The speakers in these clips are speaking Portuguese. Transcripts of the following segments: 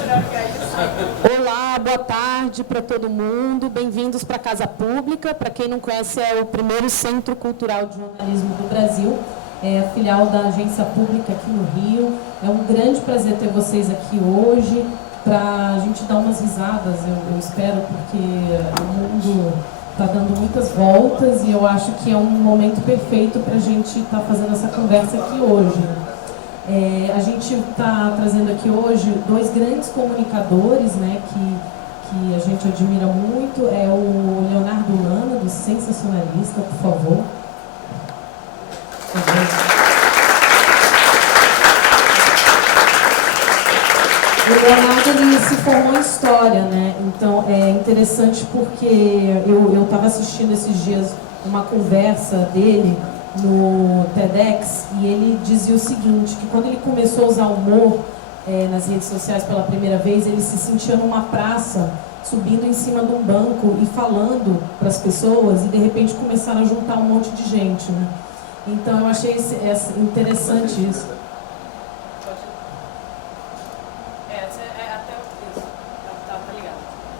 Olá, boa tarde para todo mundo. Bem-vindos para a Casa Pública. Para quem não conhece, é o primeiro Centro Cultural de Jornalismo do Brasil. É a filial da Agência Pública aqui no Rio. É um grande prazer ter vocês aqui hoje para a gente dar umas risadas, eu espero, porque o mundo está dando muitas voltas e eu acho que é um momento perfeito para a gente estar fazendo essa conversa aqui hoje. A gente está trazendo aqui hoje dois grandes comunicadores, né, que a gente admira muito. É o Leonardo Lana, do Sensacionalista, por favor. O Leonardo, ele se formou em História, né? Então é interessante porque eu estava assistindo esses dias uma conversa dele no TEDx e ele dizia o seguinte, que quando ele começou a usar humor nas redes sociais pela primeira vez, ele se sentia numa praça, subindo em cima de um banco e falando para as pessoas, e de repente começaram a juntar um monte de gente, né? Então eu achei interessante isso.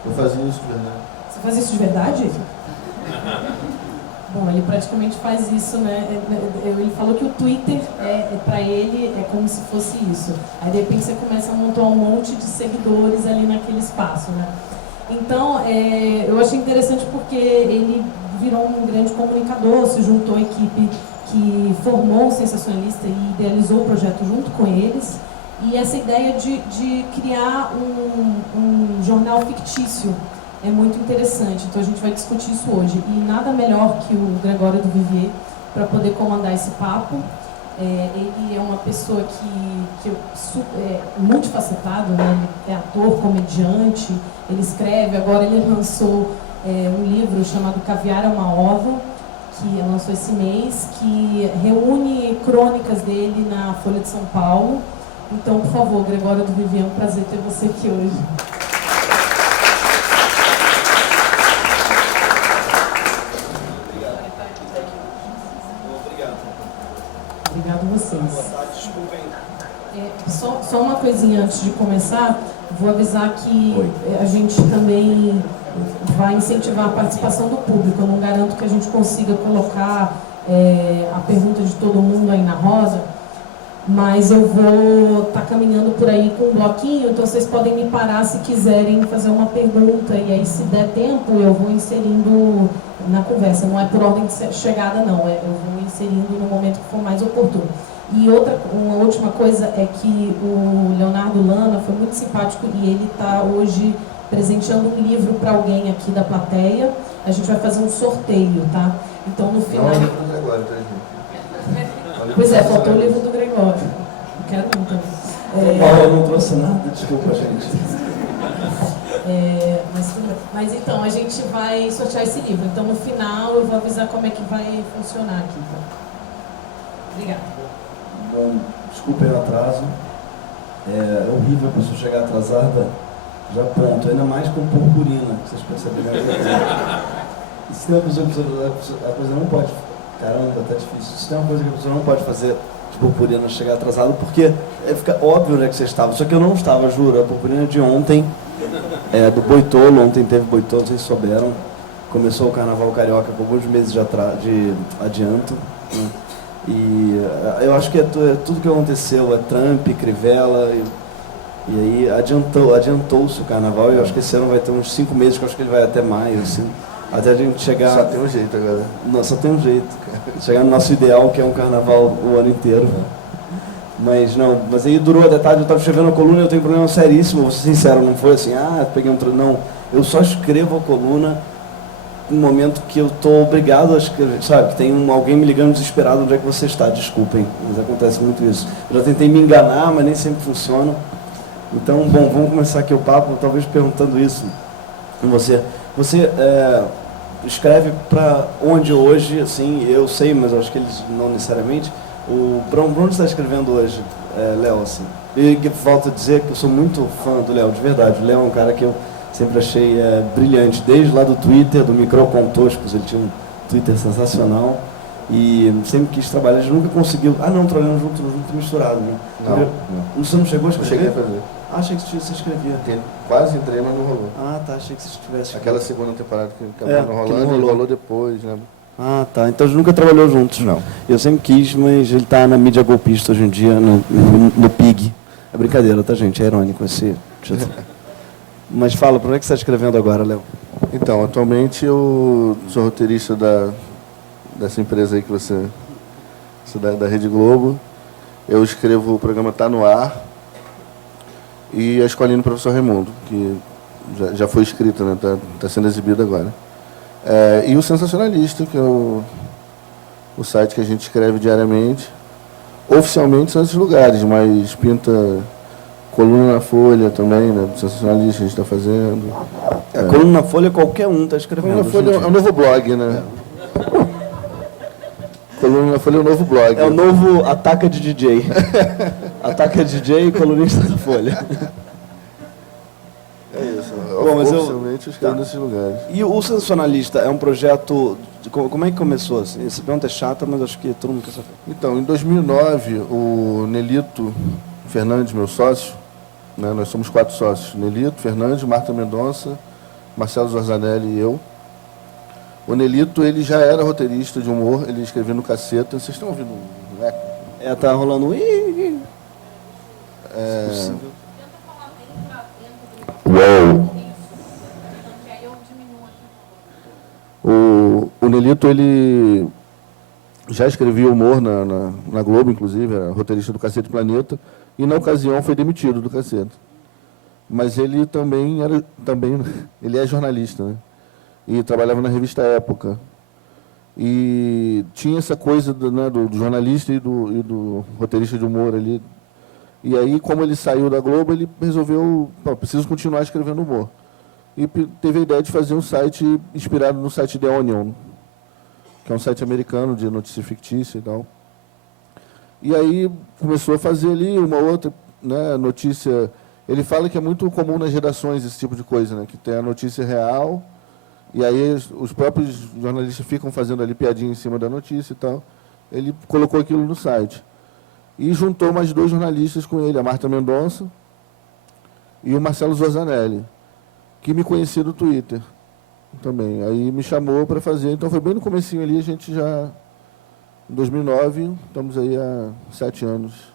Eu fazia isso de verdade. Você faz isso de verdade? Bom, ele praticamente faz isso, né? Ele falou que o Twitter, para ele, é como se fosse isso. Aí, de repente, você começa a montar um monte de seguidores ali naquele espaço, né? Então, eu achei interessante porque ele virou um grande comunicador, se juntou à equipe que formou o Sensacionalista e idealizou o projeto junto com eles. E essa ideia de criar um jornal fictício é muito interessante, então a gente vai discutir isso hoje. E nada melhor que o Gregório do Vivier para poder comandar esse papo. Ele é uma pessoa que é multifacetado, né? Ele é ator, comediante, ele escreve, agora ele lançou um livro chamado Caviar é uma Ova, que lançou esse mês, que reúne crônicas dele na Folha de São Paulo. Então, por favor, Gregório do Vivier, é um prazer ter você aqui hoje. Obrigado a vocês. Boa tarde, desculpem. Só uma coisinha antes de começar, vou avisar que a gente também vai incentivar a participação do público. Eu não garanto que a gente consiga colocar a pergunta de todo mundo aí na roda, mas eu vou estar caminhando por aí com um bloquinho, então vocês podem me parar se quiserem fazer uma pergunta, e aí se der tempo eu vou inserindo na conversa, não é por ordem de chegada não, eu vou inserindo no momento que for mais oportuno. E uma última coisa é que o Leonardo Lana foi muito simpático e ele está hoje presenteando um livro para alguém aqui da plateia. A gente vai fazer um sorteio, tá? Então no final... Pois é, faltou o livro do Gregório. Não quero não também. Eu não trouxe nada, desculpa, gente. Mas então, a gente vai sortear esse livro. Então, no final, eu vou avisar como é que vai funcionar aqui. Tá? Obrigada. Bom, desculpem o atraso. É horrível a pessoa chegar atrasada, já pronto. Ainda mais com purpurina, vocês perceberam. E se tem uma pessoa que a coisa não pode... Caramba, tá difícil. Se tem uma coisa que a pessoa não pode fazer de purpurina chegar atrasado, porque fica óbvio, né, que você estava. Só que eu não estava, juro. A purpurina de ontem, do Boitolo, ontem teve Boitolo, vocês souberam. Começou o Carnaval Carioca com alguns meses de adianto. Né? E eu acho que tudo que aconteceu, Trump, Crivella, e aí adiantou-se o Carnaval, e eu acho que esse ano vai ter uns 5 meses, que eu acho que ele vai até maio, assim. Até a gente chegar... Só tem um jeito agora. Não, só tem um jeito. Chegar no nosso ideal, que é um carnaval o ano inteiro. Mas aí durou até tarde, eu estava escrevendo a coluna e eu tenho um problema seríssimo, vou ser sincero, não foi assim, peguei um treino, não. Eu só escrevo a coluna no momento que eu estou obrigado a escrever, sabe? Tem alguém me ligando desesperado, onde é que você está? Desculpem, mas acontece muito isso. Eu já tentei me enganar, mas nem sempre funciona. Então, bom, vamos começar aqui o papo, talvez perguntando isso com você. Você escreve para onde hoje, assim, eu sei, mas eu acho que eles não necessariamente. Para onde você está escrevendo hoje, Léo, assim? E volto a dizer que eu sou muito fã do Léo, de verdade. O Léo é um cara que eu sempre achei brilhante, desde lá do Twitter, do Microcontoscos, ele tinha um Twitter sensacional. E sempre quis trabalhar, ele nunca conseguiu... não, trabalhando junto misturado, né? Não. Você não chegou a escrever? Eu cheguei a fazer. Achei que você escrevia. Quase entrei, mas não rolou. Ah, tá. Achei que você tivesse. Aquela segunda temporada que acabou não rolando, não ele rolou depois, né? Ah, tá. Então a gente nunca trabalhou juntos, não. Eu sempre quis, mas ele tá na mídia golpista hoje em dia, no PIG. É brincadeira, tá, gente? É irônico esse título. Mas fala, por que você está escrevendo agora, Léo? Então, atualmente eu sou roteirista dessa empresa aí que você da Rede Globo. Eu escrevo o programa Tá No Ar e a Escolinha do Professor Raimundo, que já foi escrita, né? Tá sendo exibida agora. E o Sensacionalista, que é o site que a gente escreve diariamente. Oficialmente são esses lugares, mas pinta coluna na Folha também, né? Do Sensacionalista a gente está fazendo. Coluna na Folha qualquer um está escrevendo. Coluna na Folha é o novo blog, né? Coluna na Folha é o novo blog. É o novo Ataca de DJ. Ataca de DJ e colunista da Folha. É isso. Bom, mas oficialmente eu escrevo nesses lugares. E o Sensacionalista é um projeto... Como é que começou? Assim? Essa pergunta é chata, mas acho que todo mundo quer saber. Então, em 2009, o Nelito Fernandes, meu sócio, né, nós somos 4 sócios, Nelito, Fernandes, Marta Mendonça, Marcelo Zorzanelli e eu. O Nelito, ele já era roteirista de humor, ele escrevia no Caceta. Vocês estão ouvindo um eco? Tá rolando... Uou! O Nelito, ele já escrevia humor na Globo, inclusive, era roteirista do Cacete Planeta, e na ocasião foi demitido do Cacete. Mas ele também ele é jornalista, né? E trabalhava na revista Época. E tinha essa coisa do jornalista e do roteirista de humor ali. E aí, como ele saiu da Globo, ele resolveu, preciso continuar escrevendo humor. E teve a ideia de fazer um site inspirado no site The Onion, que é um site americano de notícia fictícia e tal. E aí começou a fazer ali uma outra, né, notícia. Ele fala que é muito comum nas redações esse tipo de coisa, né, que tem a notícia real, e aí os próprios jornalistas ficam fazendo ali piadinha em cima da notícia e tal. Ele colocou aquilo no site. E juntou mais 2 jornalistas com ele, a Marta Mendonça e o Marcelo Zorzanelli, que me conhecia do Twitter também. Aí me chamou para fazer. Então foi bem no comecinho ali, a gente já... Em 2009, estamos aí há 7 anos.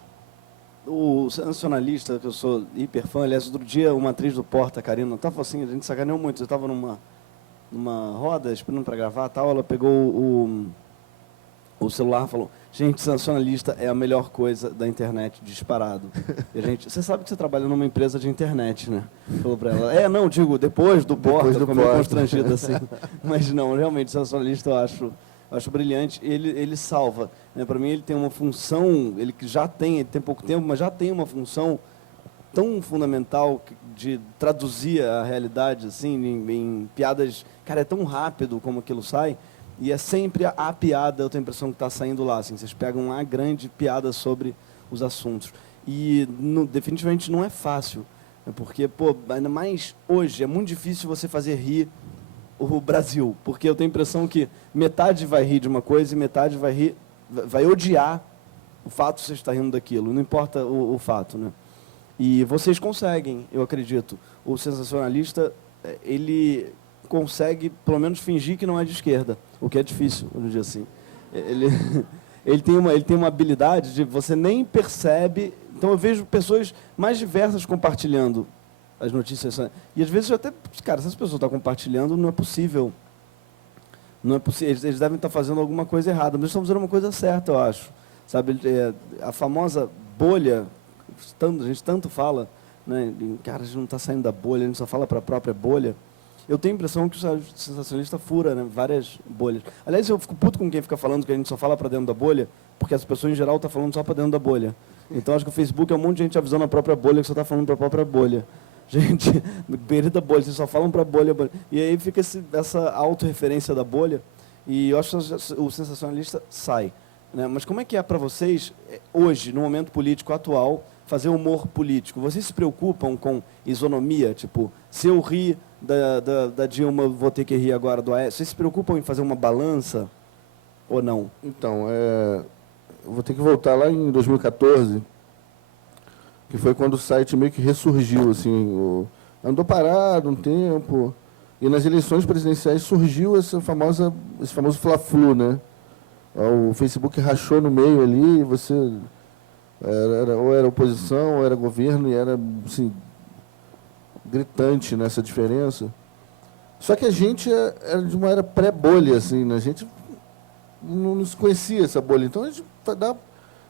O Sensacionalista, que eu sou hiper fã, aliás, outro dia uma atriz do Porta, a Karina, estava assim, a gente sacaneou muito, eu estava numa roda, esperando para gravar tal, ela pegou o celular e falou, gente, Sensacionalista é a melhor coisa da internet, disparado. E a gente, você sabe que você trabalha numa empresa de internet, né? Falou para ela, não, digo, depois do Porta, ficou meio constrangido assim. Mas não, realmente, Sensacionalista eu acho brilhante. Ele salva, né? Para mim ele tem uma função, ele tem pouco tempo, mas já tem uma função tão fundamental de traduzir a realidade assim em piadas. Cara, é tão rápido como aquilo sai, e é sempre a piada, eu tenho a impressão que está saindo lá. Assim, vocês pegam a grande piada sobre os assuntos. E definitivamente não é fácil, né? Porque, ainda mais hoje, é muito difícil você fazer rir o Brasil, porque eu tenho a impressão que metade vai rir de uma coisa e metade vai odiar o fato de você estar rindo daquilo, não importa o fato, né? E vocês conseguem, eu acredito. O Sensacionalista, ele consegue, pelo menos, fingir que não é de esquerda, o que é difícil, hoje em dia, assim. Ele tem uma habilidade de você nem percebe. Então, eu vejo pessoas mais diversas compartilhando as notícias. E, às vezes, eu até... Cara, se as pessoas estão compartilhando, não é possível. Não é possível. Eles devem estar fazendo alguma coisa errada, mas eles estão fazendo uma coisa certa, eu acho. Sabe, a famosa bolha, a gente tanto fala, né? Cara, a gente não está saindo da bolha, a gente só fala para a própria bolha. Eu tenho a impressão que o sensacionalista fura, né, várias bolhas. Aliás, eu fico puto com quem fica falando que a gente só fala para dentro da bolha, porque as pessoas, em geral, estão falando só para dentro da bolha. Então, acho que o Facebook é um monte de gente avisando a própria bolha que só está falando para a própria bolha. Gente, beira da bolha, vocês só falam para a bolha. E aí fica essa autorreferência da bolha, e eu acho que o sensacionalista sai. Né? Mas como é que é para vocês, hoje, no momento político atual, fazer humor político? Vocês se preocupam com isonomia? Tipo, se eu rir da Dilma, vou ter que rir agora do Aécio. Vocês se preocupam em fazer uma balança ou não? Então, eu vou ter que voltar lá em 2014, que foi quando o site meio que ressurgiu, assim, andou parado um tempo, e nas eleições presidenciais surgiu esse famoso Fla-Flu, né? O Facebook rachou no meio ali, você ou era oposição, ou era governo, e era assim, gritante nessa diferença. Só que a gente era de uma era pré-bolha, assim, né? A gente não se conhecia essa bolha, então a gente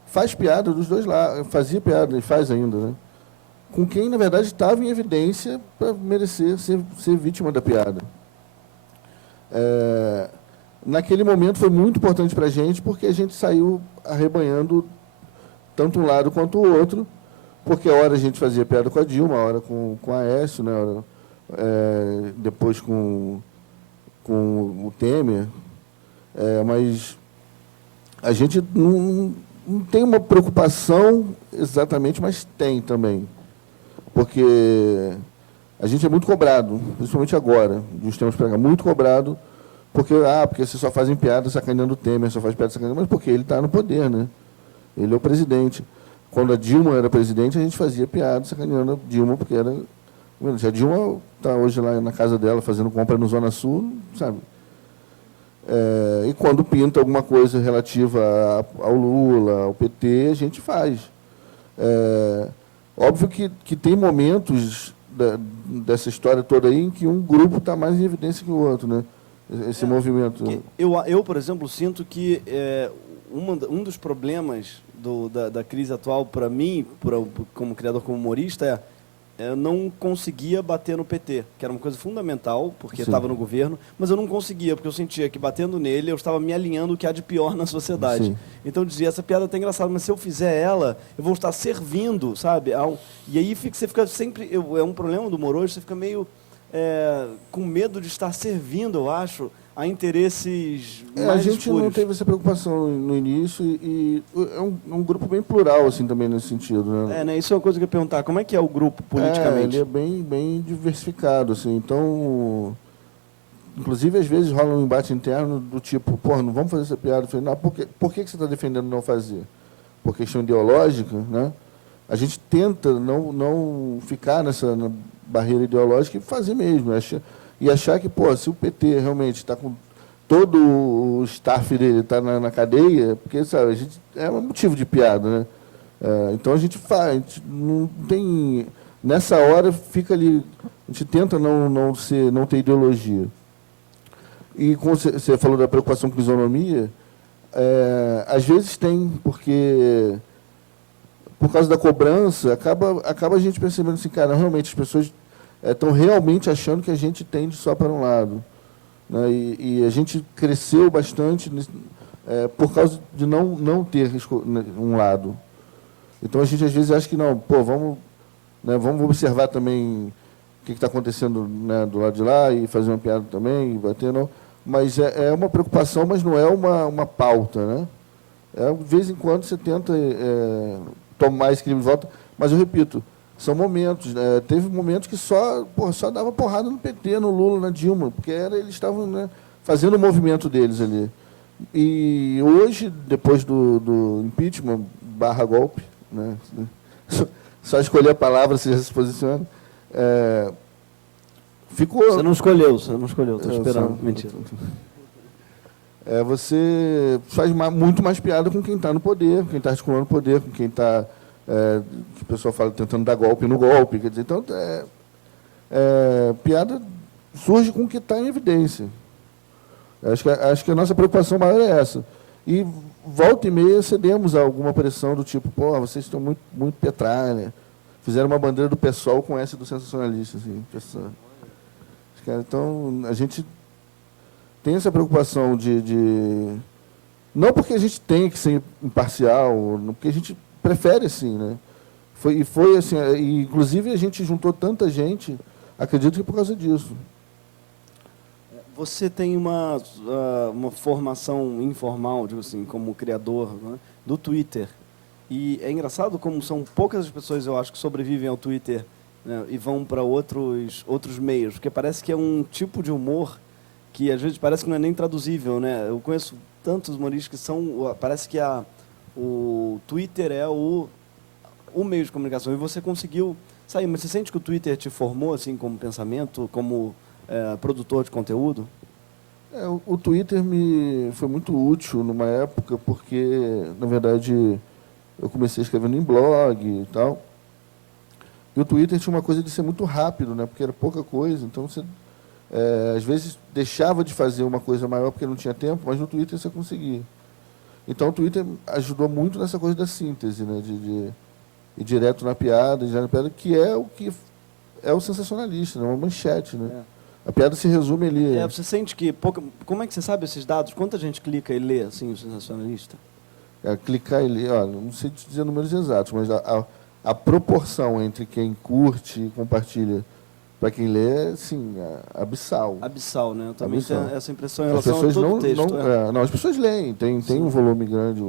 faz piada dos dois lados, fazia piada e faz ainda, né? Com quem, na verdade, estava em evidência para merecer ser vítima da piada. Naquele momento foi muito importante para a gente, porque a gente saiu arrebanhando tanto um lado quanto o outro, porque a hora a gente fazia piada com a Dilma, a hora com a Aécio, né, depois com o Temer, mas a gente não tem uma preocupação exatamente, mas tem também, porque a gente é muito cobrado, principalmente agora, de uns tempos para cá, muito cobrado, porque vocês só fazem piada sacaneando o Temer, só faz piada sacaneando, mas porque ele está no poder, né? Ele é o presidente. Quando a Dilma era presidente, a gente fazia piada sacaneando a Dilma, porque era... Se a Dilma está hoje lá na casa dela fazendo compra no Zona Sul, sabe? E quando pinta alguma coisa relativa ao Lula, ao PT, a gente faz. Óbvio que tem momentos dessa história toda aí em que um grupo está mais em evidência que o outro, né? Esse movimento. Eu, por exemplo, sinto que um dos problemas da crise atual, para mim, como criador, como humorista, eu não conseguia bater no PT, que era uma coisa fundamental, porque estava no governo, mas eu não conseguia, porque eu sentia que batendo nele eu estava me alinhando o que há de pior na sociedade. Sim. Então eu dizia, essa piada é até engraçada, mas se eu fizer ela, eu vou estar servindo, sabe? E aí você fica sempre... É um problema do humor hoje, você fica meio com medo de estar servindo, eu acho, a interesses mais a gente espúrios. Não teve essa preocupação no início e é um grupo bem plural assim também nesse sentido, né? Né? Isso é uma coisa que eu ia perguntar. Como é que é o grupo politicamente? Ele é bem diversificado, assim. Então, inclusive às vezes rola um embate interno do tipo, não vamos fazer essa piada. Eu falei, não, por que você está defendendo não fazer? Por questão ideológica, né? A gente tenta não ficar na barreira ideológica e fazer mesmo, e achar que, se o PT realmente está com todo o staff dele está na cadeia, porque, sabe, a gente é um motivo de piada, né? Então a gente faz, a gente não tem... Nessa hora fica ali, a gente tenta não ter ideologia. E como você falou da preocupação com isonomia, às vezes tem, porque por causa da cobrança, acaba a gente percebendo assim, cara, realmente as pessoas estão realmente achando que a gente tende só para um lado. Né? E a gente cresceu bastante por causa de não ter um lado. Então a gente às vezes acha que não, vamos observar também o que está acontecendo, né, do lado de lá e fazer uma piada também, e bater, não. Mas é uma preocupação, mas não é uma pauta, né? De vez em quando você tenta tomar esse crime de volta, mas eu repito, são momentos. Teve momentos que só dava porrada no PT, no Lula, na Dilma, porque eles estavam, né, fazendo o movimento deles ali. E hoje, depois do impeachment /golpe, né, só escolher a palavra, você já se posiciona, ficou... Você não escolheu, estou esperando. Mentira. Você faz muito mais piada com quem está no poder, com quem está articulando o poder, com quem está, que o pessoal fala, tentando dar golpe no golpe. Quer dizer, então, piada surge com o que está em evidência. Acho que a nossa preocupação maior é essa. E, volta e meia, cedemos a alguma pressão do tipo, vocês estão muito, muito petralha. Fizeram uma bandeira do PSOL com essa do sensacionalista. Assim, então, a gente tem essa preocupação de... Não porque a gente tem que ser imparcial, porque a gente prefere assim, né? Foi assim, e, inclusive a gente juntou tanta gente, acredito que por causa disso. Você tem uma formação informal, digo assim, como criador, né, do Twitter. E é engraçado como são poucas as pessoas, eu acho, que sobrevivem ao Twitter, né, e vão para outros meios, porque parece que é um tipo de humor que às vezes parece que não é nem traduzível, né? Eu conheço tantos humoristas que parece que o Twitter é o o meio de comunicação e você conseguiu sair. Mas você sente que o Twitter te formou assim como pensamento, como produtor de conteúdo? O Twitter me foi muito útil numa época, porque, na verdade, eu comecei escrevendo em blog e tal. E o Twitter tinha uma coisa de ser muito rápido, né? Porque era pouca coisa. Então, você, às vezes, deixava de fazer uma coisa maior porque não tinha tempo, mas no Twitter você conseguia. Então, o Twitter ajudou muito nessa coisa da síntese, né? De ir direto na piada, que é o sensacionalista, né? Uma manchete, né? A piada se resume ali. Você sente que como é que você sabe esses dados? Quanta gente clica e lê assim o sensacionalista? Clicar e ler, olha, não sei te dizer números exatos, mas a proporção entre quem curte e compartilha para quem lê, sim, é abissal. Abissal, né? Eu também abissal. tenho essa impressão em As relação pessoas a todo o texto. não, as pessoas leem, tem um volume grande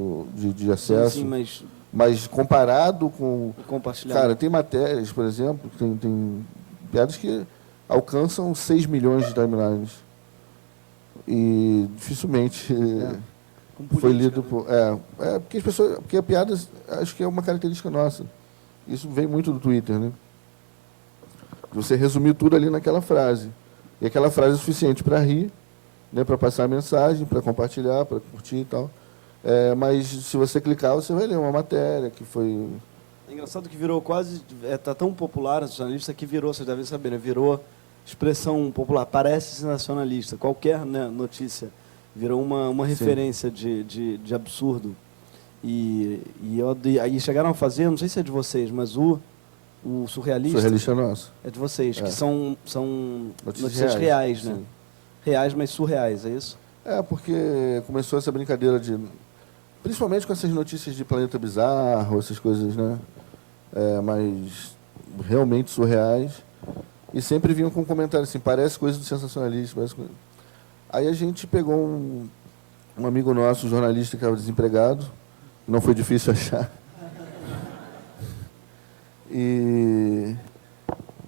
de acesso. Sim, mas comparado com... Compartilhar. Cara, tem matérias, por exemplo, tem piadas que alcançam 6 milhões de timelines. E dificilmente foi lido por... porque as pessoas... Porque a piada, acho que é uma característica nossa. Isso vem muito do Twitter, né? Você resumir tudo ali naquela frase. E aquela frase é suficiente para rir, né, para passar a mensagem, para compartilhar, para curtir e tal. Mas se você clicar, você vai ler uma matéria que foi... É engraçado que virou quase... Está tão popular esse jornalista que virou, vocês devem saber, né? Virou expressão popular, parece sensacionalista. Qualquer, né, notícia virou uma referência de absurdo. E aí chegaram a fazer, não sei se é de vocês, mas o surrealista... Surrealista é nosso. É de vocês, que são notícias reais, né? Sim. Reais, mas surreais, é isso? Porque começou essa brincadeira de... Principalmente com essas notícias de planeta bizarro, essas coisas, né? Mas realmente surreais. E sempre vinham com um comentário assim, parece coisa do sensacionalismo. Parece coisa... Aí a gente pegou um amigo nosso, um jornalista que estava desempregado. Não foi difícil achar. E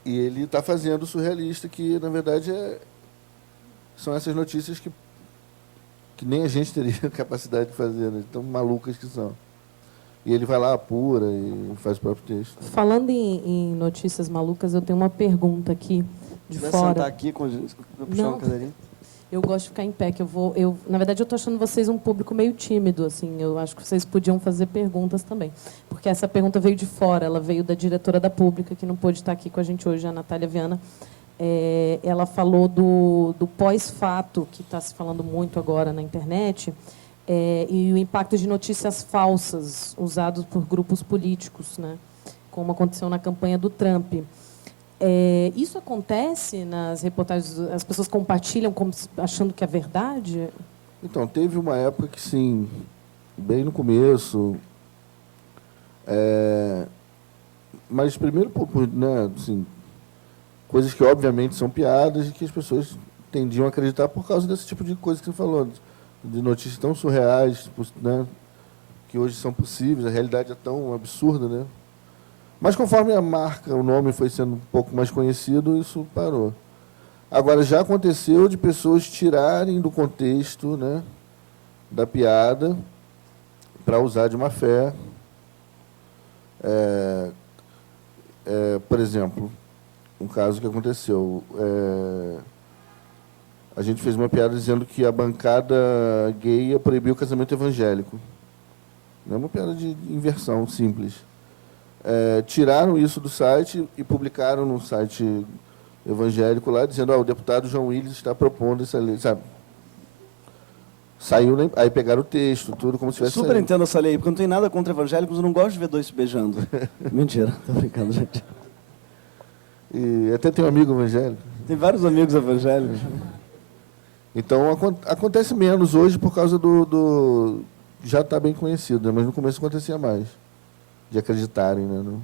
ele está fazendo o surrealista, que na verdade são essas notícias que nem a gente teria capacidade de fazer, né? Tão malucas que são. E ele vai lá, apura e faz o próprio texto. Falando em notícias malucas, eu tenho uma pergunta aqui de fora. Sentar aqui com puxar uma cadeirinha? Eu gosto de ficar em pé, na verdade, eu estou achando vocês um público meio tímido, assim. Eu acho que vocês podiam fazer perguntas também. Porque essa pergunta veio de fora, ela veio da diretora da Pública, que não pôde estar aqui com a gente hoje, a Natália Viana. Ela falou do pós-fato, que está se falando muito agora na internet, e o impacto de notícias falsas usadas por grupos políticos, né? Como aconteceu na campanha do Trump. Isso acontece nas reportagens? As pessoas compartilham achando que é verdade? Então, teve uma época que, sim, bem no começo. Mas, primeiro, né, assim, coisas que, obviamente, são piadas e que as pessoas tendiam a acreditar por causa desse tipo de coisa que você falou, de notícias tão surreais, né, que hoje são possíveis, a realidade é tão absurda, né? Mas conforme a marca, o nome foi sendo um pouco mais conhecido, isso parou. Agora, já aconteceu de pessoas tirarem do contexto, né, da piada para usar de má fé. Por exemplo, um caso que aconteceu. A gente fez uma piada dizendo que a bancada gay ia proibir o casamento evangélico. É uma piada de inversão simples. Tiraram isso do site e publicaram no site evangélico lá, dizendo o deputado João Willis está propondo essa lei, sabe? Saiu, né? Aí pegaram o texto, tudo, como se tivesse Super saído. entendo essa lei, porque não tem nada contra evangélicos, eu não gosto de ver dois se beijando. Mentira, tô brincando, gente. E até tem um amigo evangélico. Tem vários amigos evangélicos. Então, acontece menos hoje por causa já está bem conhecido, né? Mas no começo acontecia mais, de acreditarem, né?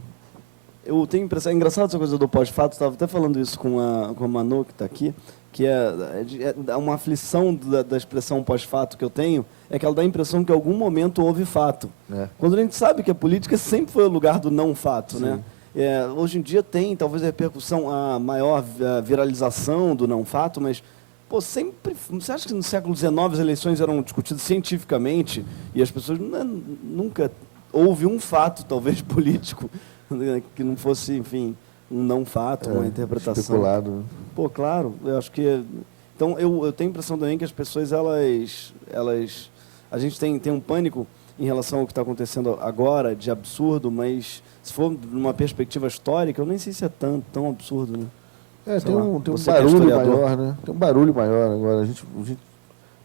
Eu tenho impressão, é engraçado essa coisa do pós-fato, estava até falando isso com a Manu, que está aqui, que é uma aflição da expressão pós-fato que eu tenho, é que ela dá a impressão que em algum momento houve fato. Quando a gente sabe que a política sempre foi o lugar do não fato, né? Hoje em dia tem, talvez, a repercussão, a maior viralização do não fato, mas sempre... Você acha que no século XIX as eleições eram discutidas cientificamente e as pessoas nunca houve um fato, talvez político, que não fosse, enfim, um não fato, uma interpretação. Especulado. Pô, claro, eu acho que... Então, eu tenho a impressão também que as pessoas, elas a gente tem um pânico em relação ao que está acontecendo agora, de absurdo, mas se for numa perspectiva histórica, eu nem sei se é tão absurdo, né? Tem um barulho maior, né? Tem um barulho maior agora. A gente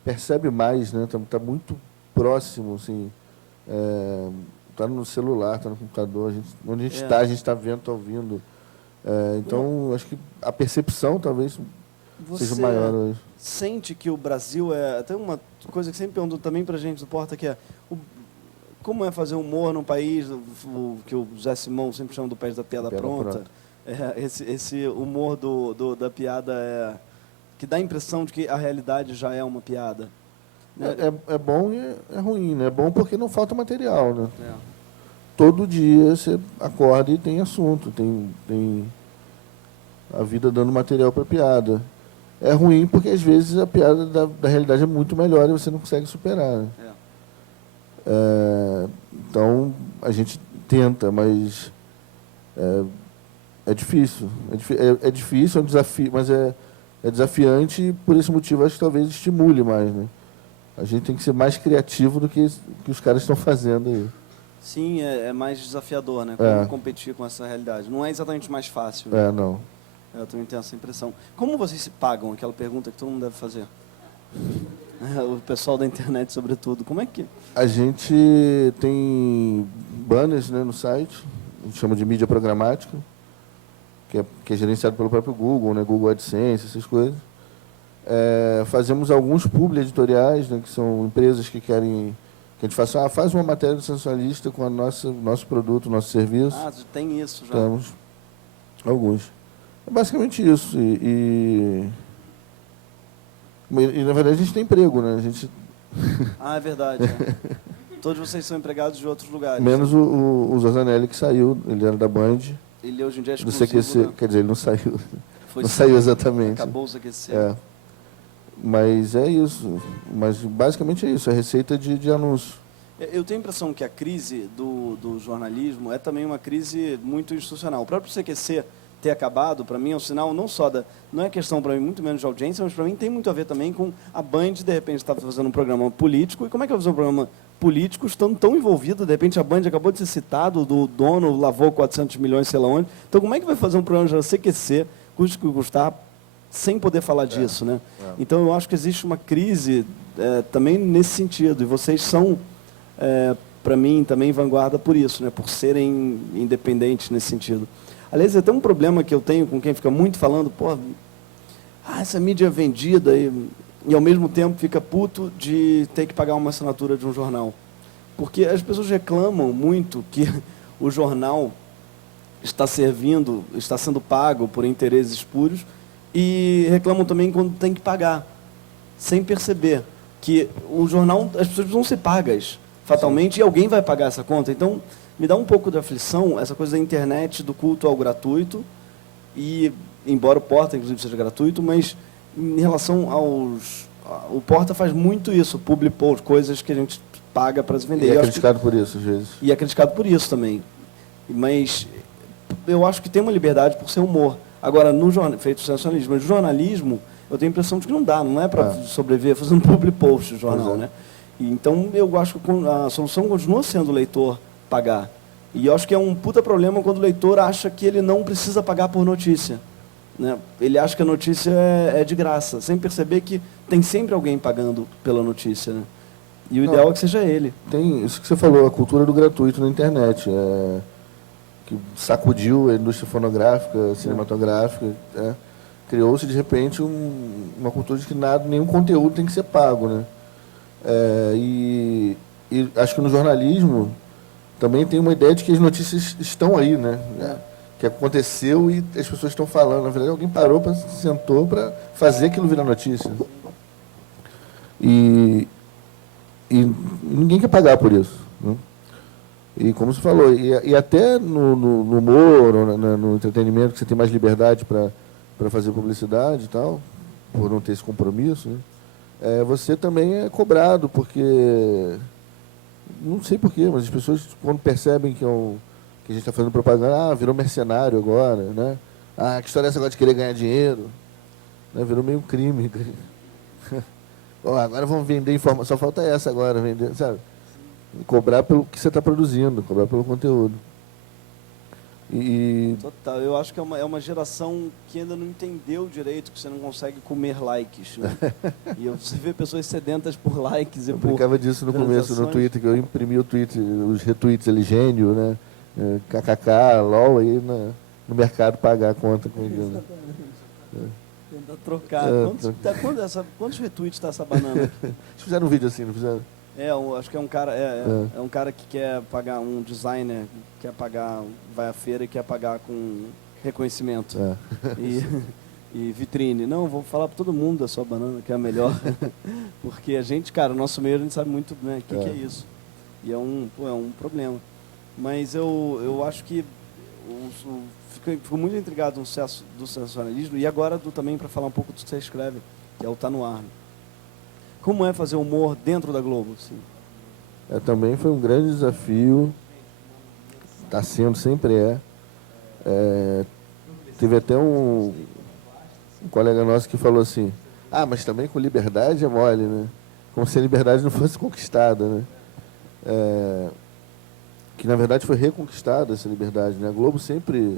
percebe mais, né? Tá muito próximo, assim. Tá no celular, tá no computador. Onde a gente está, a gente está vendo, está ouvindo. Então, acho que a percepção talvez seja maior hoje. Sente que o Brasil é... Até uma coisa que sempre pergunto também para a gente do Porta, que é... Como é fazer humor num país que o José Simão sempre chama do país da piada pronta? Esse humor da piada que dá a impressão de que a realidade já é uma piada. É bom e é ruim, né? É bom porque não falta material, né? Todo dia você acorda e tem assunto, tem a vida dando material para piada. É ruim porque às vezes a piada da realidade é muito melhor e você não consegue superar, né? Então a gente tenta, mas é difícil. É difícil, é um desafio, mas é desafiante e por esse motivo acho que talvez estimule mais, né? A gente tem que ser mais criativo do que os caras estão fazendo aí. Sim, é mais desafiador, né? Como competir com essa realidade. Não é exatamente mais fácil. Né? Não. Eu também tenho essa impressão. Como vocês se pagam? Aquela pergunta que todo mundo deve fazer. O pessoal da internet, sobretudo. Como é que... A gente tem banners, né, no site, a gente chama de mídia programática, que é gerenciado pelo próprio Google, né, Google AdSense, essas coisas. Fazemos alguns publi editoriais, né, que são empresas que querem que a gente faça, faz uma matéria do sensacionalista com nosso produto, nosso serviço. Tem isso já. Temos alguns. É basicamente isso. E na verdade a gente tem emprego, né? A gente... é verdade. Todos vocês são empregados de outros lugares. Menos o Zorzanelli, que saiu, ele era da Band. Ele hoje em dia é do exclusivo, CQC, né? Quer dizer, ele não saiu. Não saiu exatamente. Acabou o CQC. Mas é isso. Mas basicamente é isso, é receita de anúncio. Eu tenho a impressão que a crise do jornalismo é também uma crise muito institucional. O próprio CQC ter acabado, para mim, é um sinal não só não é questão, para mim, muito menos de audiência, mas para mim tem muito a ver também com a Band, de repente, estar fazendo um programa político. E como é que vai fazer um programa político estando tão envolvido? De repente, a Band acabou de ser citado, do dono lavou 400 milhões, sei lá onde. Então, como é que vai fazer um programa de CQC, custe que custar, sem poder falar disso, né? Então, eu acho que existe uma crise também nesse sentido. E vocês são, para mim, também vanguarda por isso, né? Por serem independentes nesse sentido. Aliás, até um problema que eu tenho com quem fica muito falando, essa mídia é vendida e ao mesmo tempo fica puto de ter que pagar uma assinatura de um jornal. Porque as pessoas reclamam muito que o jornal está sendo pago por interesses espúrios e reclamam também quando tem que pagar, sem perceber que o jornal, as pessoas precisam ser pagas fatalmente. Sim. E alguém vai pagar essa conta. Então, me dá um pouco de aflição essa coisa da internet, do culto ao gratuito, e embora o Porta, inclusive, seja gratuito, mas em relação o Porta faz muito isso, public post, coisas que a gente paga para se vender. E é criticado por isso, às vezes. E é criticado por isso também. Mas eu acho que tem uma liberdade por ser humor. Agora, feito sensacionalismo, mas no jornalismo, eu tenho a impressão de que não é para sobreviver fazendo public post no jornal, né? Então, eu acho que a solução continua sendo o leitor pagar. E eu acho que é um puta problema quando o leitor acha que ele não precisa pagar por notícia, né? Ele acha que a notícia é de graça, sem perceber que tem sempre alguém pagando pela notícia, né? E o ideal é que seja ele. Tem isso que você falou, a cultura do gratuito na internet, que sacudiu a indústria fonográfica, cinematográfica, criou-se de repente uma cultura de que nenhum conteúdo tem que ser pago, né? E acho que no jornalismo também tem uma ideia de que as notícias estão aí, né? Que aconteceu e as pessoas estão falando. Na verdade, alguém parou, sentou para fazer aquilo virar notícia. E ninguém quer pagar por isso, né? E como você falou, e até no humor, no entretenimento, que você tem mais liberdade para fazer publicidade e tal, por não ter esse compromisso, né? Você também é cobrado, porque Não sei porquê, mas as pessoas, quando percebem que a gente está fazendo propaganda, virou mercenário agora, né? Que história é essa agora de querer ganhar dinheiro? Né? Virou meio um crime. Agora vamos vender informação, só falta essa agora, vender, sabe? Cobrar pelo que você está produzindo, cobrar pelo conteúdo. Total, eu acho que é uma geração que ainda não entendeu direito que você não consegue comer likes, né? E você vê pessoas sedentas por likes e eu por brincava disso no começo, no Twitter, que eu imprimi o tweet, os retweets ali, gênio, né? KKK, LOL, aí no mercado pagar a conta com ele. Né? Tentar trocar. Quantos retweets está essa banana aqui? Eles fizeram um vídeo assim, não fizeram? Acho que é um cara, é um cara que quer pagar, um designer, quer pagar, vai à feira e quer pagar com reconhecimento e vitrine. Não, vou falar para todo mundo da sua banana, que é a melhor, porque a gente, cara, o nosso meio a gente sabe muito, né, o que é isso. E é um problema. Mas eu acho que fico muito intrigado no sucesso do sensacionalismo e agora também para falar um pouco do que você escreve, que é o Tá No Ar. Como é fazer humor dentro da Globo? Assim? Também foi um grande desafio, está sendo, sempre teve até um colega nosso que falou assim, mas também com liberdade é mole, né? Como se a liberdade não fosse conquistada, né? Que na verdade foi reconquistada essa liberdade, né? A Globo sempre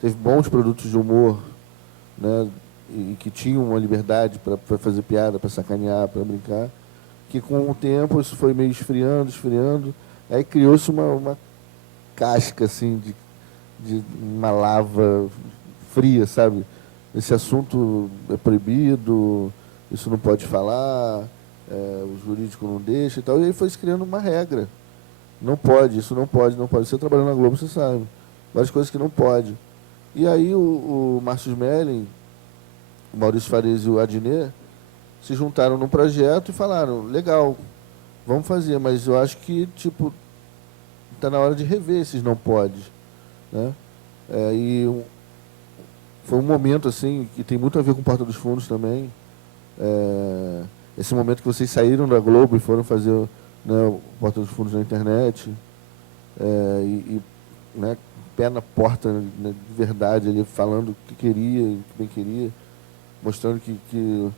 teve bons produtos de humor, né? E que tinham uma liberdade para fazer piada, para sacanear, para brincar, que com o tempo isso foi meio esfriando, aí criou-se uma casca assim de uma lava fria, sabe? Esse assunto é proibido, isso não pode falar, o jurídico não deixa e tal, e aí foi se criando uma regra. Não pode, isso não pode. Você trabalhando na Globo, você sabe. Várias coisas que não pode. E aí o Márcio Smelling, o Maurício Fares e o Adnet se juntaram num projeto e falaram, legal, vamos fazer, mas eu acho que, está na hora de rever esses não pode. Né? Foi um momento, assim, que tem muito a ver com Porta dos Fundos também. Esse momento que vocês saíram da Globo e foram fazer, né, o Porta dos Fundos na internet, né, pé na porta, né, de verdade, ali, falando o que queria, o que bem queria, mostrando que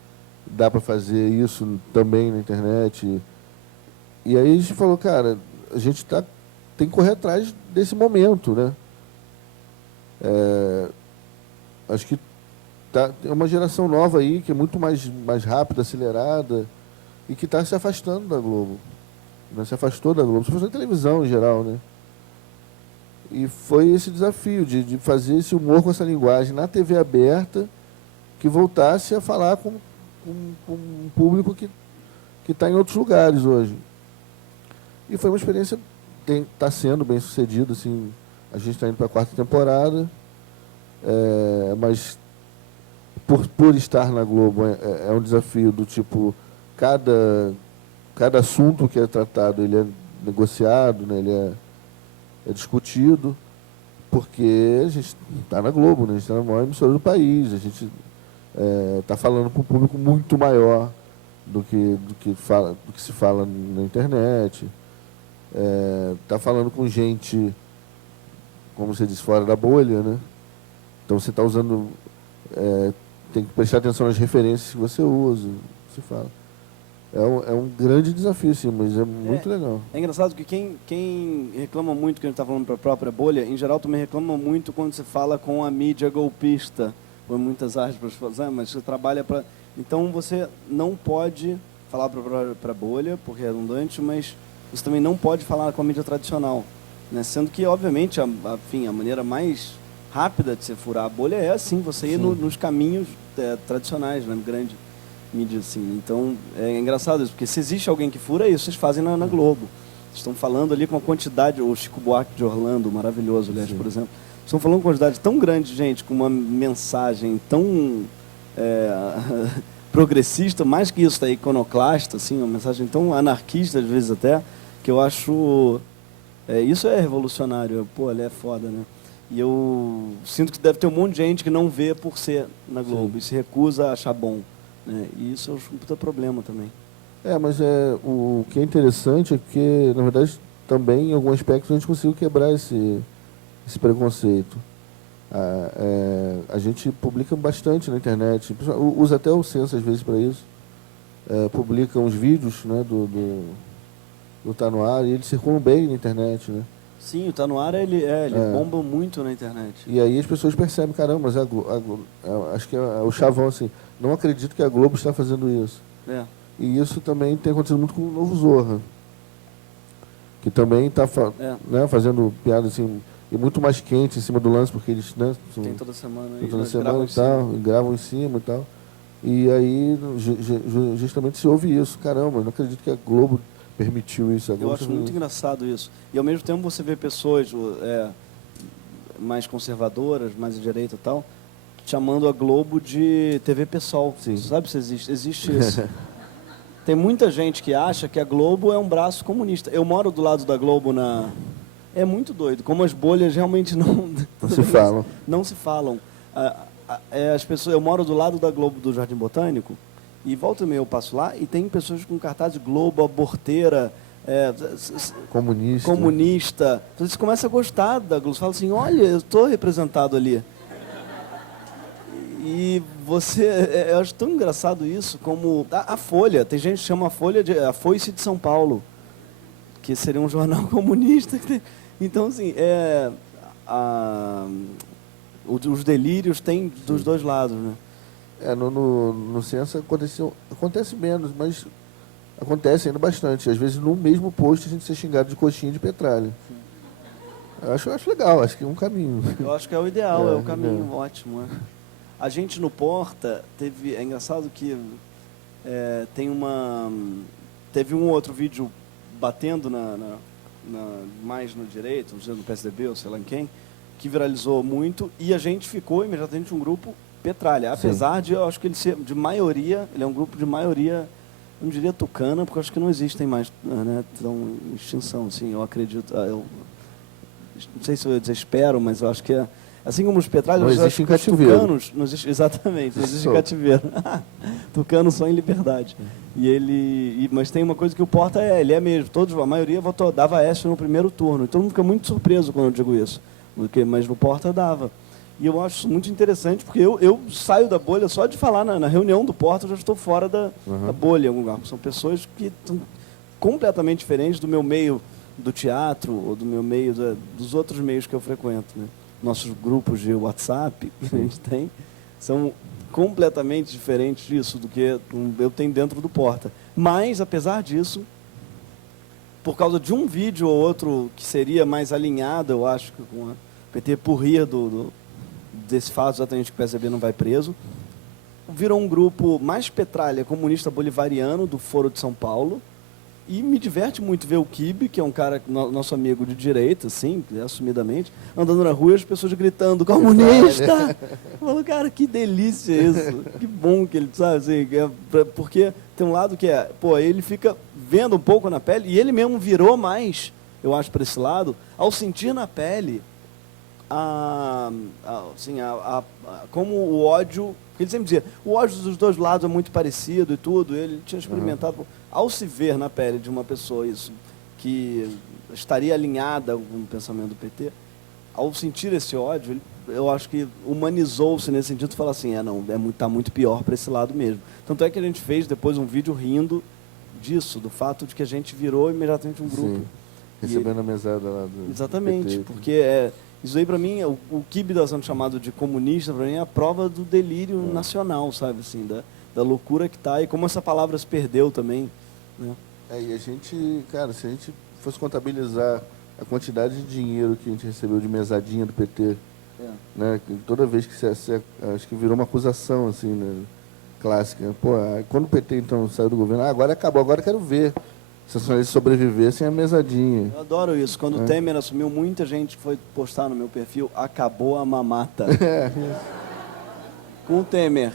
dá para fazer isso também na internet. E aí a gente falou, cara, a gente tem que correr atrás desse momento, né? Acho que é uma geração nova aí, que é muito mais rápida, acelerada, e que está se afastando da Globo. Né? Se afastou da Globo, se afastou da televisão em geral, né? E foi esse desafio de fazer esse humor com essa linguagem na TV aberta, que voltasse a falar com um público que está em outros lugares hoje. E foi uma experiência, está sendo bem sucedida, assim, a gente está indo para a 4ª temporada, mas por estar na Globo é um desafio do tipo, cada assunto que é tratado, ele é negociado, né, ele é discutido, porque a gente está na Globo, né, a gente está na maior emissora do país, a gente está falando para um público muito maior do que se fala na internet, está falando com gente, como você disse, fora da bolha, né? Então você está usando, tem que prestar atenção nas referências que você usa, você fala. É um grande desafio, sim, mas é muito legal. É engraçado que quem reclama muito, que a gente está falando para a própria bolha, em geral também reclama muito quando você fala com a mídia golpista, por muitas aspas, mas você trabalha para... Então você não pode falar para a bolha, porque é redundante, mas você também não pode falar com a mídia tradicional. Né? Sendo que, obviamente, a maneira mais rápida de você furar a bolha é assim, você ir nos caminhos tradicionais, né? Grande mídia, assim. Então, é engraçado isso, porque se existe alguém que fura isso, vocês fazem na Globo. Vocês estão falando ali com uma quantidade, o Chico Buarque de Orlando, maravilhoso, aliás, por exemplo. Estão falando com uma quantidade tão grande de gente, com uma mensagem tão progressista, mais que isso, iconoclasta, assim, uma mensagem tão anarquista, às vezes até, que eu acho... isso é revolucionário. Pô, ele é foda, né? E eu sinto que deve ter um monte de gente que não vê por ser na Globo e se recusa a achar bom. Né? E isso é um puta problema também. Mas o que é interessante é que, na verdade, também em algum aspecto a gente conseguiu quebrar esse preconceito. A gente publica bastante na internet, usa até o Censo às vezes para isso, publica uns vídeos, né, do Tá No Ar, e eles circulam bem na internet, né? Sim, o Tá No Ar, ele bomba muito na internet. E aí as pessoas percebem, caramba, mas acho que é o chavão assim, não acredito que a Globo está fazendo isso. E isso também tem acontecido muito com o Novo Zorra, que também está né, fazendo piada assim, e muito mais quente em cima do lance, porque eles, né, tem toda semana, e tal, gravam em cima e tal. E aí justamente se ouve isso, caramba, não acredito que a Globo permitiu isso. Eu acho muito engraçado isso. E ao mesmo tempo você vê pessoas mais conservadoras, mais à direita e tal, chamando a Globo de TV PSOL. Sim. Você sabe se existe isso? Tem muita gente que acha que a Globo é um braço comunista. Eu moro do lado da Globo na... É muito doido, como as bolhas realmente não se falam. Não se falam. As pessoas, eu moro do lado da Globo do Jardim Botânico, e volta e meia eu passo lá, e tem pessoas com cartaz de Globo, aborteira, comunista. Então você começa a gostar da Globo, você fala assim, olha, eu estou representado ali. E eu acho tão engraçado isso, como a Folha, tem gente que chama a Folha de a Foice de São Paulo, que seria um jornal comunista. Então, assim, os delírios têm dos dois lados, né? No Censo acontece menos, mas acontece ainda bastante. Às vezes, no mesmo post, a gente ser xingado de coxinha de petralha. Eu acho legal, acho que é um caminho. Eu acho que é o ideal, é o caminho, ótimo. A gente no Porta é engraçado que teve um outro vídeo batendo mais no direito, no PSDB ou sei lá em quem, que viralizou muito, e a gente ficou imediatamente um grupo petralha, apesar de, eu acho que ele ser de maioria, ele é um grupo de maioria, eu não diria tucana, porque eu acho que não existem mais, né, estão em extinção, assim, eu acredito, eu não sei se eu desespero, mas eu acho que assim como os petralhas, não existe cativeiro. Tucanos, não existe, exatamente, não existe cativeiro. Tucano só em liberdade. Mas tem uma coisa que o Porta ele é mesmo, a maioria dava Aécio no primeiro turno, e todo mundo fica muito surpreso quando eu digo isso, mas no Porta dava. E eu acho isso muito interessante, porque eu saio da bolha só de falar na reunião do Porta, eu já estou fora da bolha em algum lugar. São pessoas que são completamente diferentes do meu meio do teatro, ou do meu meio dos outros meios que eu frequento, né? Nossos grupos de WhatsApp que a gente tem são completamente diferentes disso do que eu tenho dentro do Porta. Mas, apesar disso, por causa de um vídeo ou outro que seria mais alinhado, eu acho, com a PT por rir desse fato exatamente que o PSDB não vai preso, virou um grupo mais petralha comunista bolivariano do Foro de São Paulo. E me diverte muito ver o Kibe, que é um cara, nosso amigo de direita, assim, assumidamente, andando na rua e as pessoas gritando, comunista! Eu falo, cara, que delícia isso! Que bom que ele, sabe, assim, porque tem um lado que ele fica vendo um pouco na pele, e ele mesmo virou mais, eu acho, para esse lado, ao sentir na pele como o ódio, porque ele sempre dizia, o ódio dos dois lados é muito parecido e tudo, ele tinha experimentado, ao se ver na pele de uma pessoa isso, que estaria alinhada com o pensamento do PT, ao sentir esse ódio, eu acho que humanizou-se nesse sentido, e falar assim, está muito pior para esse lado mesmo. Tanto é que a gente fez depois um vídeo rindo disso, do fato de que a gente virou imediatamente um grupo. Sim. Recebendo a mesada lá do exatamente, PT. porque isso aí para mim, o Kibe está sendo chamado de comunista, para mim é a prova do delírio nacional, sabe, assim, da loucura que está e como essa palavra se perdeu também, né? E a gente, cara, se a gente fosse contabilizar a quantidade de dinheiro que a gente recebeu de mesadinha do PT, né, toda vez que acho que virou uma acusação, assim, né, clássica. Pô, quando o PT, então, saiu do governo, agora acabou, agora eu quero ver se os senhores sobrevivessem à mesadinha. Eu adoro isso. Quando o Temer assumiu, muita gente foi postar no meu perfil, acabou a mamata. Com o Temer,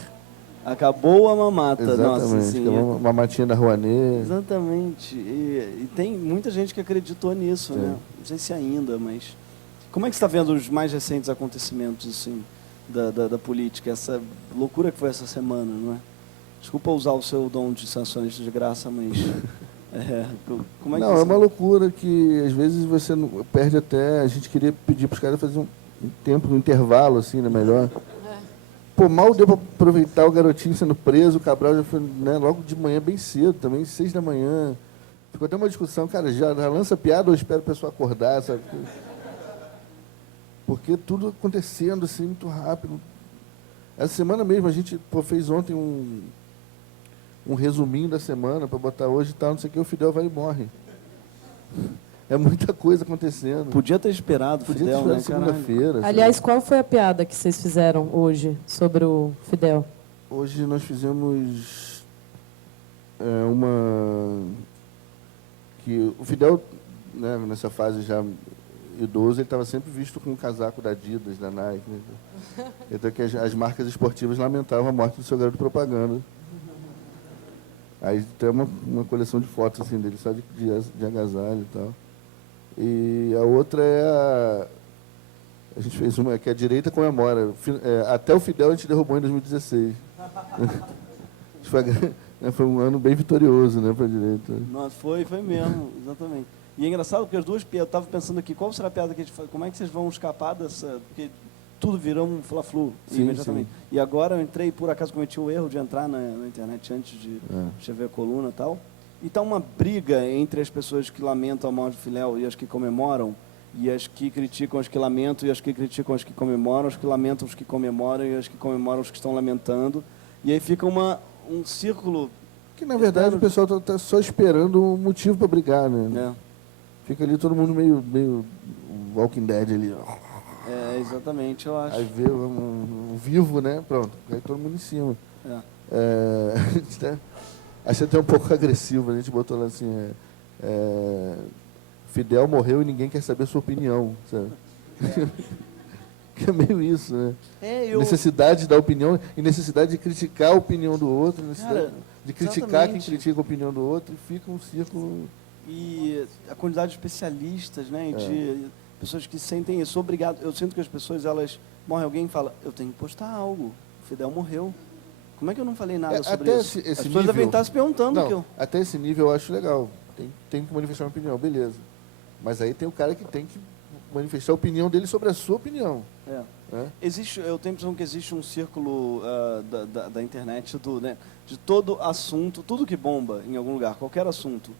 acabou a mamata. Exatamente, nossa, assim, uma mamatinha da Rouanet. Exatamente. E tem muita gente que acreditou nisso, né? Não sei se ainda, mas... Como é que você está vendo os mais recentes acontecimentos, assim, da política? Essa loucura que foi essa semana, não é? Desculpa usar o seu dom de sensacionalista de graça, mas... como é que Não, você... é uma loucura que às vezes você não, perde até... A gente queria pedir para os caras fazer um tempo, um intervalo, assim, né, melhor. Pô, mal deu para aproveitar o garotinho sendo preso, o Cabral já foi, né, logo de manhã, bem cedo também, 6 da manhã. Ficou até uma discussão, cara, já lança piada ou espera o pessoal acordar, sabe? Porque tudo acontecendo assim muito rápido. Essa semana mesmo, a gente fez ontem um resuminho da semana para botar hoje e tal, não sei o que, o Fidel vai e morre. É muita coisa acontecendo. Podia ter esperado o Fidel, né? Segunda-feira. Aliás, qual foi a piada que vocês fizeram hoje sobre o Fidel? Hoje nós fizemos uma... que o Fidel, né, nessa fase já idoso, ele estava sempre visto com um casaco da Adidas, da Nike. Né? Então que as marcas esportivas lamentavam a morte do seu garoto propaganda. Aí tem uma coleção de fotos assim, dele só de agasalho e tal. E a outra é a gente fez uma que a direita comemora. Até o Fidel a gente derrubou em 2016. Foi um ano bem vitorioso, né, para a direita. Nossa, foi mesmo, exatamente. E é engraçado porque as duas piadas, eu estava pensando aqui, qual será a piada que a gente faz? Como é que vocês vão escapar dessa... Porque tudo virou um fla-flu imediatamente. Sim. E agora eu entrei, por acaso cometi o erro de entrar na internet antes de escrever a coluna e tal. E está uma briga entre as pessoas que lamentam a morte do Fidel e as que comemoram, e as que criticam as que lamentam, e as que criticam as que comemoram, as que lamentam os que comemoram, e as que comemoram os que estão lamentando. E aí fica um círculo... Que, na verdade, o pessoal está só esperando um motivo para brigar, né? Fica ali todo mundo meio Walking Dead ali. Exatamente, eu acho. Aí vê um vivo, né? Pronto, aí todo mundo em cima. Achei até um pouco agressivo, a gente botou lá assim, Fidel morreu e ninguém quer saber a sua opinião, sabe? Que é meio isso, né? Necessidade da opinião e necessidade de criticar a opinião do outro, de criticar quem critica a opinião do outro, e fica um círculo... E a quantidade de especialistas, né? De pessoas que sentem isso. Obrigado. Eu sinto que as pessoas, elas... Morre alguém e fala, eu tenho que postar algo. O Fidel morreu. Como é que eu não falei nada sobre isso? Esse as pessoas nível, devem estar se perguntando. Não, até esse nível eu acho legal. Tem que manifestar uma opinião, beleza. Mas aí tem o cara que tem que manifestar a opinião dele sobre a sua opinião. Eu tenho a impressão que existe um círculo da internet de todo assunto, tudo que bomba em algum lugar, qualquer assunto,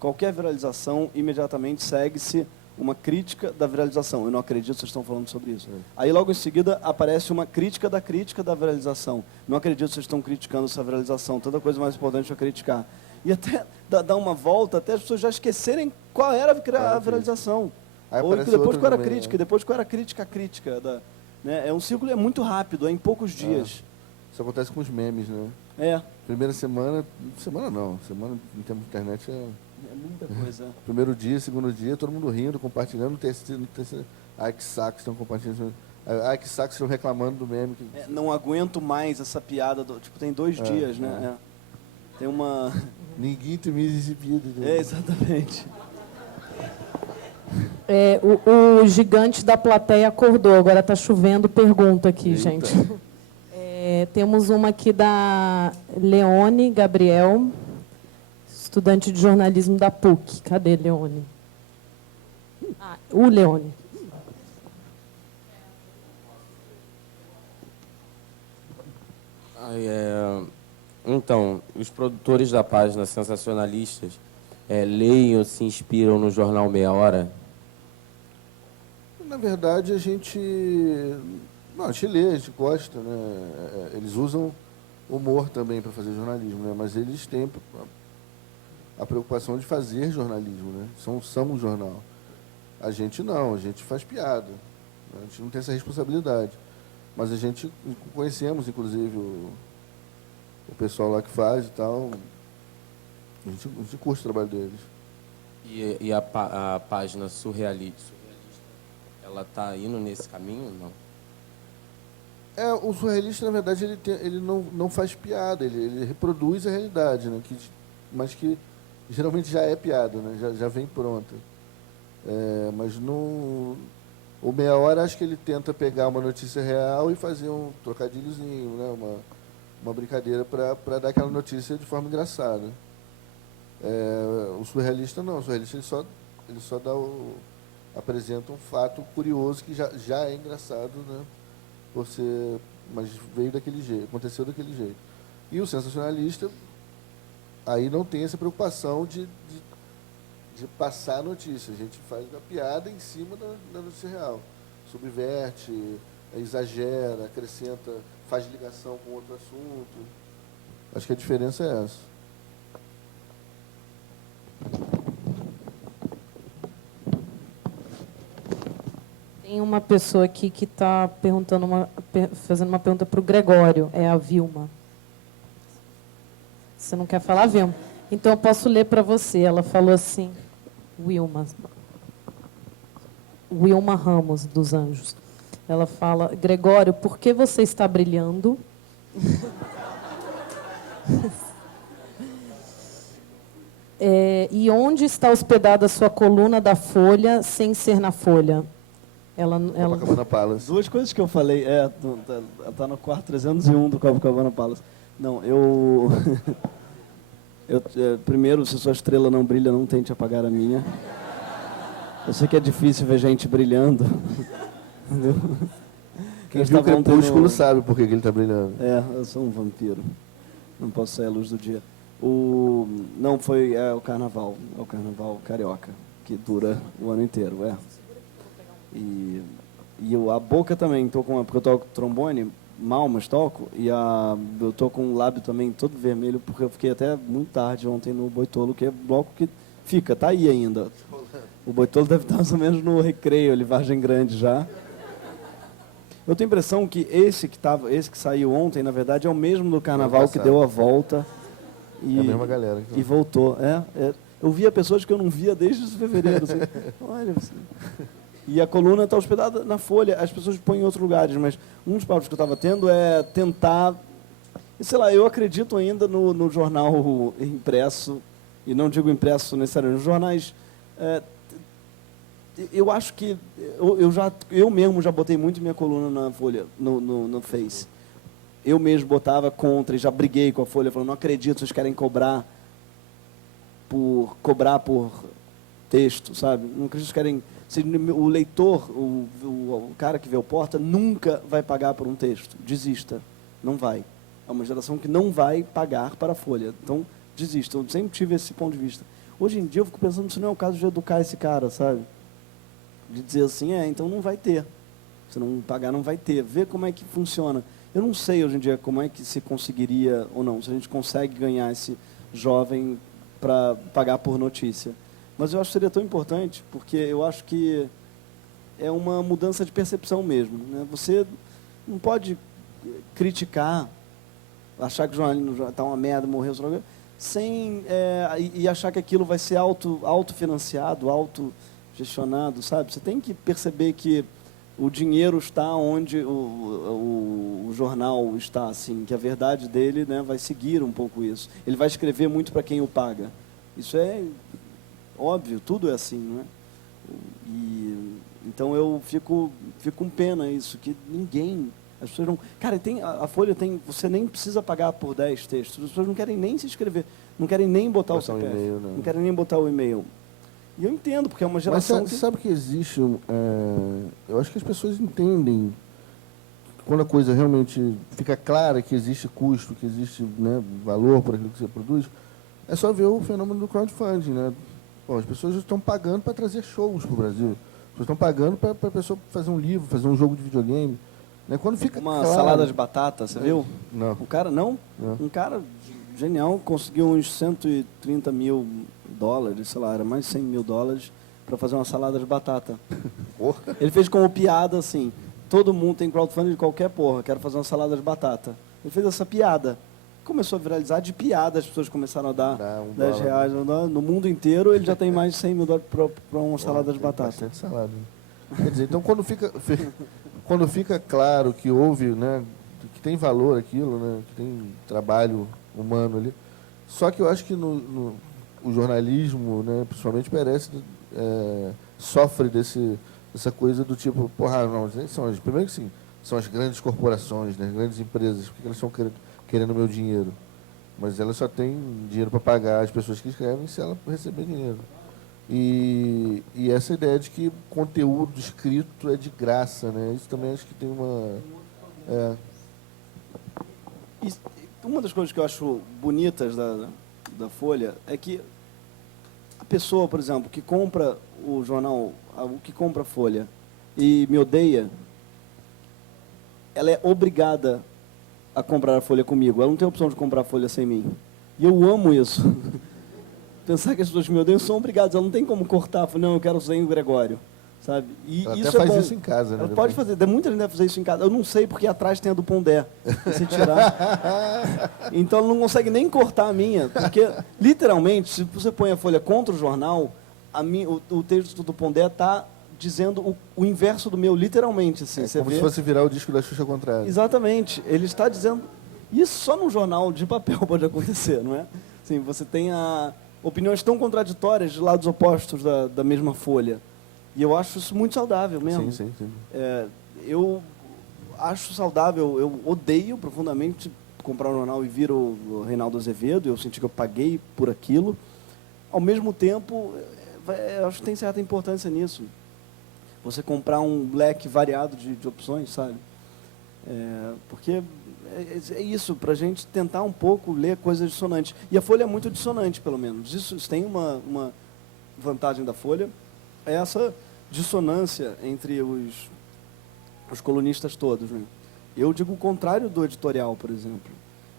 qualquer viralização, imediatamente segue-se uma crítica da viralização. Eu não acredito que vocês estão falando sobre isso. Aí logo em seguida aparece uma crítica da viralização. Não acredito que vocês estão criticando essa viralização. Tanta coisa mais importante é criticar. E até dar uma volta, até as pessoas já esquecerem qual era a viralização. Ou depois qual era a crítica, depois qual era a crítica. Né? É um círculo, é muito rápido, é em poucos dias. Isso acontece com os memes, né? Primeira semana em termos de internet é muita coisa. Primeiro dia, segundo dia, todo mundo rindo, compartilhando, no terceiro, ai que saco, estão compartilhando. Ai que saco, estão reclamando do meme. Não aguento mais essa piada, tem 2 dias, né? Tem uma... Ninguém te me exibido. Exatamente. O gigante da plateia acordou, agora está chovendo pergunta aqui, gente. Temos uma aqui da Leone Gabriel, estudante de jornalismo da PUC. Cadê Leone? O Leone. Então, os produtores da página Sensacionalistas leem ou se inspiram no jornal Meia Hora? Na verdade, a gente lê, a gente gosta, né? Eles usam humor também para fazer jornalismo, né? Mas eles têm a preocupação de fazer jornalismo, né? São um jornal. A gente não, a gente faz piada. Né? A gente não tem essa responsabilidade. Mas a gente conhecemos, inclusive, o pessoal lá que faz e tal. A gente curte o trabalho deles. E a página Surrealista, ela está indo nesse caminho, não? O surrealista, na verdade, ele não faz piada, ele reproduz a realidade, né? Mas que geralmente já é piada, né? Já vem pronta. Mas o Meia Hora, acho que ele tenta pegar uma notícia real e fazer um trocadilhozinho, né? uma brincadeira para dar aquela notícia de forma engraçada. O surrealista não, o surrealista ele só apresenta um fato curioso que já é engraçado, né? Mas veio daquele jeito, aconteceu daquele jeito. E o sensacionalista aí não tem essa preocupação de passar a notícia. A gente faz uma piada em cima da notícia real. Subverte, exagera, acrescenta, faz ligação com outro assunto. Acho que a diferença é essa. Tem uma pessoa aqui que está fazendo uma pergunta para o Gregório, é a Vilma. Você não quer falar, Vilma? Então eu posso ler para você. Ela falou assim, Wilma Ramos, dos Anjos. Ela fala, Gregório, por que você está brilhando? E onde está hospedada a sua coluna da Folha, sem ser na Folha? Copacabana Palace. Duas coisas que eu falei. Tá no quarto 301 do Copacabana Palace. Não, primeiro, se sua estrela não brilha, não tente apagar a minha. Eu sei que é difícil ver gente brilhando. Entendeu? Quem viu o Crepúsculo sabe por que ele está brilhando. Eu sou um vampiro. Não posso sair à luz do dia. Não, o carnaval. É o carnaval carioca, que dura o ano inteiro. E a boca também, porque eu toco trombone, mal, mas toco, e eu tô com o lábio também todo vermelho, porque eu fiquei até muito tarde ontem no Boitolo, que é bloco que tá aí ainda. O Boitolo deve estar mais ou menos no Recreio, ali, Vargem Grande já. Eu tenho a impressão que esse que saiu ontem, na verdade, é o mesmo do carnaval que deu a volta. É a mesma galera. E voltou. Eu via pessoas que eu não via desde fevereiro. Assim. Olha assim. E a coluna está hospedada na Folha. As pessoas põem em outros lugares, mas um dos papos que eu estava tendo é tentar... Sei lá, eu acredito ainda no jornal impresso, e não digo impresso necessariamente, nos jornais... eu acho que... Eu mesmo já botei muito minha coluna na Folha, no Face. Eu mesmo botava contra e já briguei com a Folha, falando, não acredito, vocês querem cobrar por texto, sabe? Não acredito que vocês querem... O leitor, o cara que vê o Porta, nunca vai pagar por um texto. Desista. Não vai. É uma geração que não vai pagar para a Folha. Então, desista. Eu sempre tive esse ponto de vista. Hoje em dia, eu fico pensando, se não é o caso de educar esse cara, sabe? De dizer assim, então não vai ter. Se não pagar, não vai ter. Ver como é que funciona. Eu não sei, hoje em dia, como é que se conseguiria ou não. Se a gente consegue ganhar esse jovem para pagar por notícia. Mas eu acho que seria tão importante, porque eu acho que é uma mudança de percepção mesmo. Né? Você não pode criticar, achar que o jornalismo está uma merda, morreu, e achar que aquilo vai ser autofinanciado, autogestionado, sabe? Você tem que perceber que o dinheiro está onde o jornal está, assim, que a verdade dele, né, vai seguir um pouco isso. Ele vai escrever muito para quem o paga. Isso é... óbvio, tudo é assim, não é? Então eu fico com pena isso, que as pessoas não... Cara, a Folha tem... Você nem precisa pagar por 10 textos, as pessoas não querem nem se inscrever, não querem nem botar o CPF, não querem nem botar o e-mail. E eu entendo, porque é uma geração Mas sabe que existe... eu acho que as pessoas entendem, quando a coisa realmente fica clara, que existe custo, que existe, né, valor por aquilo que você produz, é só ver o fenômeno do crowdfunding, né? As pessoas estão pagando para trazer shows para o Brasil. As pessoas estão pagando para a pessoa fazer um livro, fazer um jogo de videogame. Né? Quando fica uma claro... salada de batata, você viu? Não. O cara, não? Um cara genial conseguiu uns 130 mil dólares, sei lá, era mais de 100 mil dólares para fazer uma salada de batata. Ele fez como piada, assim, todo mundo tem crowdfunding de qualquer porra, quero fazer uma salada de batata. Ele fez essa piada. Começou a viralizar de piada, as pessoas começaram a dar R$10. No mundo inteiro, ele já tem mais de 100 mil dólares para uma salada de batata. Bastante salada. Quer dizer, então quando fica claro que houve, né, que tem valor aquilo, né, que tem trabalho humano ali, só que eu acho que o jornalismo, né, principalmente, sofre dessa coisa do tipo, porra, não, primeiro que sim, são as grandes corporações, né, grandes empresas, porque elas são querendo... querendo meu dinheiro. Mas ela só tem dinheiro para pagar as pessoas que escrevem se ela receber dinheiro. E essa ideia de que conteúdo escrito é de graça, né? Isso também acho que tem uma... E uma das coisas que eu acho bonitas da Folha é que a pessoa, por exemplo, que compra o jornal, o que compra a Folha e me odeia, ela é obrigada a comprar a Folha comigo. Ela não tem opção de comprar a Folha sem mim. E eu amo isso. Pensar que as pessoas que me odeiam são obrigadas. Ela não tem como cortar. Não, eu quero sem o Gregório. Sabe? E ela isso até faz bom. isso em casa, né? Ela pode fazer. Muita gente deve fazer isso em casa. Eu não sei, porque atrás tem a do Pondé. Se tirar. Então ela não consegue nem cortar a minha. Porque, literalmente, se você põe a Folha contra o jornal, o texto do Pondé está dizendo o inverso do meu, literalmente. Assim, como se fosse virar o disco da Xuxa ao contrário. Exatamente. Ele está dizendo... Isso só num jornal de papel pode acontecer, não é? Assim, você tem opiniões tão contraditórias de lados opostos da mesma folha. E eu acho isso muito saudável mesmo. Sim. Eu acho saudável, eu odeio profundamente comprar um jornal e vir o Reinaldo Azevedo, eu senti que eu paguei por aquilo. Ao mesmo tempo, eu acho que tem certa importância nisso. Você comprar um leque variado de opções, sabe? Porque é isso, para a gente tentar um pouco ler coisas dissonantes. E a Folha é muito dissonante, pelo menos. Isso tem uma vantagem da Folha, é essa dissonância entre os colunistas todos. Né? Eu digo o contrário do editorial, por exemplo.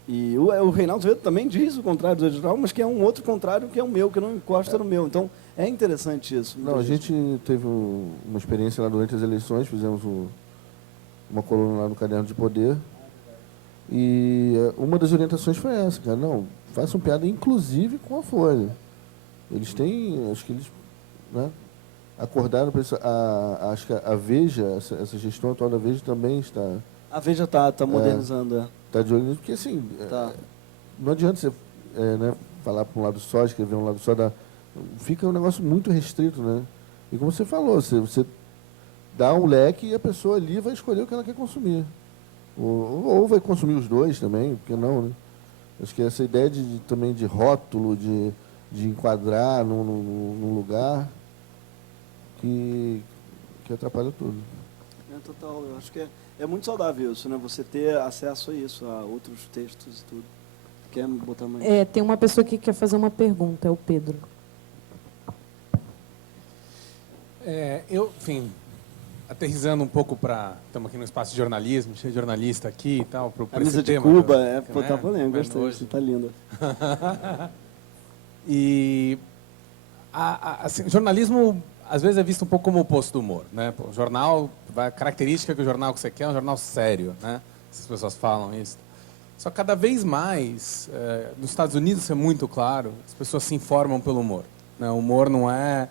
E o Reinaldo Azevedo também diz o contrário do editorial, mas que é um outro contrário que é o meu, que não encosta no meu. Então, é interessante isso. Não, a gente teve uma experiência lá durante as eleições, fizemos uma coluna lá no Caderno de Poder, e uma das orientações foi essa, cara, não, façam piada inclusive com a Folha. Eles têm, acho que eles, né, acordaram para isso. Acho que a Veja, essa gestão atual da Veja também está... A Veja está modernizando, Está de olho nisso, porque assim, não adianta você né, falar para um lado só, escrever um lado só, fica um negócio muito restrito, né? E como você falou, você dá um leque e a pessoa ali vai escolher o que ela quer consumir. Ou vai consumir os dois também, porque não, né? Acho que essa ideia também de rótulo, de enquadrar num lugar que atrapalha tudo. Total, eu acho que é muito saudável isso, né? Você ter acesso a isso, a outros textos e tudo. Quer botar mais? Tem uma pessoa que quer fazer uma pergunta, é o Pedro. Enfim, aterrissando um pouco para... Estamos aqui no espaço de jornalismo, cheio de jornalista aqui e tal. A mesa de Cuba, tá polêmico, gostei, hoje. Tá linda. E assim, jornalismo, às vezes, é visto um pouco como o oposto do humor, né? O jornal, a característica que o jornal que você quer é um jornal sério, né? As pessoas falam isso. Só que cada vez mais, nos Estados Unidos isso é muito claro, as pessoas se informam pelo humor. Né? O humor não é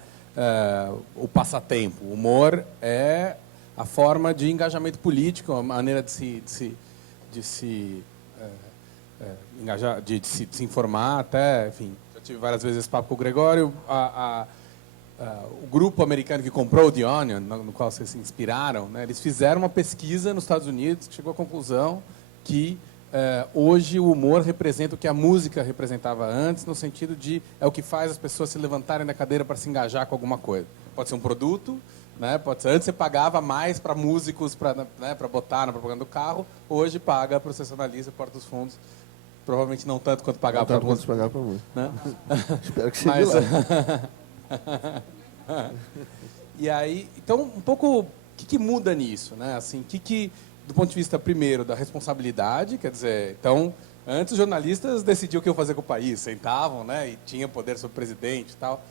o passatempo. O humor é a forma de engajamento político, a maneira de se engajar, de se informar até, enfim. Eu tive várias vezes esse papo com o Gregório. O grupo americano que comprou o The Onion, no qual vocês se inspiraram, né, eles fizeram uma pesquisa nos Estados Unidos que chegou à conclusão que hoje o humor representa o que a música representava antes, no sentido de é o que faz as pessoas se levantarem da cadeira para se engajar com alguma coisa. Pode ser um produto, né, pode ser, antes você pagava mais para músicos para botar na propaganda do carro, hoje paga para o sensacionalista, porta dos fundos. Provavelmente não tanto quanto pagava para música. Né? Espero que chegue lá. E aí, então, um pouco, o que muda nisso, né? Assim, do ponto de vista, primeiro, da responsabilidade, quer dizer, então, antes os jornalistas decidiam o que iam fazer com o país, sentavam, né, e tinham poder sobre o presidente e tal.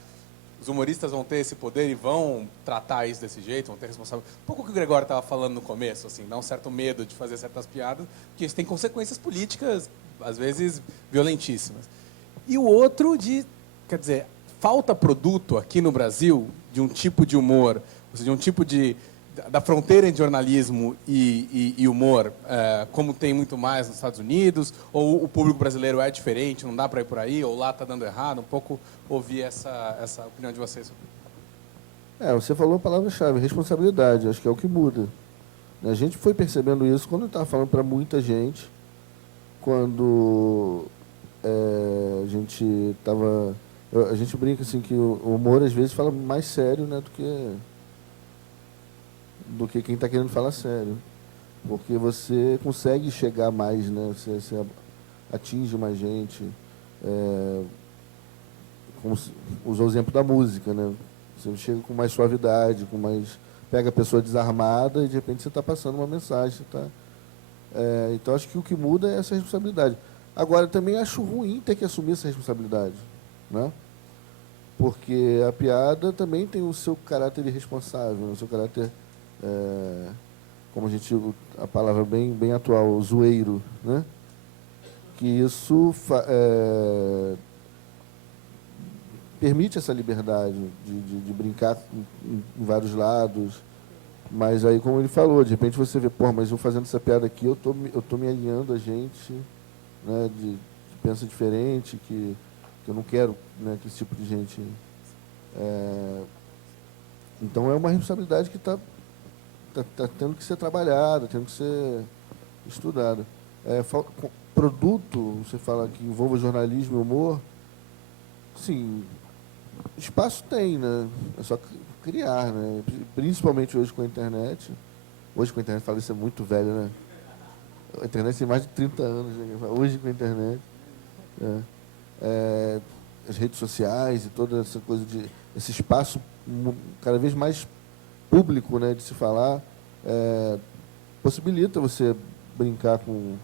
Os humoristas vão ter esse poder e vão tratar isso desse jeito, vão ter responsabilidade. Um pouco o que o Gregório estava falando no começo, assim, dá um certo medo de fazer certas piadas, porque isso tem consequências políticas, às vezes, violentíssimas. E o outro quer dizer, falta produto aqui no Brasil de um tipo de humor, ou seja, de um tipo da fronteira entre jornalismo e humor, como tem muito mais nos Estados Unidos, ou o público brasileiro é diferente, não dá para ir por aí, ou lá está dando errado, um pouco ouvir essa opinião de vocês. Você falou a palavra-chave, responsabilidade, acho que é o que muda. A gente foi percebendo isso quando estava falando para muita gente, quando a gente brinca assim que o humor às vezes fala mais sério, né, do que quem está querendo falar sério, porque você consegue chegar mais, né, você atinge mais gente, como usou o exemplo da música, né, você chega com mais suavidade, pega a pessoa desarmada e de repente você está passando uma mensagem, tá? Então acho que o que muda é essa responsabilidade. Agora também acho ruim ter que assumir essa responsabilidade, né? Porque a piada também tem o seu caráter irresponsável, o seu caráter, como a palavra bem atual, zoeiro, né? Que isso permite essa liberdade de brincar em vários lados, mas aí, como ele falou, de repente você vê, mas eu fazendo essa piada aqui, eu tô me alinhando a gente, né, que pensa diferente, que eu não quero, né, que esse tipo de gente... Então é uma responsabilidade que está tendo que ser trabalhada, tendo que ser estudada. Produto, você fala que envolva jornalismo e humor, sim, espaço tem, né? É só criar, né? Principalmente hoje com a internet. Hoje com a internet, falo isso é muito velho, né? A internet tem mais de 30 anos, né? Hoje com a internet. As redes sociais e toda essa coisa esse espaço cada vez mais público, né, de se falar, possibilita você brincar com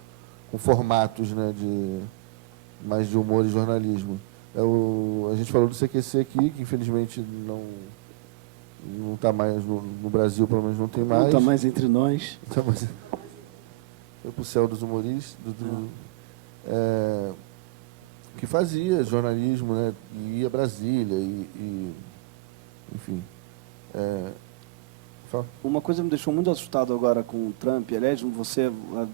formatos, né, mais de humor e jornalismo. A gente falou do CQC aqui, que infelizmente não está mais no Brasil, pelo menos não tem mais. Não está mais entre nós. Foi para o céu dos humoristas, que fazia jornalismo, né, e ia a Brasília, enfim. Uma coisa me deixou muito assustado agora com o Trump, aliás, você, a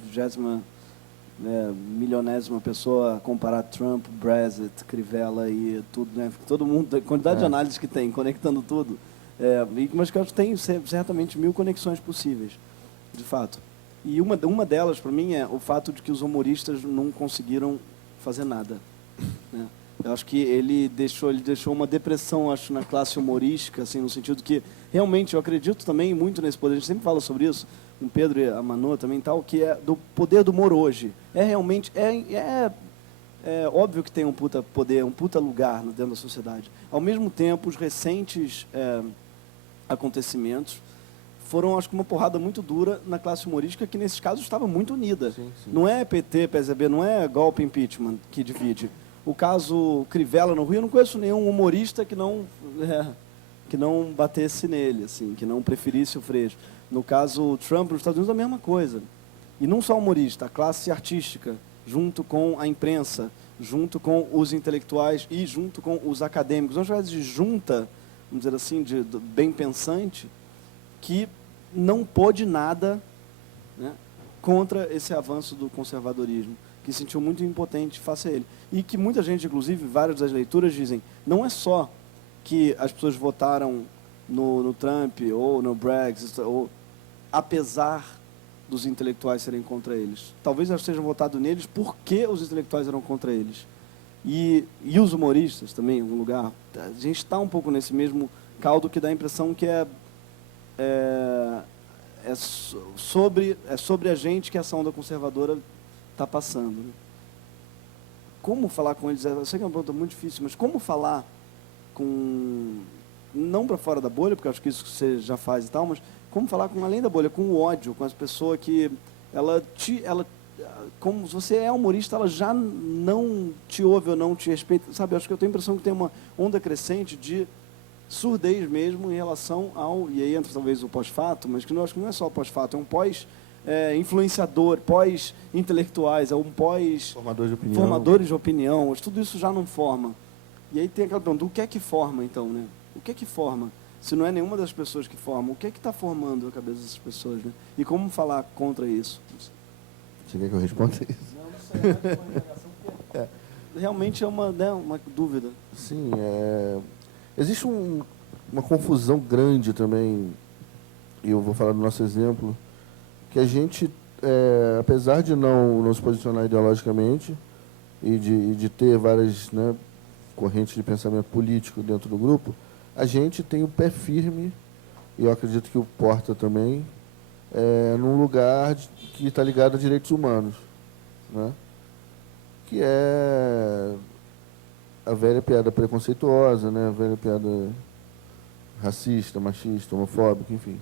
20ª pessoa a comparar Trump, Brexit, Crivella e tudo, né? Todo mundo, a quantidade de análises que tem, conectando tudo. Mas que eu acho que tem certamente 1000 conexões possíveis, de fato. E uma delas, para mim, é o fato de que os humoristas não conseguiram fazer nada, né? Eu acho que ele deixou uma depressão, acho, na classe humorística, assim, no sentido que, realmente, eu acredito também muito nesse poder. A gente sempre fala sobre isso, com Pedro e a Manu também, tal, que é do poder do humor hoje. Realmente, óbvio que tem um puta poder, um puta lugar dentro da sociedade. Ao mesmo tempo, os recentes acontecimentos foram, acho que, uma porrada muito dura na classe humorística, que, nesses casos, estava muito unida. Sim. Não é PT, PSDB, não é golpe impeachment que divide. O caso Crivella no Rio, eu não conheço nenhum humorista que não batesse nele, assim, que não preferisse o Freixo. No caso Trump nos Estados Unidos, a mesma coisa. E não só humorista, a classe artística, junto com a imprensa, junto com os intelectuais e junto com os acadêmicos. Uma espécie de junta, vamos dizer assim, de bem pensante, que não pôde nada, né, contra esse avanço do conservadorismo, que se sentiu muito impotente face a ele. E que muita gente, inclusive, várias das leituras dizem, não é só que as pessoas votaram no Trump ou no Brexit, ou apesar dos intelectuais serem contra eles. Talvez elas tenham votado neles porque os intelectuais eram contra eles. E os humoristas também, em algum lugar. A gente está um pouco nesse mesmo caldo que dá a impressão que é sobre a gente que a ação da conservadora está passando, né? Como falar com eles? Eu sei que é uma pergunta muito difícil, mas como falar não para fora da bolha, porque acho que isso você já faz e tal, mas como falar com além da bolha, com o ódio, com as pessoas que como se você é humorista, ela já não te ouve ou não te respeita, sabe? Acho que eu tenho a impressão que tem uma onda crescente de surdez mesmo em relação e aí entra talvez o pós-fato, mas que eu acho que não é só o pós-fato, é um influenciador, pós-intelectuais, é um formadores de opinião, mas tudo isso já não forma. E aí tem aquela pergunta, o que é que forma então, né? O que é que forma? Se não é nenhuma das pessoas que forma, o que é que está formando a cabeça dessas pessoas, né? E como falar contra isso? Você quer que eu responda isso? Não sei, porque realmente é uma dúvida. Sim, existe uma confusão grande também, e eu vou falar do nosso exemplo, que a gente apesar de não se posicionar ideologicamente e de ter várias, né, correntes de pensamento político dentro do grupo, a gente tem o pé firme, e eu acredito que o Porta também, num lugar que está ligado a direitos humanos, né? Que é a velha piada preconceituosa, né? A velha piada racista, machista, homofóbica, enfim.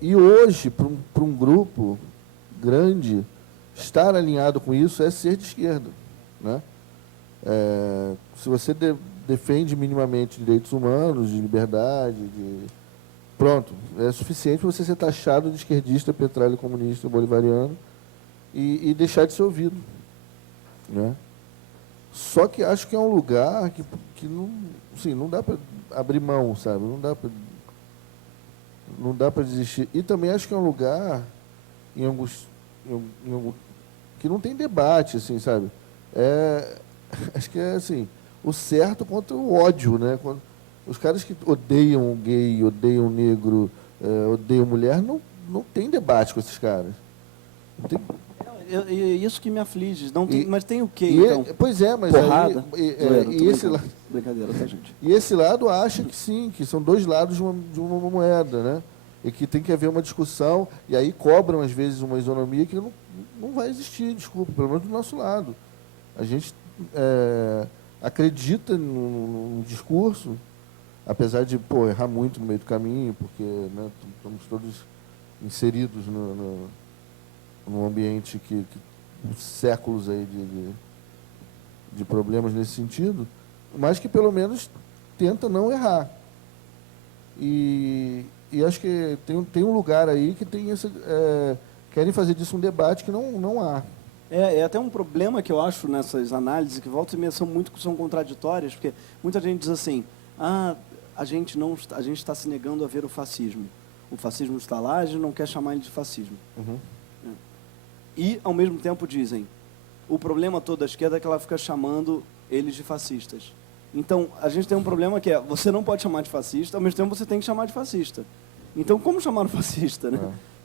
E hoje, para um grupo grande, estar alinhado com isso é ser de esquerda, né? Se você defende minimamente direitos humanos, de liberdade, pronto, é suficiente para você ser taxado de esquerdista, petralho comunista, bolivariano e deixar de ser ouvido, né? Só que acho que é um lugar que não, assim, não dá para abrir mão, sabe? Não dá para desistir. E também acho que é um lugar que não tem debate, assim, sabe? Acho que é assim, o certo contra o ódio, né? Os caras que odeiam gay, odeiam negro, odeiam mulher, não tem debate com esses caras. Não tem... Isso que me aflige. Não tem, mas tem o quê, então? Pois é, mas porrada? e esse lado... Brincadeira, tá, gente? E esse lado acha que sim, que são dois lados de uma moeda, né? E que tem que haver uma discussão, e aí cobram, às vezes, uma isonomia que não vai existir, desculpa, pelo menos do nosso lado. A gente acredita no discurso, apesar de errar muito no meio do caminho, porque, né, estamos todos inseridos num ambiente que séculos aí de problemas nesse sentido, mas que pelo menos tenta não errar. E acho que tem um lugar aí que tem querem fazer disso um debate que não há. É até um problema que eu acho nessas análises, que volta e meia são contraditórias, porque muita gente diz assim, a gente está se negando a ver o fascismo. O fascismo está lá, a gente não quer chamar ele de fascismo. Uhum. E, ao mesmo tempo, dizem, o problema todo da esquerda é que ela fica chamando eles de fascistas. Então, a gente tem um problema que você não pode chamar de fascista, ao mesmo tempo você tem que chamar de fascista. Então, como chamar o fascista, né?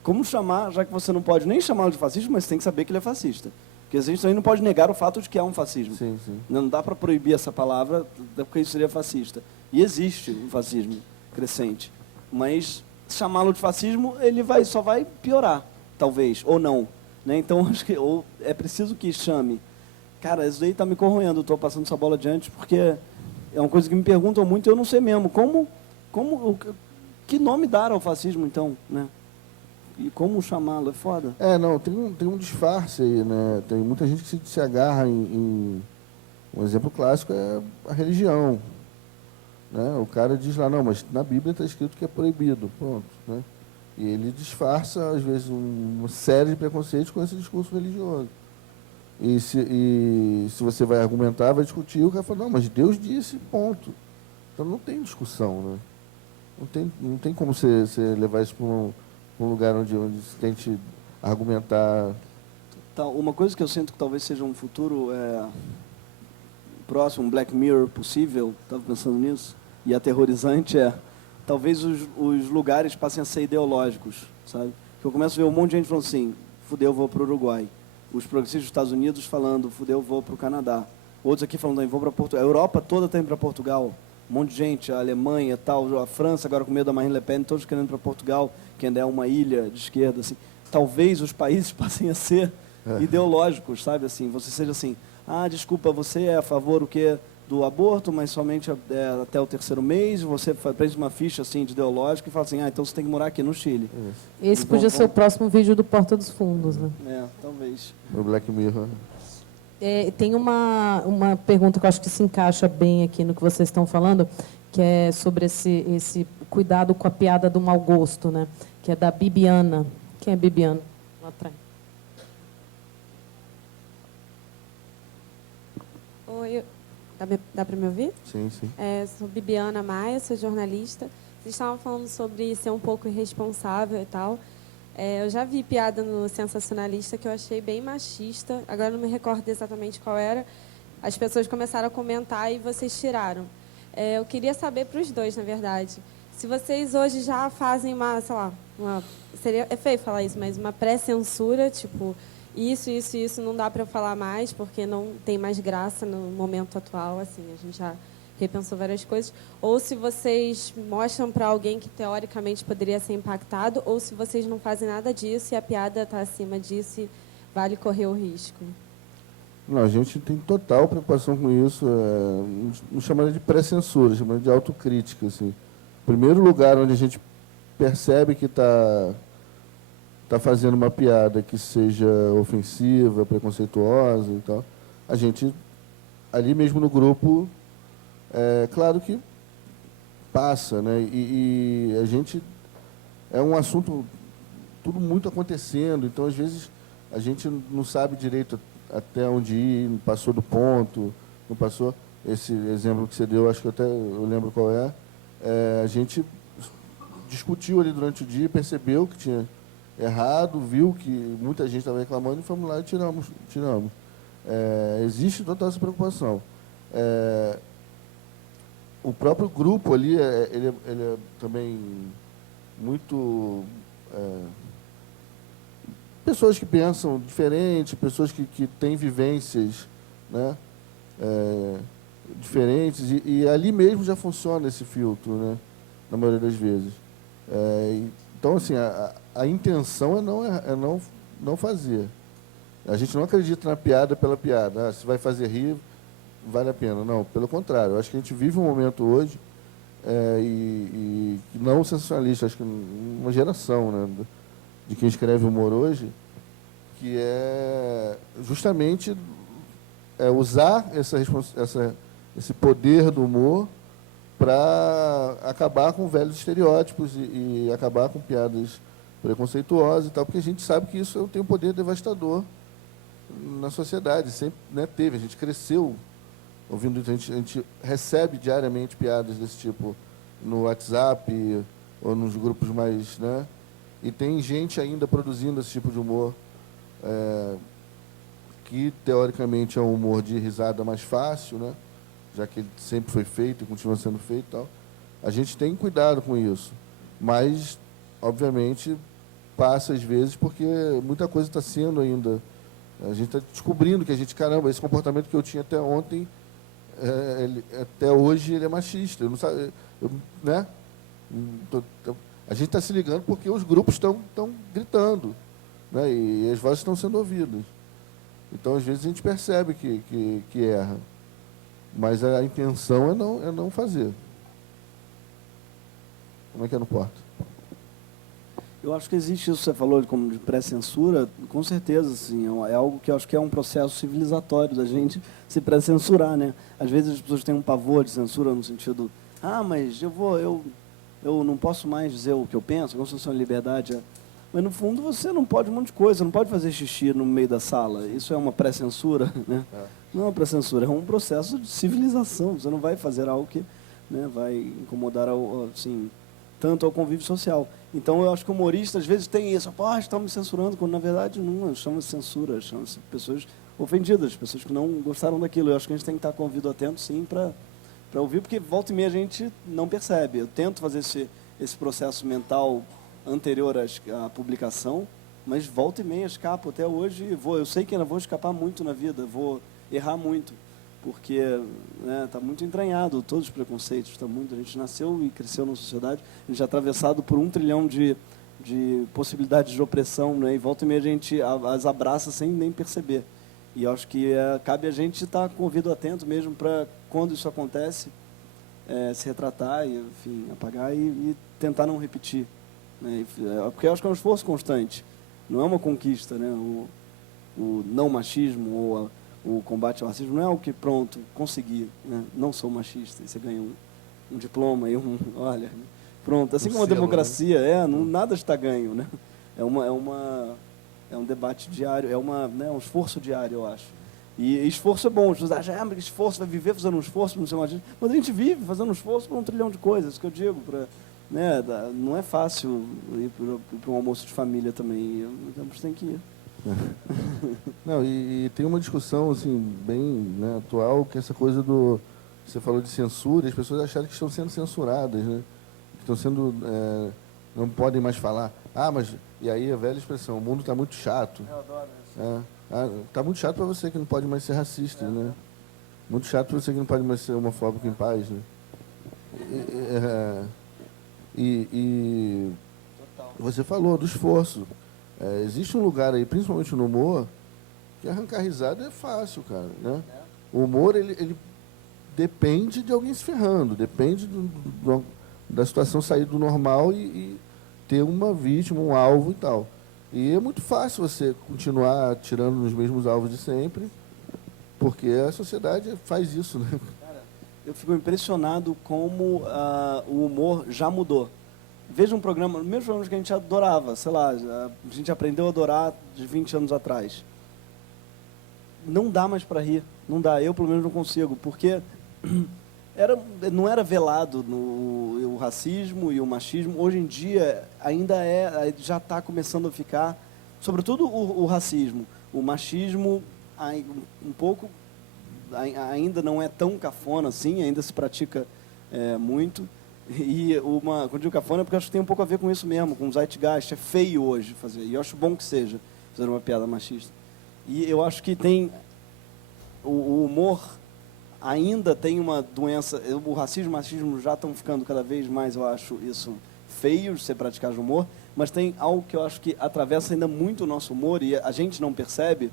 Como chamar, já que você não pode nem chamá-lo de fascista, mas você tem que saber que ele é fascista. Porque a gente também não pode negar o fato de que há um fascismo. Sim, sim. Não dá para proibir essa palavra, porque isso seria fascista. E existe um fascismo crescente. Mas chamá-lo de fascismo, ele só vai piorar, talvez, ou não. Né? Então, acho que é preciso que chame. Cara, isso daí está me corroendo, estou passando essa bola adiante, porque é uma coisa que me perguntam muito e eu não sei mesmo. Que nome dar ao fascismo, então? Né? E como chamá-lo? É foda. Não, tem um disfarce aí, né? Tem muita gente que se agarra em... Um exemplo clássico é a religião. Né? O cara diz lá, não, mas na Bíblia está escrito que é proibido. Pronto, né? E ele disfarça, às vezes, uma série de preconceitos com esse discurso religioso. E se você vai argumentar, vai discutir, o cara fala, não, mas Deus disse, ponto. Então não tem discussão, né? Não tem como você levar isso para um lugar onde se tente argumentar. Tá, uma coisa que eu sinto que talvez seja um futuro próximo, um Black Mirror possível, estava pensando nisso, e aterrorizante talvez os lugares passem a ser ideológicos, sabe? Que eu começo a ver um monte de gente falando assim, fudeu, vou para o Uruguai. Os progressistas dos Estados Unidos falando, fudeu, vou para o Canadá. Outros aqui falando, vou para Portugal. A Europa toda está indo para Portugal. Um monte de gente, a Alemanha, tal, a França agora com medo da Marine Le Pen, todos querendo ir para Portugal, que ainda é uma ilha de esquerda, assim. Talvez os países passem a ser ideológicos, sabe? Assim, você seja assim, desculpa, você é a favor do aborto, mas somente até o 3º mês, você prende uma ficha assim, de ideológico e fala assim, então você tem que morar aqui no Chile. Esse podia ser o próximo vídeo do Porta dos Fundos, né? Talvez. O Black Mirror. Tem uma pergunta que eu acho que se encaixa bem aqui no que vocês estão falando, que é sobre esse cuidado com a piada do mau gosto, né? Que é da Bibiana. Quem é Bibiana? Lá atrás. Oi, dá para me ouvir? Sim, sim. Sou Bibiana Maia, sou jornalista. Vocês estavam falando sobre ser um pouco irresponsável e tal. Eu já vi piada no Sensacionalista que eu achei bem machista. Agora não me recordo exatamente qual era. As pessoas começaram a comentar e vocês tiraram. Eu queria saber para os dois, na verdade, Se vocês hoje já fazem uma, sei lá, é feio falar isso, mas uma pré-censura, tipo, isso não dá para falar mais, porque não tem mais graça no momento atual, assim, a gente já repensou várias coisas. Ou se vocês mostram para alguém que teoricamente poderia ser impactado, ou se vocês não fazem nada disso e a piada está acima disso e vale correr o risco. Não, a gente tem total preocupação com isso. Não chamaria de pré-censura, chamaria de autocrítica. Assim. Primeiro lugar onde a gente percebe que está fazendo uma piada que seja ofensiva, preconceituosa e tal, a gente, ali mesmo no grupo, claro que passa, né? E a gente... É um assunto, tudo muito acontecendo, então, às vezes, a gente não sabe direito até onde ir, não passou do ponto, não passou. Esse exemplo que você deu, acho que até eu lembro qual é. A gente discutiu ali durante o dia, percebeu que tinha errado, viu que muita gente estava reclamando e fomos lá e tiramos. Existe total essa preocupação. O próprio grupo ali, ele é também muito... pessoas que pensam diferente, pessoas que têm vivências, né, diferentes, e ali mesmo já funciona esse filtro, né, na maioria das vezes. Então, assim, a intenção é não fazer. A gente não acredita na piada pela piada. Se vai fazer rir, vale a pena. Não, pelo contrário. Eu acho que a gente vive um momento hoje, e não sensacionalista, acho que uma geração, né, de quem escreve humor hoje, que é justamente usar esse poder do humor para acabar com velhos estereótipos e acabar com piadas preconceituosas e tal, porque a gente sabe que isso tem um poder devastador na sociedade, sempre, né, teve. A gente cresceu ouvindo isso, a gente recebe diariamente piadas desse tipo no WhatsApp ou nos grupos mais, né, e tem gente ainda produzindo esse tipo de humor, que teoricamente é um humor de risada mais fácil, né, já que ele sempre foi feito e continua sendo feito e tal. A gente tem cuidado com isso, mas, obviamente, passa às vezes porque muita coisa está sendo ainda... A gente está descobrindo que caramba, esse comportamento que eu tinha até ontem, até hoje, ele é machista. Eu não sabe, né? A gente está se ligando porque os grupos estão gritando, né? E as vozes estão sendo ouvidas. Então, às vezes, a gente percebe que erra. Mas a intenção é não fazer. Como é que é no Porto? Eu acho que existe isso que você falou de pré-censura, com certeza, assim, é algo que eu acho que é um processo civilizatório da gente se pré-censurar, né? Às vezes as pessoas têm um pavor de censura no sentido, mas eu não posso mais dizer o que eu penso, como se fosse uma liberdade. Mas, no fundo, você não pode um monte de coisa, não pode fazer xixi no meio da sala. Isso é uma pré-censura, né? Não é uma pré-censura, é um processo de civilização. Você não vai fazer algo que, né, vai incomodar, assim, tanto ao convívio social. Então, eu acho que o humorista, às vezes, tem isso. Estão me censurando, quando, na verdade, não chama-se censura, chama-se pessoas ofendidas, pessoas que não gostaram daquilo. Eu acho que a gente tem que estar com o ouvido atento, sim, para ouvir, porque volta e meia a gente não percebe. Eu tento fazer esse processo mental anterior à publicação, mas volta e meia escapo. Até hoje, eu sei que ainda vou escapar muito na vida, vou errar muito, porque está muito entranhado todos os preconceitos, a gente nasceu e cresceu na sociedade, a gente é atravessado por 1 trilhão de possibilidades de opressão, né, e volta e meia a gente as abraça sem nem perceber. E eu acho que cabe a gente estar com o ouvido atento mesmo para, quando isso acontece, se retratar, e, enfim, apagar e tentar não repetir. Né, porque eu acho que é um esforço constante, não é uma conquista, né, o não machismo ou o combate ao racismo não é algo que, pronto, consegui, né? Não sou machista, e você ganha um diploma e olha, pronto, assim como a democracia, né? Nada está ganho, né? É um debate diário, né, um esforço diário, eu acho. E esforço é bom, as pessoas acham, esforço, vai viver fazendo um esforço, não sei mais, mas a gente vive fazendo um esforço para 1 trilhão de coisas, que eu digo, né, não é fácil ir para um almoço de família também, a gente tem que ir. Não, e tem uma discussão assim, bem, né, atual, que é essa coisa você falou de censura, e as pessoas acharem que estão sendo censuradas, né? Que estão sendo... não podem mais falar. Mas... E aí a velha expressão, o mundo está muito chato. Eu adoro isso. Está muito chato para você que não pode mais ser racista, né? Muito chato para você que não pode mais ser homofóbico em paz, né? E você falou do esforço. Existe um lugar aí, principalmente no humor, que arrancar risada é fácil, cara, né? O humor, ele depende de alguém se ferrando, depende da situação sair do normal e ter uma vítima, um alvo e tal. E é muito fácil você continuar atirando nos mesmos alvos de sempre, porque a sociedade faz isso, né? Cara, eu fico impressionado como o humor já mudou. Veja um programa, mesmo programas que a gente adorava, sei lá, a gente aprendeu a adorar de 20 anos atrás. Não dá mais para rir, não dá, eu pelo menos não consigo, porque não era velado o racismo e o machismo. Hoje em dia ainda já está começando a ficar, sobretudo o racismo. O machismo um pouco ainda não é tão cafona assim, ainda se pratica muito. E quando eu digo cafona é porque eu acho que tem um pouco a ver com isso mesmo, com o zeitgeist. É feio hoje fazer, e eu acho bom que seja fazer uma piada machista. E eu acho que tem o humor ainda tem uma doença. O racismo e o machismo já estão ficando cada vez mais, eu acho isso feio de ser praticado de humor, mas tem algo que eu acho que atravessa ainda muito o nosso humor e a gente não percebe,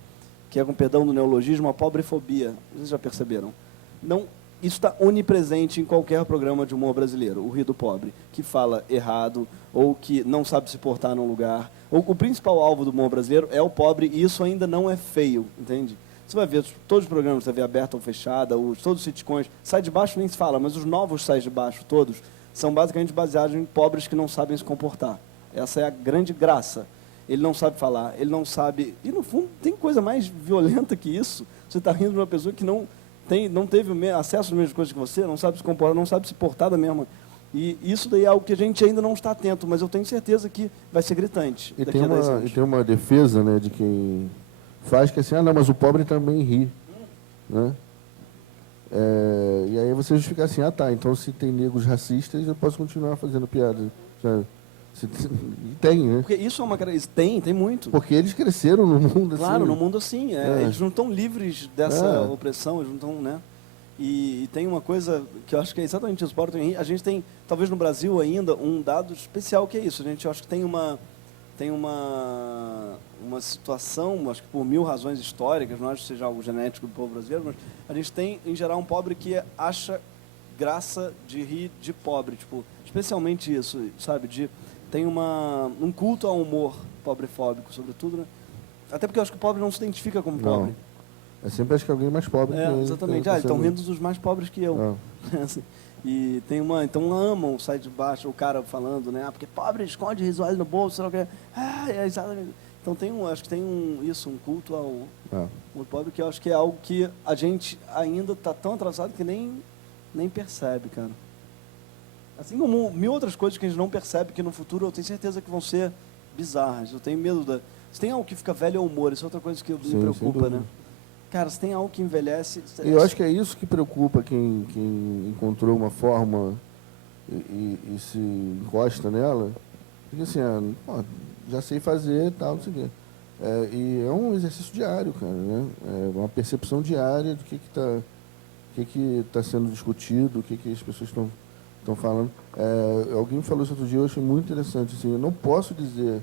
que é, com perdão do neologismo, a pobrefobia. Vocês já perceberam? Não, isso está onipresente em qualquer programa de humor brasileiro, o rir do pobre, que fala errado, ou que não sabe se portar num lugar. Ou o principal alvo do humor brasileiro é o pobre, e isso ainda não é feio, entende? Você vai ver todos os programas da TV aberta ou fechada, todos os sitcoms, Sai de Baixo nem se fala, mas os novos Sai de Baixo todos são basicamente baseados em pobres que não sabem se comportar. Essa é a grande graça. Ele não sabe falar, ele não sabe... E, no fundo, tem coisa mais violenta que isso. Você está rindo de uma pessoa que não teve acesso às mesmas coisas que você, não sabe se comportar, não sabe se portar da mesma... E isso daí é algo que a gente ainda não está atento, mas eu tenho certeza que vai ser gritante daqui a 10 anos. E tem uma defesa, né, de quem faz que assim, não, mas o pobre também ri. Né? E aí você justifica assim, tá, então se tem negros racistas, eu posso continuar fazendo piada. Sabe? E tem, né? Porque isso é uma característica. Tem muito. Porque eles cresceram no mundo assim. Claro, no mundo assim. Eles não estão livres dessa opressão, eles não estão, né? E tem uma coisa que eu acho que é exatamente isso. A gente tem, talvez no Brasil ainda, um dado especial que é isso. A gente acho que tem uma situação, acho que por 1000 razões históricas, não acho que seja algo genético do povo brasileiro, mas a gente tem, em geral, um pobre que acha graça de rir de pobre. Tipo, especialmente isso, sabe? Tem um culto ao humor pobrefóbico, sobretudo, né? Até porque eu acho que o pobre não se identifica como pobre. Eu sempre acho que alguém mais pobre que ele. Exatamente. Eles estão rindo dos mais pobres que eu. Assim, e tem então amam o Sai de Baixo, o cara falando, né? Porque pobre esconde riso no bolso, sei lá o que. Exatamente. Então acho que tem um culto ao pobre, que eu acho que é algo que a gente ainda está tão atrasado que nem percebe, cara. Assim como 1000 outras coisas que a gente não percebe, que no futuro eu tenho certeza que vão ser bizarras. Eu tenho medo Se tem algo que fica velho é o humor, isso é outra coisa que me preocupa, né? Cara, se tem algo que envelhece... Eu acho que é isso que preocupa quem encontrou uma forma e se encosta nela. Porque assim, já sei fazer e tal, não sei o quê. E é um exercício diário, cara, né? É uma percepção diária do que está sendo discutido, o que as pessoas estão falando. Alguém falou isso outro dia, eu achei muito interessante. Assim, eu não posso dizer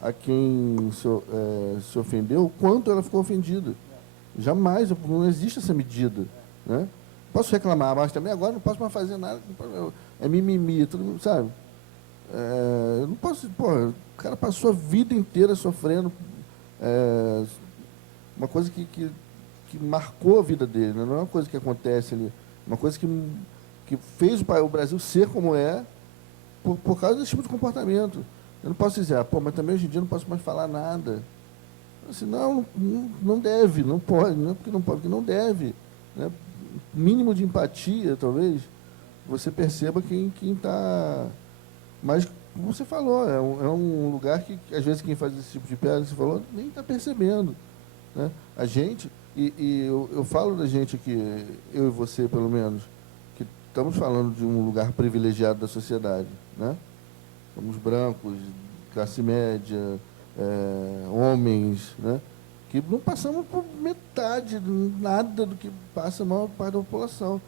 a quem se ofendeu o quanto ela ficou ofendida. Jamais, não existe essa medida. Né? Posso reclamar, mas também agora não posso mais fazer nada. É mimimi, tudo mundo sabe. Eu não posso... Porra, o cara passou a vida inteira sofrendo uma coisa que marcou a vida dele. Né? Não é uma coisa que acontece ali. Uma coisa que fez o Brasil ser como é por causa desse tipo de comportamento. Eu não posso dizer, mas também hoje em dia não posso mais falar nada. Assim, não deve, não pode, não é porque não pode, porque não deve. Né? Mínimo de empatia, talvez, você perceba quem está... Mas, como você falou, é um lugar que, às vezes, quem faz esse tipo de piada, você falou, nem está percebendo. Né? A gente, eu falo da gente aqui, eu e você, pelo menos, que estamos falando de um lugar privilegiado da sociedade. né? Somos brancos, classe média, homens, né? Que não passamos por metade, nada do que passa a maior parte da população.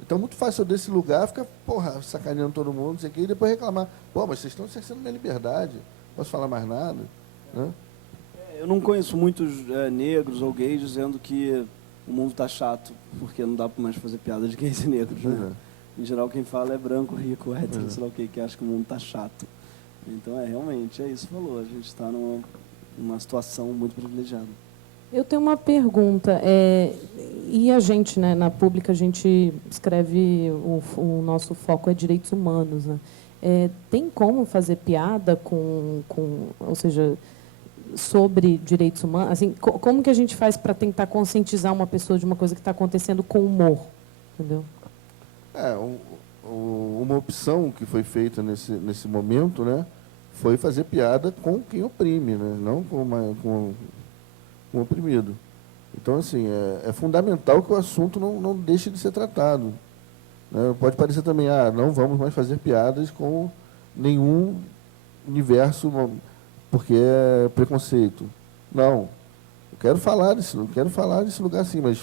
Então, muito fácil desse lugar ficar, porra, sacaneando todo mundo, não sei o quê, e depois reclamar. Pô, mas vocês estão cerceando minha liberdade, não posso falar mais nada, né? Eu não conheço muitos negros ou gays dizendo que o mundo está chato, porque não dá mais fazer piada de gays e negros, né? Em geral, quem fala é branco, rico, hétero, sei lá o que acha que o mundo está chato. Então, realmente, é isso que falou. A gente está numa situação muito privilegiada. Eu tenho uma pergunta. E a gente, né, na pública, a gente escreve, o nosso foco é direitos humanos, né? Tem como fazer piada ou seja, sobre direitos humanos? Assim, como que a gente faz para tentar conscientizar uma pessoa de uma coisa que está acontecendo com humor? Entendeu? Uma opção que foi feita nesse momento, né, foi fazer piada com quem oprime, né, não com o oprimido. Então, assim, é fundamental que o assunto não deixe de ser tratado, né? Pode parecer também, não vamos mais fazer piadas com nenhum universo, porque é preconceito. Não. Eu quero falar desse lugar sim, mas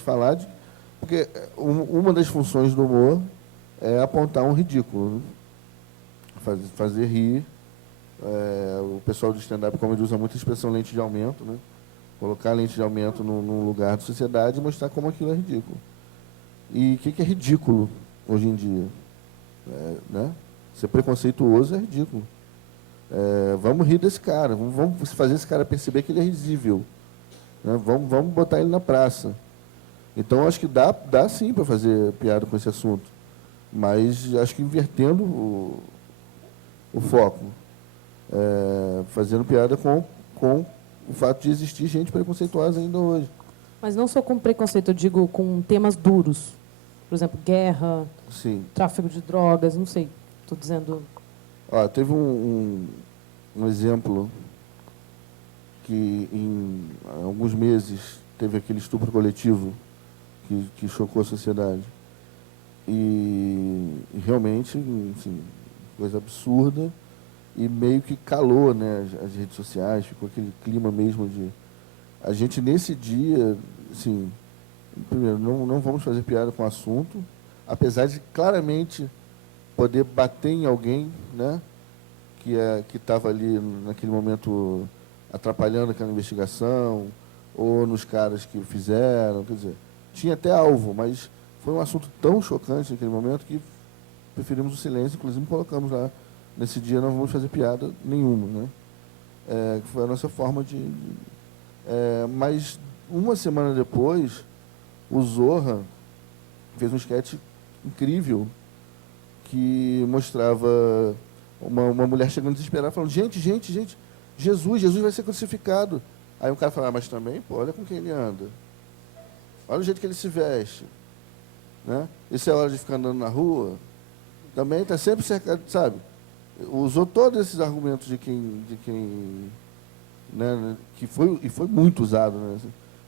porque uma das funções do humor é apontar um ridículo, né? Fazer rir. O pessoal do stand-up comedy usa muito a expressão lente de aumento, né? Colocar a lente de aumento num lugar de sociedade e mostrar como aquilo é ridículo. E o que é ridículo hoje em dia? Né? Ser preconceituoso é ridículo. Vamos rir desse cara, vamos fazer esse cara perceber que ele é risível, né? Vamos botar ele na praça. Então, acho que dá sim para fazer piada com esse assunto, mas acho que invertendo o foco, fazendo piada com o fato de existir gente preconceituosa ainda hoje. Mas não só com preconceito, eu digo com temas duros. Por exemplo, guerra, Sim. Tráfico de drogas, não sei. Estou dizendo... Teve um exemplo que, em alguns meses, teve aquele estupro coletivo que chocou a sociedade. E realmente, assim, coisa absurda. E meio que calou, né, as redes sociais, ficou aquele clima mesmo de... A gente, nesse dia, assim, primeiro, não vamos fazer piada com o assunto, apesar de claramente poder bater em alguém, né, que estava ali naquele momento atrapalhando aquela investigação, ou nos caras que fizeram, quer dizer, tinha até alvo, mas foi um assunto tão chocante naquele momento que preferimos o silêncio, inclusive colocamos lá, nesse dia não vamos fazer piada nenhuma, né? Foi a nossa forma mas uma semana depois, o Zorra fez um sketch incrível que mostrava uma mulher chegando desesperada, falando, gente, Jesus vai ser crucificado. Aí um cara fala, mas também, pô, olha com quem ele anda. Olha o jeito que ele se veste. Né? Isso é hora de ficar andando na rua. Também está sempre cercado, sabe? Usou todos esses argumentos de quem né, que foi muito usado. Né?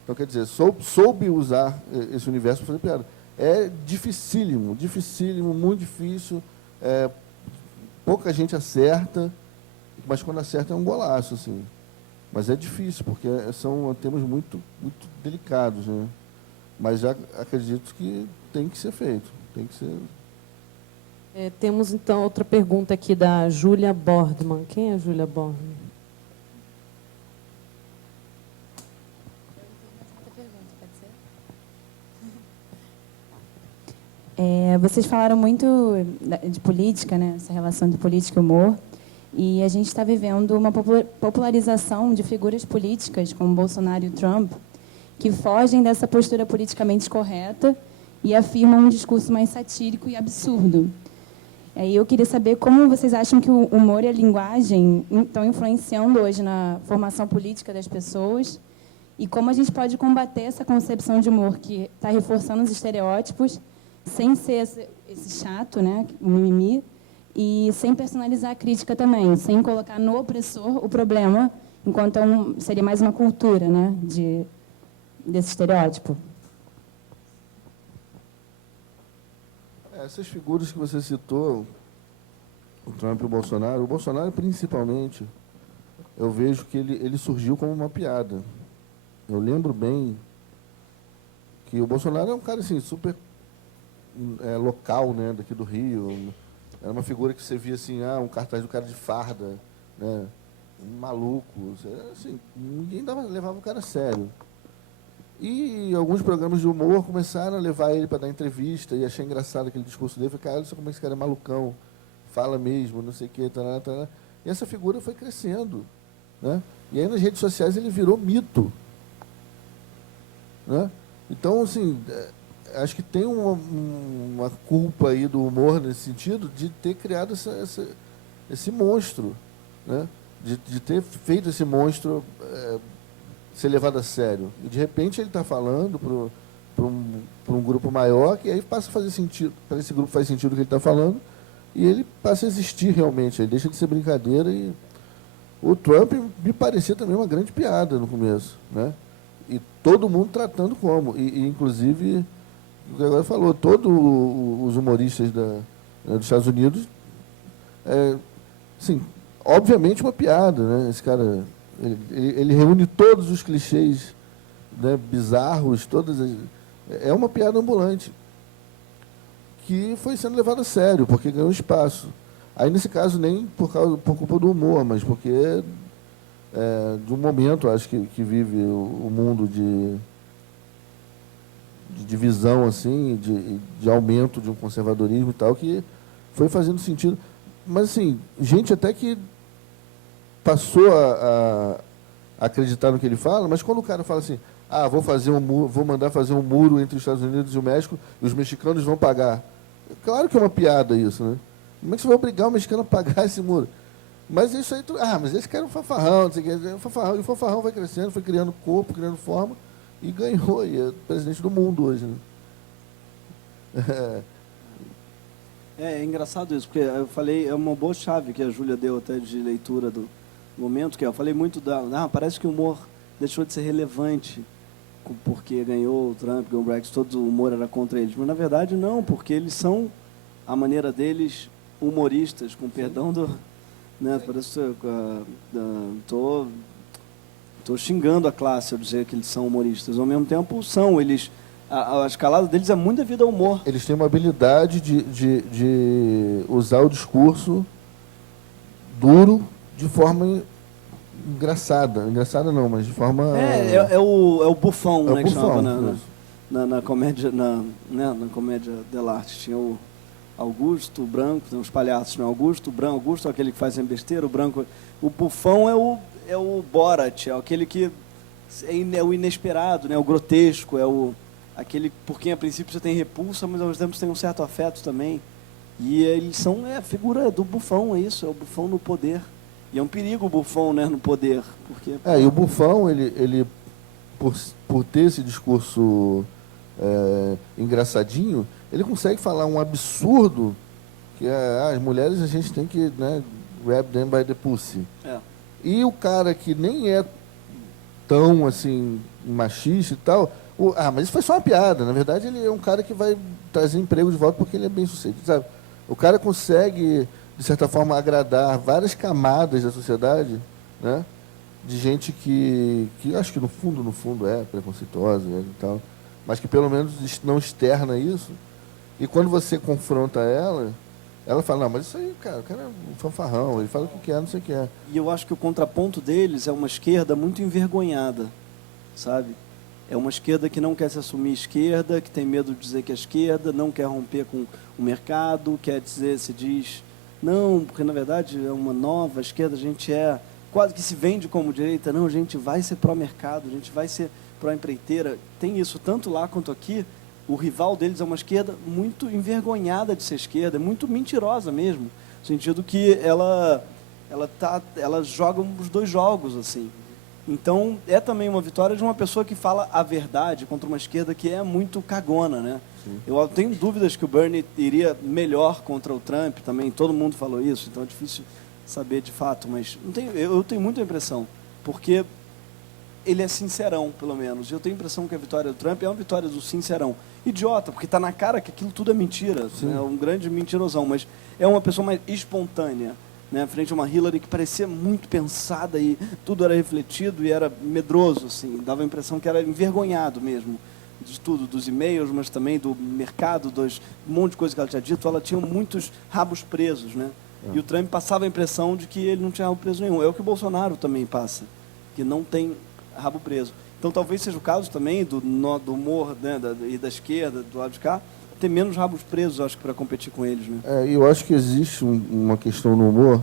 Então, quer dizer, soube usar esse universo para fazer piada. É dificílimo, muito difícil. Pouca gente acerta, mas quando acerta é um golaço, assim. Mas é difícil, porque são temas muito, muito delicados, né? Mas acredito que tem que ser feito, tem que ser... temos, então, outra pergunta aqui da Júlia Bordman. Quem é a Júlia Bordman? Vocês falaram muito de política, né? Essa relação de política e humor. E a gente está vivendo uma popularização de figuras políticas, como Bolsonaro e Trump, que fogem dessa postura politicamente correta e afirmam um discurso mais satírico e absurdo. E eu queria saber como vocês acham que o humor e a linguagem estão influenciando hoje na formação política das pessoas e como a gente pode combater essa concepção de humor que está reforçando os estereótipos sem ser esse chato, né, o mimimi, e sem personalizar a crítica também, sem colocar no opressor o problema, enquanto seria mais uma cultura, né, desse estereótipo. Essas figuras que você citou, o Trump e o Bolsonaro principalmente, eu vejo que ele surgiu como uma piada. Eu lembro bem que o Bolsonaro é um cara assim, super local, né, daqui do Rio. Era uma figura que você via assim, um cartaz do cara de farda, né, um maluco. Assim, ninguém levava o cara a sério. E alguns programas de humor começaram a levar ele para dar entrevista e achei engraçado aquele discurso dele. Falei, cara, olha só como esse cara é malucão, fala mesmo, não sei o quê. Tará, tará. E essa figura foi crescendo, né? E aí nas redes sociais ele virou mito, né? Então, assim, acho que tem uma culpa aí do humor nesse sentido de ter criado esse monstro, né? De ter feito esse monstro ser levado a sério. E, de repente, ele está falando para um grupo maior, que aí passa a fazer sentido, para esse grupo faz sentido o que ele está falando, e ele passa a existir realmente, ele deixa de ser brincadeira. E o Trump me parecia também uma grande piada no começo, né? E todo mundo tratando como. E inclusive, o que agora falou, todos os humoristas dos Estados Unidos, assim, obviamente uma piada, né? Esse cara, ele reúne todos os clichês, né, bizarros, é uma piada ambulante que foi sendo levada a sério, porque ganhou espaço. Aí, nesse caso, nem por culpa do humor, mas porque de um momento, acho que vive o mundo de divisão, assim, de aumento de um conservadorismo e tal, que foi fazendo sentido. Mas, assim, gente até que passou a acreditar no que ele fala, mas quando o cara fala assim, vou mandar fazer um muro entre os Estados Unidos e o México e os mexicanos vão pagar. Claro que é uma piada isso, né? Como é que você vai obrigar o mexicano a pagar esse muro? Mas isso aí, mas esse cara é um fanfarrão, não sei o que, e o fanfarrão vai crescendo, foi criando corpo, criando forma, e ganhou, e é presidente do mundo hoje, né? É engraçado isso, porque eu falei, é uma boa chave que a Júlia deu até de leitura do momento, que eu falei muito parece que o humor deixou de ser relevante, porque ganhou o Trump, ganhou o Brexit, todo o humor era contra eles. Mas, na verdade, não, porque eles são, a maneira deles, humoristas, com perdão do... Né, parece que estou xingando a classe ao dizer que eles são humoristas. Ao mesmo tempo, são. A escalada deles é muito devido ao humor. Eles têm uma habilidade de usar o discurso duro de forma engraçada. Engraçada não, mas de forma... É o bufão, é né, o que bufão, chamava na comédia, na comédia dell'arte. Tinha o Augusto, o branco, tem os palhaços, né? Augusto é aquele que faz sem besteira, o branco... O bufão é o Borat, é aquele que é o inesperado, né? O grotesco, aquele por quem a princípio você tem repulsa, mas ao mesmo tempo você tem um certo afeto também. E eles são a figura do bufão, é isso, é o bufão no poder. E é um perigo o bufão, né, no poder. Porque... e o bufão, ele por ter esse discurso engraçadinho, ele consegue falar um absurdo que as mulheres a gente tem que, né, grab them by the pussy. E o cara que nem é tão assim machista e tal, mas isso foi só uma piada. Na verdade, ele é um cara que vai trazer emprego de volta porque ele é bem sucedido, sabe? O cara consegue, de certa forma, agradar várias camadas da sociedade, né? De gente que acho que no fundo é preconceituosa e tal, mas que pelo menos não externa isso. E quando você confronta ela fala, não, mas isso aí, cara, o cara é um fanfarrão, ele fala o que quer, não sei o que é. E eu acho que o contraponto deles é uma esquerda muito envergonhada, sabe? É uma esquerda que não quer se assumir esquerda, que tem medo de dizer que é esquerda, não quer romper com o mercado, se diz, não, porque na verdade é uma nova esquerda, a gente quase que se vende como direita, não, a gente vai ser pró-mercado, a gente vai ser pró-empreiteira. Tem isso tanto lá quanto aqui. O rival deles é uma esquerda muito envergonhada de ser esquerda, muito mentirosa mesmo, no sentido que ela joga os dois jogos, assim. Então, é também uma vitória de uma pessoa que fala a verdade contra uma esquerda que é muito cagona, né? Sim. Eu tenho dúvidas que o Bernie iria melhor contra o Trump, também todo mundo falou isso, então é difícil saber de fato, mas eu tenho muita impressão, porque ele é sincerão, pelo menos. Eu tenho a impressão que a vitória do Trump é uma vitória do sincerão. idiota, porque está na cara que aquilo tudo é mentira, né? Um grande mentirosão, mas é uma pessoa mais espontânea, né? Frente a uma Hillary que parecia muito pensada e tudo era refletido e era medroso, assim, dava a impressão que era envergonhado mesmo de tudo, dos e-mails, mas também do mercado, um monte de coisa que ela tinha dito. Ela tinha muitos rabos presos, né? E o Trump passava a impressão de que ele não tinha rabo preso nenhum. É o que o Bolsonaro também passa, que não tem rabo preso. Então, talvez seja o caso também do humor, né, e da esquerda, do lado de cá, ter menos rabos presos, acho que, para competir com eles. Né? Eu acho que existe uma questão no humor,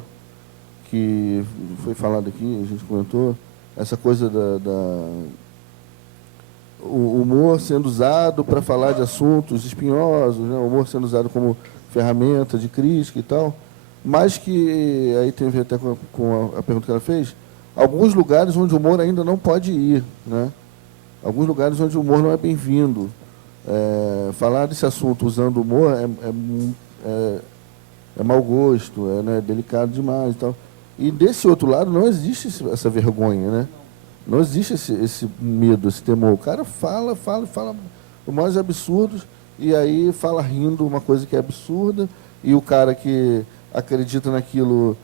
que foi falado aqui, a gente comentou, essa coisa o humor sendo usado para falar de assuntos espinhosos, né? O humor sendo usado como ferramenta de crítica e tal, mas que, aí tem a ver até com a pergunta que ela fez, alguns lugares onde o humor ainda não pode ir, né? Alguns lugares onde o humor não é bem-vindo. Falar desse assunto usando humor é mau gosto, né, delicado demais e tal. E desse outro lado não existe essa vergonha, né? Não existe esse medo, esse temor. O cara fala os mais absurdos e aí fala rindo uma coisa que é absurda, e o cara que acredita naquilo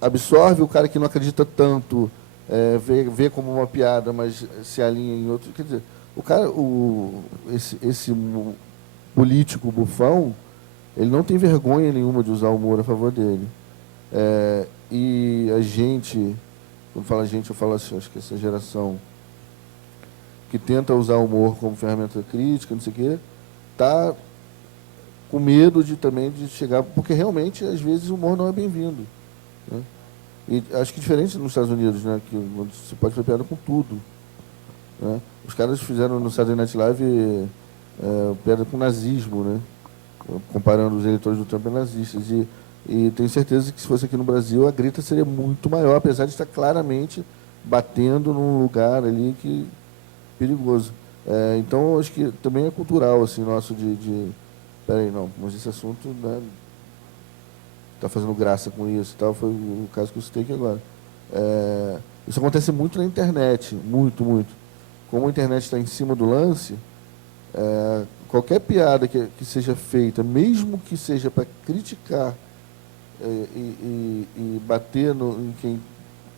absorve, o cara que não acredita tanto vê como uma piada, mas se alinha em outro. Quer dizer, o cara, esse político bufão, ele não tem vergonha nenhuma de usar o humor a favor dele. E a gente, quando fala gente, eu falo assim, acho que essa geração que tenta usar o humor como ferramenta crítica, não sei o quê, está com medo também de chegar, porque realmente, às vezes, o humor não é bem-vindo. Né? E acho que diferente nos Estados Unidos, né, que você pode fazer piada com tudo. Né? Os caras fizeram no Saturday Night Live piada com nazismo, né? Comparando os eleitores do Trump a nazistas. E tenho certeza que, se fosse aqui no Brasil, a grita seria muito maior, apesar de estar claramente batendo num lugar ali perigoso. Então, acho que também é cultural, assim, nosso peraí, não, mas esse assunto, né, está fazendo graça com isso e tal, foi o caso que eu citei aqui agora. Isso acontece muito na internet, muito, muito. Como a internet está em cima do lance, qualquer piada que seja feita, mesmo que seja para criticar e bater em quem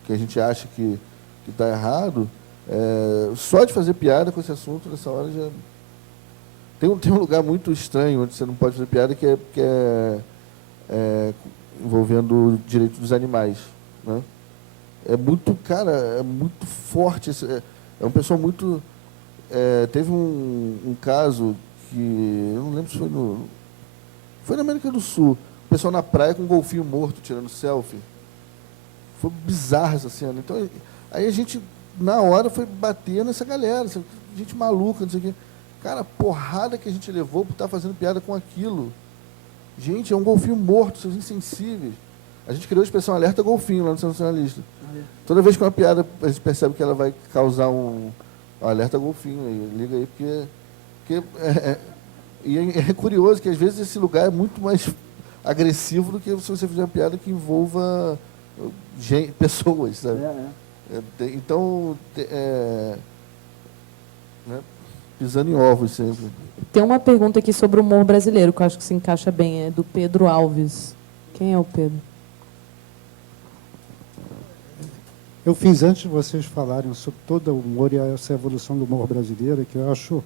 que a gente acha que está errado, só de fazer piada com esse assunto, nessa hora já... Tem um lugar muito estranho onde você não pode fazer piada, que é envolvendo o direito dos animais. Né? É muito forte. É uma pessoa muito... teve um caso que... Eu não lembro se foi na América do Sul. O pessoal na praia com um golfinho morto, tirando selfie. Foi bizarra essa cena. Então, aí a gente, na hora, foi bater nessa galera. Gente maluca, não sei o quê. Cara, a porrada que a gente levou por estar fazendo piada com aquilo. Gente, é um golfinho morto, seus insensíveis. A gente criou a expressão alerta golfinho lá no Sensacionalista. Toda vez que uma piada a gente percebe que ela vai causar um alerta golfinho, aí, liga aí, porque é curioso que às vezes esse lugar é muito mais agressivo do que se você fizer uma piada que envolva pessoas, sabe? Então, né, pisando em ovos sempre. Tem uma pergunta aqui sobre o humor brasileiro, que eu acho que se encaixa bem, é do Pedro Alves. Quem é o Pedro? Eu fiz antes de vocês falarem sobre todo o humor e essa evolução do humor brasileiro, que eu acho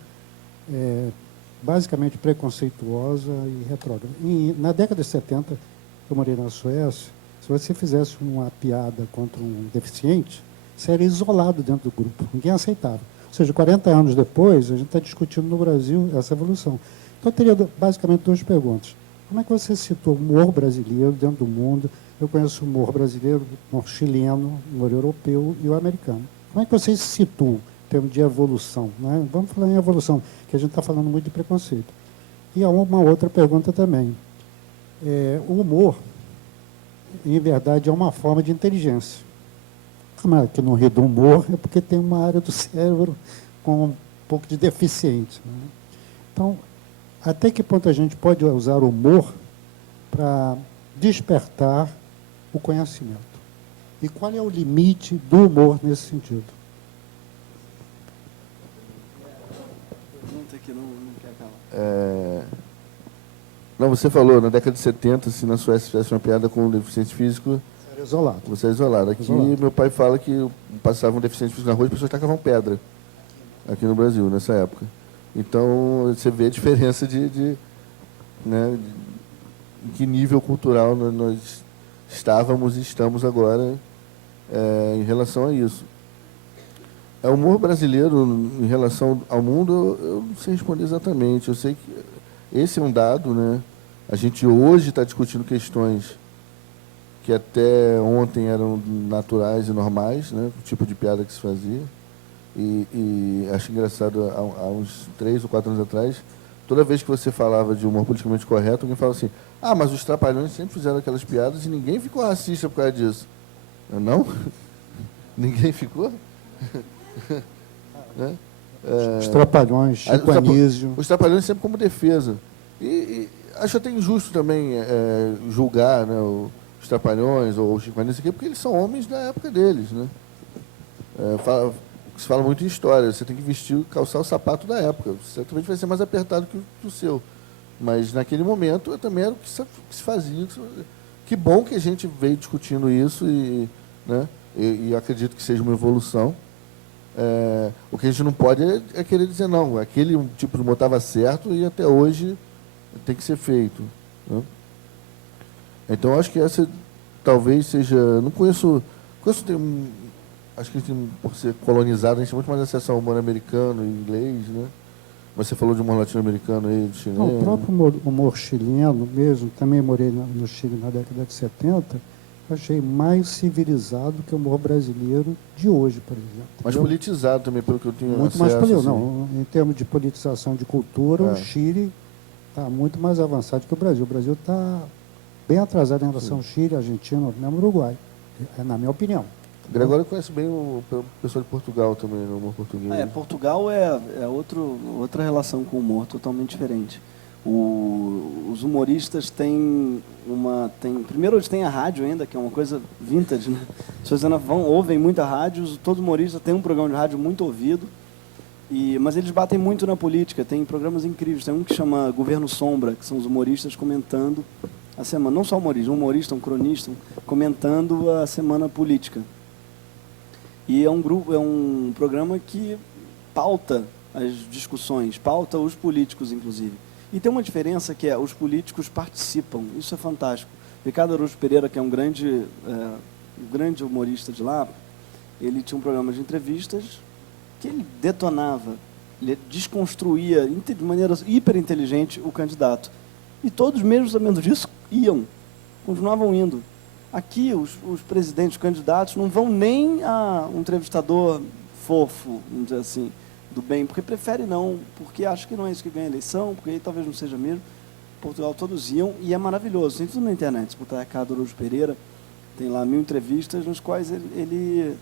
basicamente preconceituosa e retrógrada. Na década de 70, eu morei na Suécia, se você fizesse uma piada contra um deficiente, você era isolado dentro do grupo, ninguém aceitava. Ou seja, 40 anos depois, a gente está discutindo no Brasil essa evolução. Então, eu teria basicamente duas perguntas. Como é que você situa o humor brasileiro dentro do mundo? Eu conheço o humor brasileiro, o humor chileno, o humor europeu e o americano. Como é que vocês se situam em termos de evolução? Né? Vamos falar em evolução, que a gente está falando muito de preconceito. E há uma outra pergunta também. O humor, em verdade, é uma forma de inteligência. Como é que não ri do humor, é porque tem uma área do cérebro com um pouco de deficiência. Né? Então, até que ponto a gente pode usar o humor para despertar o conhecimento? E qual é o limite do humor nesse sentido? que não quer acabar. Não, você falou, na década de 70, se na Suécia tivesse uma piada com um deficiente físico, Era isolado. você é isolado. Aqui, meu pai fala que passava um deficiente físico na rua e as pessoas tacavam pedra. Aqui no Brasil, nessa época. Então, você vê a diferença né, em que nível cultural nós estávamos e estamos agora em relação a isso. O humor brasileiro, em relação ao mundo, eu não sei responder exatamente. Eu sei que esse é um dado, né? A gente hoje está discutindo questões que até ontem eram naturais e normais, né? O tipo de piada que se fazia. E acho engraçado, há uns 3 ou 4 anos atrás, toda vez que você falava de humor politicamente correto, alguém falava assim, mas os Trapalhões sempre fizeram aquelas piadas e ninguém ficou racista por causa disso. Não? Ninguém ficou? Né? Os Trapalhões, Chico Anísio. Os Trapalhões sempre como defesa. E acho até injusto também julgar, né, os Trapalhões ou os Chico Anísio aqui, porque eles são homens da época deles. Né? Se fala muito em história, você tem que vestir, calçar o sapato da época. Certamente vai ser mais apertado que o seu. Mas naquele momento também era o que se fazia. Que bom que a gente veio discutindo isso né, e acredito que seja uma evolução. O que a gente não pode é querer dizer, não, aquele tipo de humor estava certo e até hoje tem que ser feito. Né? Então, acho que essa talvez seja... Não conheço acho que por ser colonizado, a gente tem muito mais acesso ao humor americano e inglês, né? Você falou de humor latino-americano aí, de chileno. O próprio humor chileno mesmo, também morei no Chile na década de 70, achei mais civilizado que o humor brasileiro de hoje, por exemplo. Mais politizado também, pelo que eu tenho muito acesso. Mais politizado. Assim. Não, em termos de politização de cultura, o Chile está muito mais avançado que o Brasil. O Brasil está bem atrasado em relação ao Chile, Argentina, mesmo Uruguai, na minha opinião. O Gregório conhece bem o pessoal de Portugal também, no humor português. Portugal é outra relação com o humor totalmente diferente. Os humoristas têm primeiro eles têm a rádio ainda, que é uma coisa vintage, né? As pessoas ainda ouvem muita rádio, todo humorista tem um programa de rádio muito ouvido, mas eles batem muito na política, tem programas incríveis, tem um que chama Governo Sombra, que são os humoristas comentando a semana, não só humorista, um cronista, comentando a semana política. E é um programa que pauta as discussões, pauta os políticos, inclusive. E tem uma diferença que os políticos participam, isso é fantástico. Ricardo Araújo Pereira, que é um grande humorista de lá, ele tinha um programa de entrevistas que ele detonava, ele desconstruía de maneira hiper inteligente o candidato. E todos, mesmo sabendo disso, continuavam indo. Aqui, os presidentes, os candidatos, não vão nem a um entrevistador fofo, vamos dizer assim, do bem, porque prefere não, porque acha que não é isso que ganha a eleição, porque aí talvez não seja mesmo. Portugal todos iam, e é maravilhoso. Tem tudo na internet. Se botar Ricardo Araújo Pereira, tem lá 1000 entrevistas nas quais ele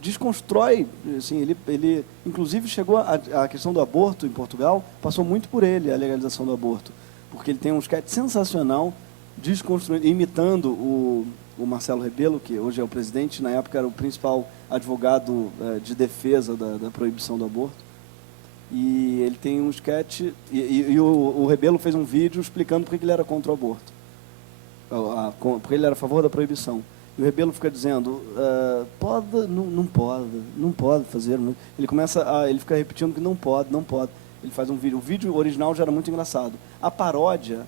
desconstrói, assim, ele inclusive chegou a questão do aborto em Portugal, passou muito por ele, a legalização do aborto, porque ele tem um sketch sensacional, desconstruindo, imitando o Marcelo Rebelo, que hoje é o presidente, na época era o principal advogado de defesa da proibição do aborto. E ele tem um sketch, e o Rebelo fez um vídeo explicando por que ele era contra o aborto, porque ele era a favor da proibição. E o Rebelo fica dizendo, não pode fazer. Ele fica repetindo que não pode. Ele faz um vídeo. O vídeo original já era muito engraçado. A paródia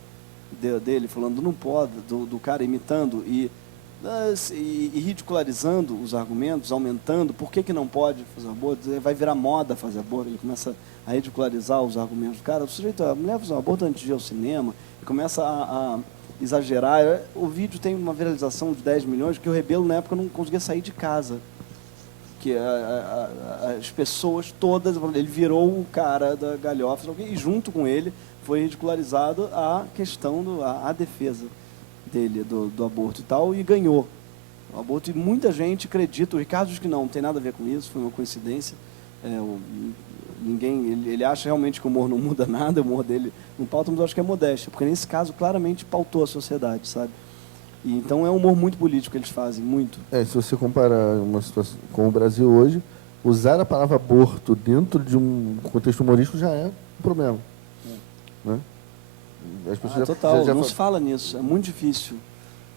dele falando não pode, do cara imitando e ridicularizando os argumentos, aumentando por que não pode fazer aborto, vai virar moda fazer aborto, ele começa a ridicularizar os argumentos do cara, a mulher faz um aborto antes de ir ao cinema, e começa a exagerar. O vídeo tem uma viralização de 10 milhões, que o Rebelo na época não conseguia sair de casa, que as pessoas todas, ele virou o cara da galhofa, e junto com ele foi ridicularizado a questão, a defesa dele, do aborto e tal, e ganhou o aborto. E muita gente acredita, o Ricardo diz que não tem nada a ver com isso, foi uma coincidência. Ele acha realmente que o humor não muda nada, o humor dele não pauta, mas eu acho que é modéstia, porque nesse caso claramente pautou a sociedade, sabe? E, então é um humor muito político que eles fazem, muito. Se você comparar uma situação com o Brasil hoje, usar a palavra aborto dentro de um contexto humorístico já é um problema. Né? As pessoas total, já não se fala nisso. É muito difícil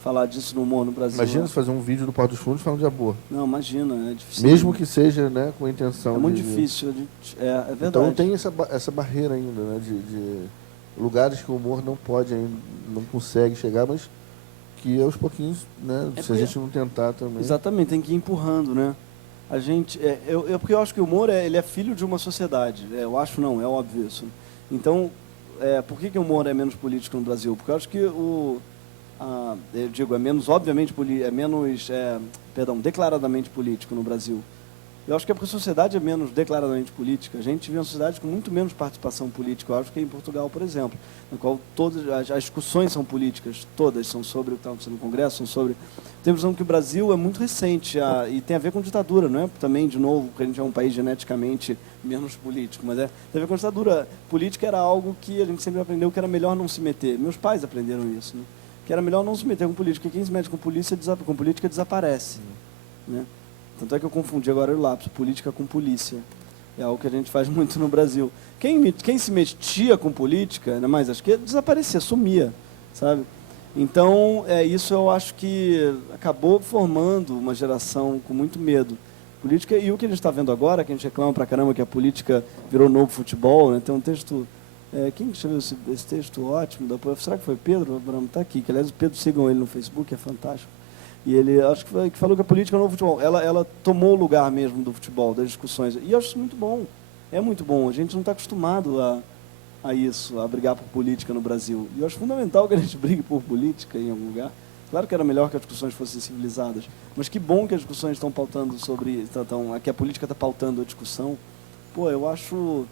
falar disso no humor no Brasil. Imagina se fazer um vídeo do Porto dos Fundos falando de aborto. Não, imagina, é difícil. Mesmo que seja, né, com a intenção. É muito difícil, é verdade. Então tem essa barreira ainda, né, de lugares que o humor não pode ainda, não consegue chegar, mas que aos pouquinhos, né, se a gente não tentar também. Exatamente, tem que ir empurrando, né? A gente, porque eu acho que o humor ele é filho de uma sociedade. Eu acho não, é óbvio isso. Então, por que o humor é menos político no Brasil? Porque eu acho que eu digo, é menos, obviamente, declaradamente político no Brasil. Eu acho que é porque a sociedade é menos declaradamente política. A gente vive uma sociedade com muito menos participação política. Eu acho que em Portugal, por exemplo, na qual todas as discussões são políticas, todas são sobre o que está acontecendo no Congresso, são sobre... Tem a visão que o Brasil é muito recente e tem a ver com ditadura, não é? Também, de novo, porque a gente é um país geneticamente menos político, mas tem a ver com ditadura. Política era algo que a gente sempre aprendeu que era melhor não se meter. Meus pais aprenderam isso, né? Que era melhor não se meter com política, porque quem se mete com política desaparece, né? Tanto é que eu confundi agora o lapso, política com polícia. É algo que a gente faz muito no Brasil. Quem se metia com política, ainda mais à esquerda, desaparecia, sumia, sabe? Então, isso eu acho que acabou formando uma geração com muito medo. Política, e o que a gente está vendo agora, que a gente reclama pra caramba que a política virou novo futebol, né? Tem um texto... quem escreveu esse texto ótimo? Será que foi Pedro? O Abramo está aqui. Que, aliás, o Pedro, sigam ele no Facebook, é fantástico. E ele, acho que falou que a política é o novo futebol. Ela tomou o lugar mesmo do futebol, das discussões. E eu acho isso muito bom. É muito bom. A gente não está acostumado a isso, a brigar por política no Brasil. E eu acho fundamental que a gente brigue por política em algum lugar. Claro que era melhor que as discussões fossem civilizadas. Mas que bom que as discussões estão pautando sobre... que a política está pautando a discussão. Pô, eu acho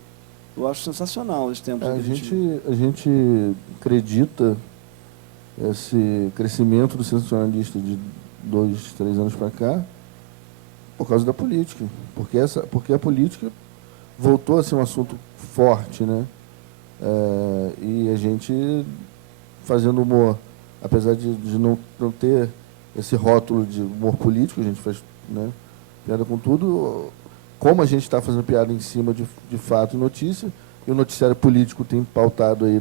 sensacional esse tempo. A gente acredita esse crescimento do sensacionalista de 2, 3 anos para cá por causa da política. Porque a política voltou a ser um assunto forte, né? E a gente fazendo humor, apesar de não ter esse rótulo de humor político, a gente faz, né, piada com tudo, como a gente está fazendo piada em cima de fato e notícia, e o noticiário político tem pautado aí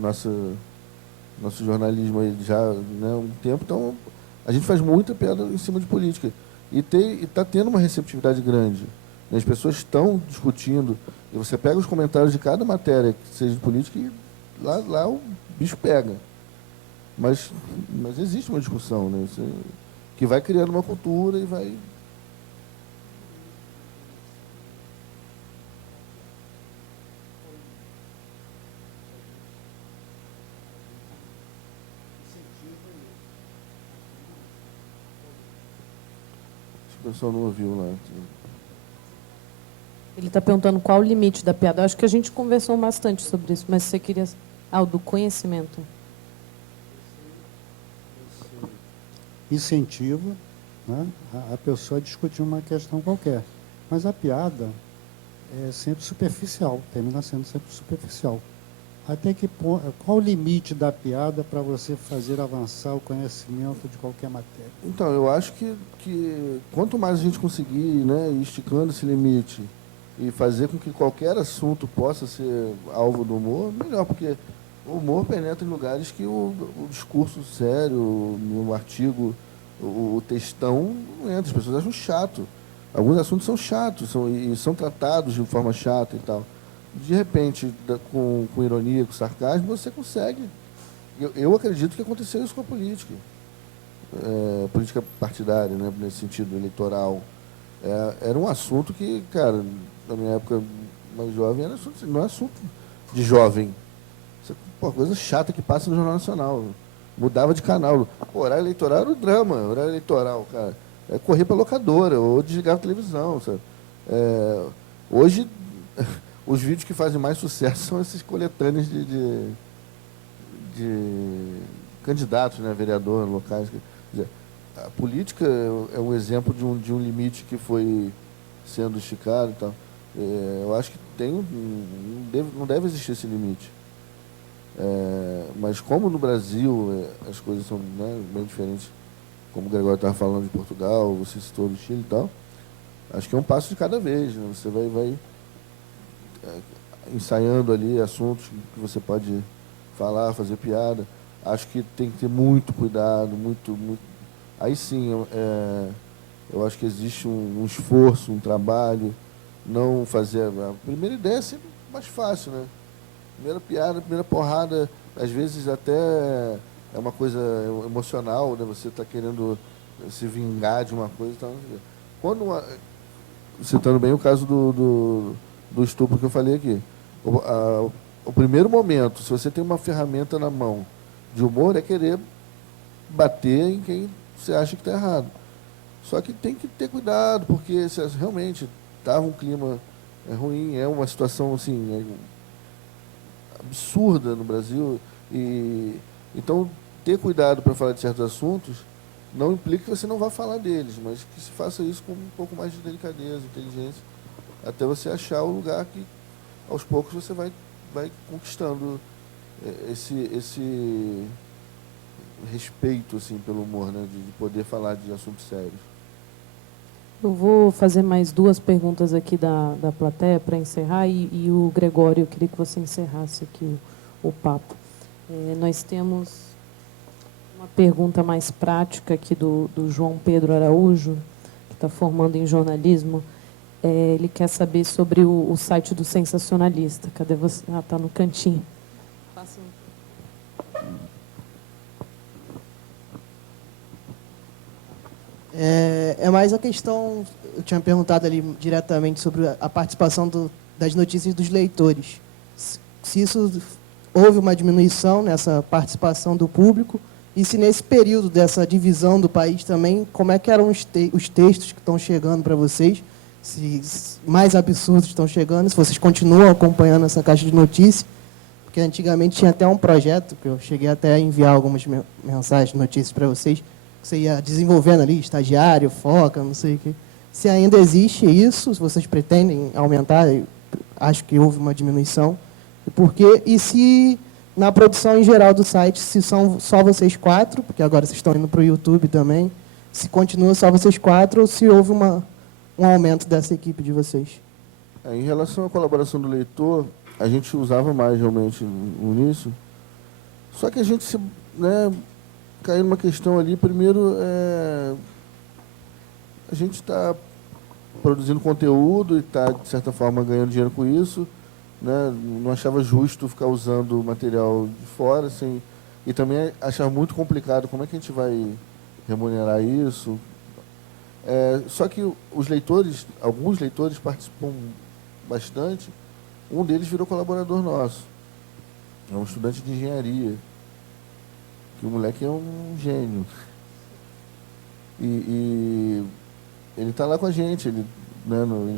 nosso jornalismo aí já, né, um tempo, então a gente faz muita piada em cima de política. E está tendo uma receptividade grande. Né? As pessoas estão discutindo, e você pega os comentários de cada matéria que seja de política e lá o bicho pega. Mas existe uma discussão, né, que vai criando uma cultura e vai... O pessoal não ouviu lá. Ele está perguntando qual o limite da piada. Eu acho que a gente conversou bastante sobre isso, mas você queria... o do conhecimento. Incentiva, né, a pessoa a discutir uma questão qualquer. Mas a piada é sempre superficial, termina sendo sempre superficial. Até qual o limite da piada para você fazer avançar o conhecimento de qualquer matéria? Então, eu acho que quanto mais a gente conseguir, né, ir esticando esse limite e fazer com que qualquer assunto possa ser alvo do humor, melhor, porque o humor penetra em lugares que o discurso sério, no artigo, o textão não entra. As pessoas acham chato. Alguns assuntos são chatos e são tratados de forma chata e tal. De repente, com ironia, com sarcasmo, você consegue. Eu acredito que aconteceu isso com a política. Política partidária, né, nesse sentido, eleitoral. Era um assunto que, cara, na minha época mais jovem, não é assunto de jovem. Coisa chata que passa no Jornal Nacional. Mudava de canal. Horário eleitoral era o drama. Horário eleitoral, cara. Correr para locadora ou desligar a televisão. Sabe? Hoje... Os vídeos que fazem mais sucesso são esses coletâneos de candidatos, né, vereadores locais. Quer dizer, a política é um exemplo de um limite que foi sendo esticado e tal. Eu acho que não deve existir esse limite. Mas como no Brasil as coisas são, né, bem diferentes, como o Gregório estava falando de Portugal, você citou do Chile e tal, Acho que é um passo de cada vez, né? Você vai ensaiando ali assuntos que você pode falar, fazer piada. Acho que tem que ter muito cuidado, muito. Aí sim, eu acho que existe um esforço, um trabalho, não fazer... A primeira ideia é sempre mais fácil, né? Primeira piada, primeira porrada, às vezes até é uma coisa emocional, né? Você está querendo se vingar de uma coisa. Então, citando bem o caso do estupro que eu falei aqui. O primeiro momento, se você tem uma ferramenta na mão de humor, é querer bater em quem você acha que está errado. Só que tem que ter cuidado, porque se realmente estava um clima ruim, é uma situação assim, absurda no Brasil. Então, ter cuidado para falar de certos assuntos não implica que você não vá falar deles, mas que se faça isso com um pouco mais de delicadeza, inteligência, até você achar o lugar que, aos poucos, você vai conquistando esse respeito assim, pelo humor, né, de poder falar de assuntos sérios. Eu vou fazer mais 2 perguntas aqui da plateia para encerrar, e o Gregório, eu queria que você encerrasse aqui o papo. Nós temos uma pergunta mais prática aqui do João Pedro Araújo, que está formando em jornalismo. Ele quer saber sobre o site do Sensacionalista. Cadê você? Ah, está no cantinho. Passa. É mais a questão, eu tinha perguntado ali diretamente sobre a participação das notícias dos leitores. Se isso houve uma diminuição nessa participação do público, e se nesse período dessa divisão do país também, como é que eram os textos que estão chegando para vocês, se mais absurdos estão chegando, se vocês continuam acompanhando essa caixa de notícias, porque antigamente tinha até um projeto, que eu cheguei até a enviar algumas mensagens, notícias para vocês, que você ia desenvolvendo ali, estagiário, foca, não sei o quê. Se ainda existe isso, se vocês pretendem aumentar, acho que houve uma diminuição, e por quê? E se na produção em geral do site, se são só vocês 4, porque agora vocês estão indo para o YouTube também, se continua só vocês 4 ou se houve um aumento dessa equipe de vocês? Em relação à colaboração do leitor, a gente usava mais realmente no início, só que a gente caiu numa questão ali. Primeiro, a gente está produzindo conteúdo e está, de certa forma, ganhando dinheiro com isso, né? Não achava justo ficar usando material de fora, assim, e também achava muito complicado como é que a gente vai remunerar isso. Só que os leitores, alguns leitores participam bastante. Um deles virou colaborador nosso. É um estudante de engenharia, que o moleque é um gênio. E ele está lá com a gente, ele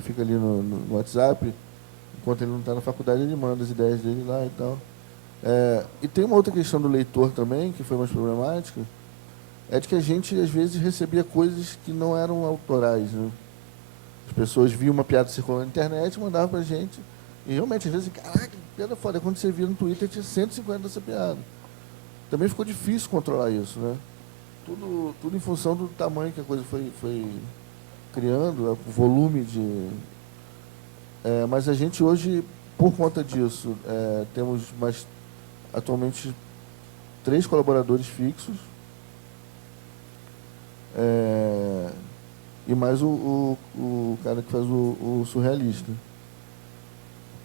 fica ali no WhatsApp. Enquanto ele não está na faculdade, ele manda as ideias dele lá e tal. E tem uma outra questão do leitor também, que foi mais problemática, é de que a gente, às vezes, recebia coisas que não eram autorais, né? As pessoas viam uma piada circulando na internet e mandavam para a gente. E, realmente, às vezes, caraca, que piada foda. Quando você via no Twitter, tinha 150 dessa piada. Também ficou difícil controlar isso, né? Tudo em função do tamanho que a coisa foi criando, o volume de... mas a gente hoje, por conta disso, temos atualmente 3 colaboradores fixos, e mais o cara que faz o surrealista.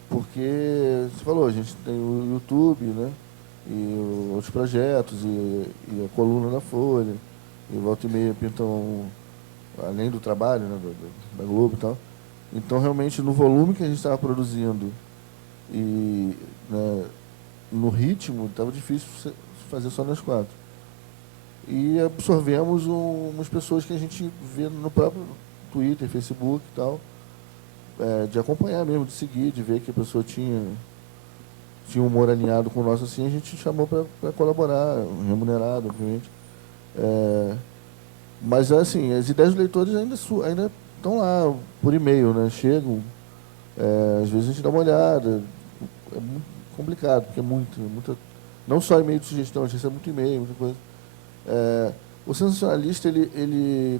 Porque, você falou, a gente tem o YouTube, né? E outros projetos, e a coluna da Folha, e volta e meia pintam, além do trabalho, né, da Globo e tal. Então, realmente, no volume que a gente estava produzindo e, né, no ritmo, estava difícil fazer só nós 4. E absorvemos umas pessoas que a gente vê no próprio Twitter, Facebook e tal, de acompanhar mesmo, de seguir, de ver que a pessoa tinha um humor alinhado com o nosso, assim, a gente chamou para colaborar, remunerado, obviamente. Mas, assim, as ideias dos leitores ainda estão lá, por e-mail, né? Chegam, às vezes a gente dá uma olhada. É muito complicado, porque é muita... Não só e-mail de sugestão, a gente recebe muito e-mail, muita coisa. O Sensacionalista, ele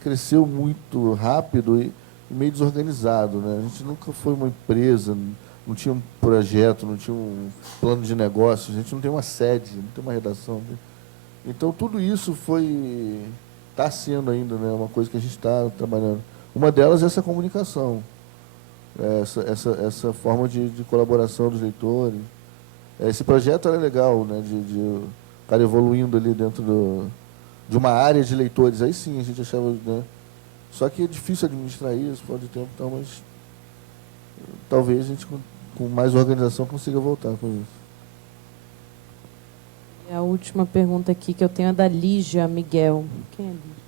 cresceu muito rápido, e meio desorganizado, né? A gente nunca foi uma empresa, não tinha um projeto, não tinha um plano de negócios, a gente não tem uma sede, não tem uma redação. Então, tudo isso está sendo ainda, né, uma coisa que a gente está trabalhando. Uma delas é essa comunicação, essa forma de colaboração dos leitores. Esse projeto era legal, né, de estar evoluindo ali dentro de uma área de leitores. Aí sim, a gente achava... Né, só que é difícil administrar isso, pode tempo, então, mas talvez a gente, com mais organização, consiga voltar com isso. E a última pergunta aqui que eu tenho é da Lígia Miguel. Quem é Lígia?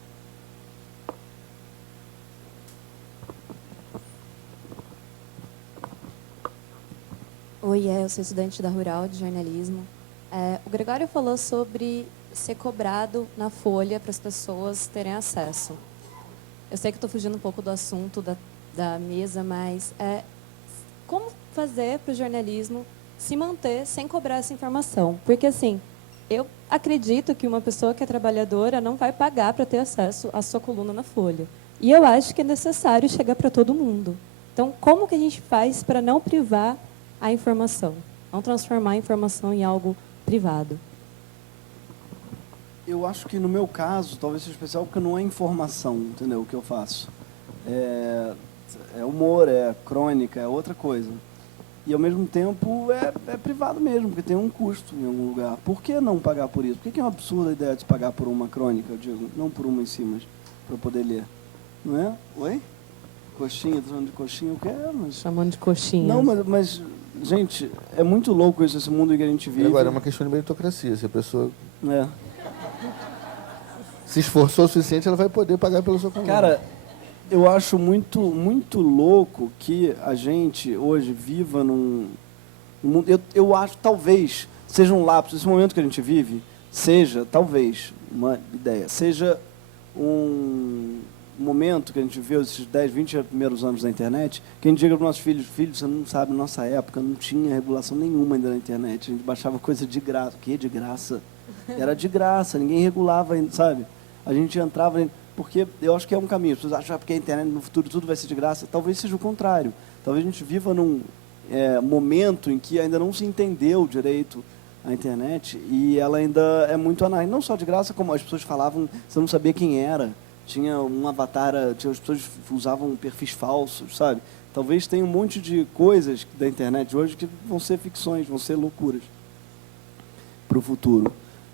Oi, eu sou estudante da Rural de jornalismo. O Gregório falou sobre ser cobrado na Folha para as pessoas terem acesso. Eu sei que estou fugindo um pouco do assunto da mesa, mas como fazer para o jornalismo se manter sem cobrar essa informação? Porque, assim, eu acredito que uma pessoa que é trabalhadora não vai pagar para ter acesso à sua coluna na Folha. E eu acho que é necessário chegar para todo mundo. Então, como que a gente faz para não privar a informação, não transformar a informação em algo privado? Eu acho que no meu caso, talvez seja especial, porque não é informação, entendeu? O que eu faço. É humor, é crônica, é outra coisa. E, ao mesmo tempo, é privado mesmo, porque tem um custo em algum lugar. Por que não pagar por isso? Por que é uma absurda a ideia de pagar por uma crônica, eu digo? Não por uma em cima, para poder ler. Não é? Oi? Coxinha, tô falando de coxinha, o que é? Mas... Chamando de coxinha. Não, mas, gente, é muito louco isso, esse mundo em que a gente vive. Agora, é uma questão de meritocracia. Se a pessoa É. se esforçou o suficiente, ela vai poder pagar pela sua coluna. Cara, eu acho muito, muito louco que a gente hoje viva num mundo... Eu acho, talvez, seja um lapso, esse momento que a gente vive, seja, talvez, uma ideia, seja um momento que a gente viveu esses 10, 20 primeiros anos da internet, que a gente diga para os nossos filhos, você não sabe, na nossa época não tinha regulação nenhuma ainda na internet, a gente baixava coisa de graça. O que de graça? Era de graça, ninguém regulava, sabe? A gente entrava... Porque eu acho que é um caminho. As pessoas acham que a internet no futuro tudo vai ser de graça. Talvez seja o contrário. Talvez a gente viva num momento em que ainda não se entendeu direito a internet e ela ainda é muito anárquica. Não só de graça, como as pessoas falavam, você não sabia quem era. Tinha um avatar, as pessoas usavam perfis falsos, sabe? Talvez tenha um monte de coisas da internet hoje que vão ser ficções, vão ser loucuras para o futuro.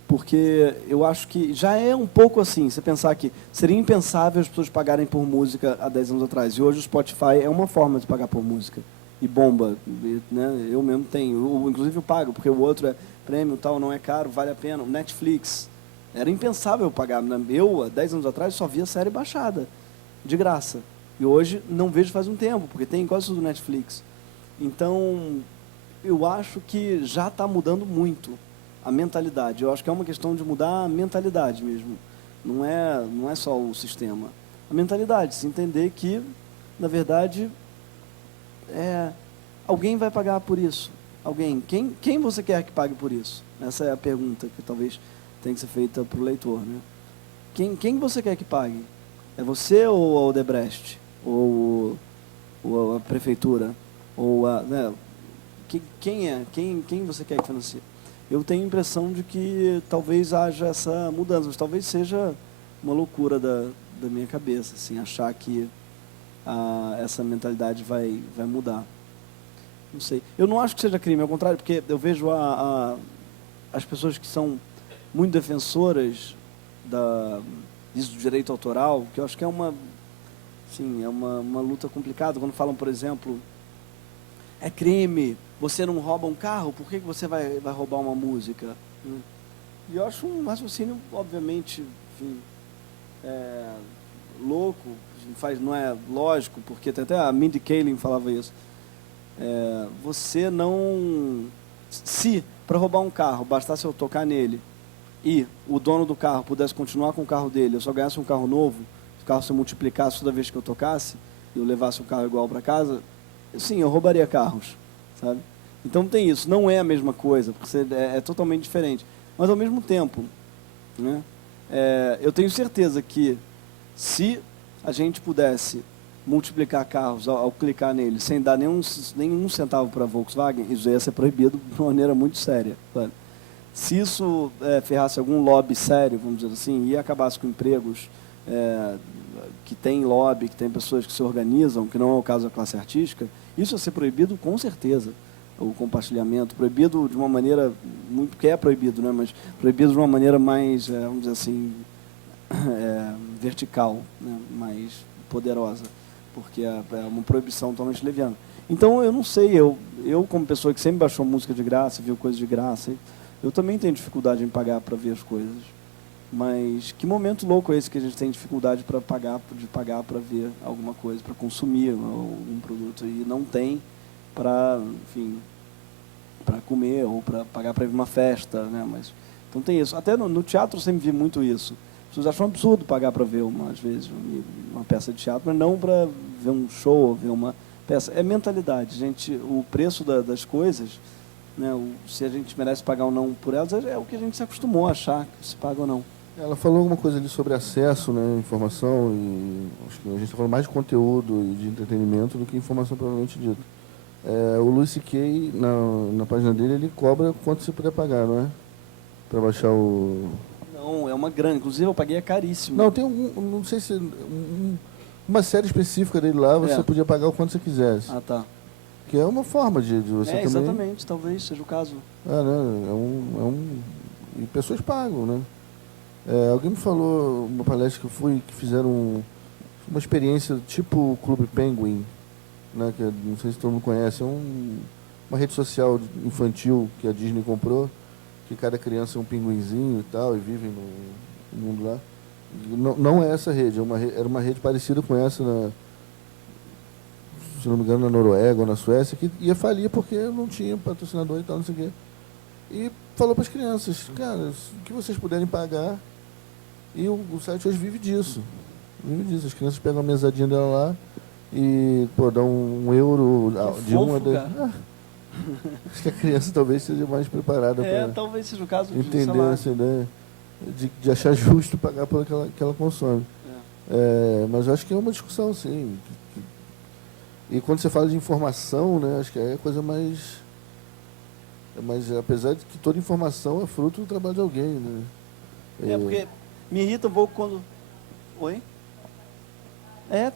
Porque eu acho que já é um pouco assim, você pensar que seria impensável as pessoas pagarem por música há 10 anos atrás. E hoje o Spotify é uma forma de pagar por música. E bomba, né? Eu mesmo tenho. Inclusive eu pago, porque o outro é prêmio, tal, não é caro, vale a pena. O Netflix, era impensável eu pagar. Eu, há 10 anos atrás, só via série baixada, de graça. E hoje não vejo faz um tempo, porque tem quase tudo do Netflix. Então, eu acho que já está mudando muito a mentalidade. Eu acho que é uma questão de mudar a mentalidade mesmo. Não é só o sistema. A mentalidade, se entender que, na verdade, alguém vai pagar por isso. Alguém. Quem você quer que pague por isso? Essa é a pergunta que talvez tenha que ser feita para o leitor, né? Quem você quer que pague? É você ou a Odebrecht? Ou a prefeitura? Ou né? Quem você quer que financie? Eu tenho a impressão de que talvez haja essa mudança, mas talvez seja uma loucura da minha cabeça, assim, achar que essa mentalidade vai mudar. Não sei. Eu não acho que seja crime, ao contrário, porque eu vejo as pessoas que são muito defensoras disso do direito autoral, que eu acho que é uma luta complicada, quando falam, por exemplo, é crime, você não rouba um carro, por que você vai roubar uma música? E eu acho um raciocínio, obviamente, enfim, louco, não é lógico, porque até a Mindy Kaling falava isso. Você não... Se, para roubar um carro, bastasse eu tocar nele e o dono do carro pudesse continuar com o carro dele, eu só ganhasse um carro novo, se o carro se multiplicasse toda vez que eu tocasse, e eu levasse um carro igual para casa, sim, eu roubaria carros, sabe? Então tem isso, não é a mesma coisa, porque é totalmente diferente. Mas ao mesmo tempo, né, eu tenho certeza que se a gente pudesse multiplicar carros ao clicar nele, sem dar nenhum centavo para a Volkswagen, isso ia ser proibido de uma maneira muito séria. Sabe? Se isso ferrasse algum lobby sério, vamos dizer assim, e acabasse com empregos que tem lobby, que tem pessoas que se organizam, que não é o caso da classe artística, isso ia ser proibido com certeza. O compartilhamento, proibido de uma maneira, muito, que é proibido, né, mas proibido de uma maneira mais, vamos dizer assim, vertical, né, mais poderosa, porque é uma proibição totalmente leviana. Então, eu não sei, eu como pessoa que sempre baixou música de graça, viu coisas de graça, eu também tenho dificuldade em pagar para ver as coisas. Mas que momento louco é esse que a gente tem dificuldade para pagar para ver alguma coisa, para consumir um produto, e não tem para, enfim, para comer ou para pagar para ir uma festa, né? Mas então tem isso. Até no teatro eu sempre vi muito isso. As pessoas acham um absurdo pagar para ver às vezes uma peça de teatro, mas não para ver um show ou ver uma peça. É mentalidade, gente. O preço das coisas, né? Se a gente merece pagar ou não por elas, é o que a gente se acostumou a achar que se paga ou não. Ela falou alguma coisa ali sobre acesso, né, informação, e acho que a gente está falando mais de conteúdo e de entretenimento do que informação propriamente dita. O Louis C.K., na página dele, ele cobra quanto você puder pagar, não é? Para baixar o... Não, é uma grana. Inclusive, eu paguei, é caríssimo. Não, tem não sei se... uma série específica dele lá, você podia pagar o quanto você quisesse. Ah, tá. Que é uma forma de você também... Exatamente, talvez seja o caso. Né? E pessoas pagam, né? Alguém me falou, uma palestra que eu fui, que fizeram uma experiência tipo o Clube Penguin, né, que não sei se todo mundo conhece, uma rede social infantil que a Disney comprou, que cada criança é um pinguinzinho e tal, e vivem no mundo lá. Não é essa rede, era uma rede parecida com essa, se não me engano, na Noruega ou na Suécia, que ia falir porque não tinha patrocinador e tal, não sei o quê. E falou para as crianças, cara, o que vocês puderem pagar, e o site hoje vive disso. As crianças pegam a mesadinha dela lá e dá um euro de fofo, uma... Acho que a criança talvez seja mais preparada para talvez seja o caso entender essa ideia de achar justo pagar por aquela que ela consome. Mas eu acho que é uma discussão, sim. E quando você fala de informação, né, acho que é a coisa mais... Mas apesar de que toda informação é fruto do trabalho de alguém, né? Porque me irrita um pouco quando... Oi?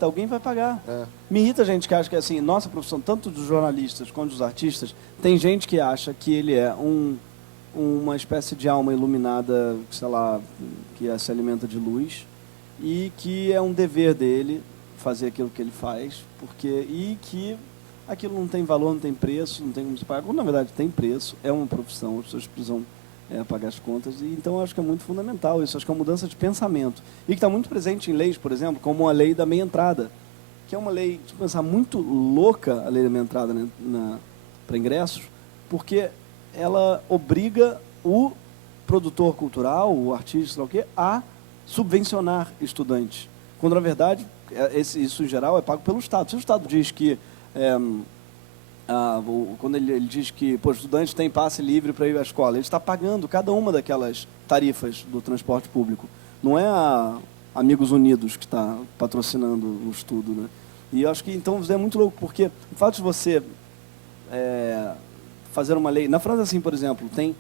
Alguém vai pagar. Me irrita gente que acha que, assim, nossa profissão, tanto dos jornalistas quanto dos artistas, tem gente que acha que ele é uma espécie de alma iluminada, sei lá, que se alimenta de luz, e que é um dever dele fazer aquilo que ele faz, e que aquilo não tem valor, não tem preço, não tem como se pagar. Quando, na verdade, tem preço, é uma profissão, as pessoas precisam pagar as contas, e então eu acho que é muito fundamental isso, acho que é uma mudança de pensamento, e que está muito presente em leis, por exemplo, como a lei da meia entrada, que é uma lei, de pensar, muito louca, a lei da meia entrada, né, para ingressos, porque ela obriga o produtor cultural, o artista, sei lá o quê, a subvencionar estudantes, quando na verdade isso em geral é pago pelo Estado. Se o Estado diz que quando ele diz que o estudante tem passe livre para ir à escola, ele está pagando cada uma daquelas tarifas do transporte público. Não é a Amigos Unidos que está patrocinando o estudo, né? E eu acho que então é muito louco, porque o fato de você fazer uma lei... Na França, assim, por exemplo, tem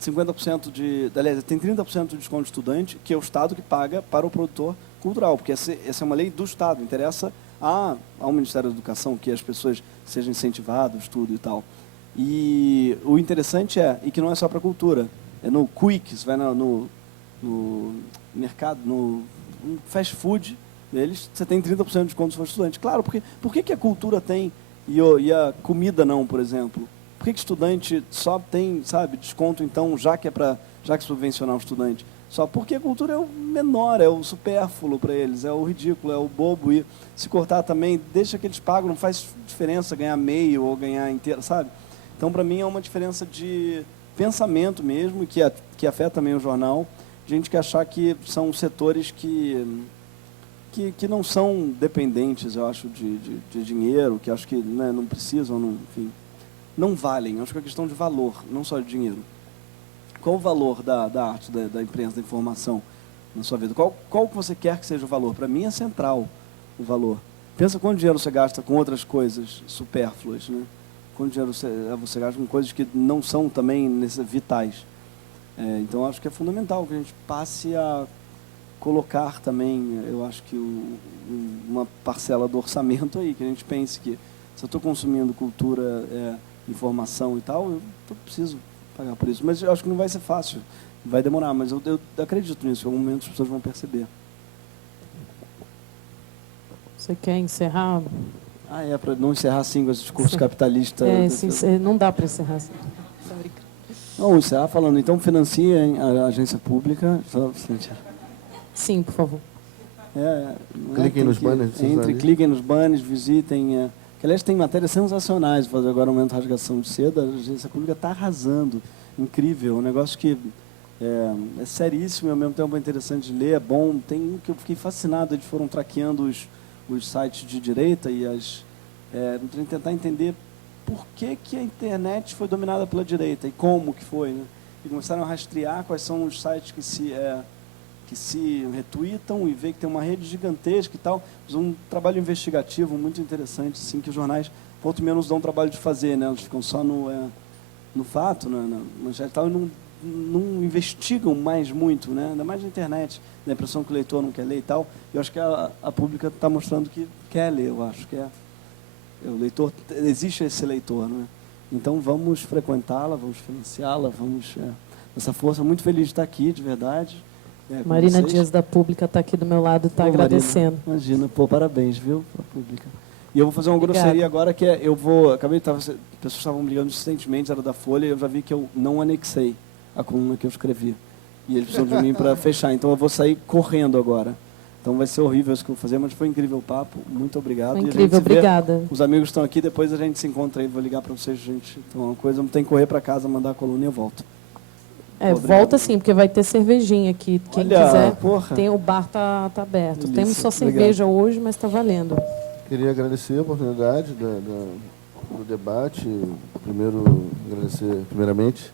50% tem 30% de desconto de estudante, que é o Estado que paga para o produtor cultural, porque essa é uma lei do Estado, interessa ao Ministério da Educação que as pessoas sejam incentivadas, estudo e tal. E o interessante e que não é só para a cultura, é no Quick, você vai no mercado, no fast food deles, você tem 30% de desconto se for estudante. Claro, porque por que a cultura tem e a comida não, por exemplo? Por que estudante só tem, sabe, desconto, então, já que subvencionar o estudante? Só porque a cultura é o menor, é o supérfluo para eles, é o ridículo, é o bobo. E se cortar também, deixa que eles pagam, não faz diferença ganhar meio ou ganhar inteiro, sabe? Então, para mim, é uma diferença de pensamento mesmo, que afeta também o jornal. Gente que achar que são setores que não são dependentes, eu acho, de dinheiro, que acho que, né, não precisam, enfim, não valem. Eu acho que é questão de valor, não só de dinheiro. Qual o valor da arte, da imprensa, da informação na sua vida? Qual que você quer que seja o valor? Para mim é central o valor. Pensa quanto dinheiro você gasta com outras coisas supérfluas, né? Quanto dinheiro você gasta com coisas que não são também vitais. Então, acho que é fundamental que a gente passe a colocar também, eu acho que uma parcela do orçamento aí, que a gente pense que se eu estou consumindo cultura, informação e tal, eu preciso pagar por isso. Mas eu acho que não vai ser fácil, vai demorar, mas eu acredito nisso, em algum momento as pessoas vão perceber. Você quer encerrar? Para não encerrar assim com esse discurso capitalista. Não dá para encerrar assim. Não, encerrar falando, então financiem a agência pública. Sim, por favor. Cliquem nos banners. Cliquem nos banners, visitem. Que, aliás, tem matérias sensacionais. Fazer agora um momento de rasgação de seda. A agência pública está arrasando. Incrível. Um negócio que é seríssimo e ao mesmo tempo é interessante de ler. É bom. Tem um que eu fiquei fascinado. Eles foram traqueando os sites de direita e tentar entender por que a internet foi dominada pela direita e como que foi, né? E começaram a rastrear quais são os sites que se retweetam e ver que tem uma rede gigantesca e tal. Um trabalho investigativo muito interessante, assim, que os jornais, pouco menos, dão trabalho de fazer, né? Eles ficam só no fato, na manchete e tal, e não investigam mais muito, né? Ainda mais na internet, da impressão que o leitor não quer ler e tal. Eu acho que a pública está mostrando que quer ler, eu acho que o leitor, existe esse leitor, né? Então vamos frequentá-la, vamos financiá-la, vamos essa força. Muito feliz de estar aqui, de verdade. Marina Dias da Pública está aqui do meu lado e está agradecendo. Marina, imagina, parabéns, viu, pra Pública. E eu vou fazer uma grosseria agora, que as pessoas estavam brigando insistentemente, era da Folha, e eu já vi que eu não anexei a coluna que eu escrevi. E eles precisam de mim para fechar, então eu vou sair correndo agora. Então vai ser horrível isso que eu vou fazer, mas foi incrível o papo. Muito obrigado. Foi incrível, obrigada. Os amigos estão aqui, depois a gente se encontra aí, vou ligar para vocês, gente. Então uma coisa, não tem que correr para casa, mandar a coluna e eu volto. Volta sim, porque vai ter cervejinha aqui. Quem quiser, porra. o bar tá aberto. Delícia. Temos só cerveja hoje, mas está valendo. Queria agradecer a oportunidade do debate. Primeiramente,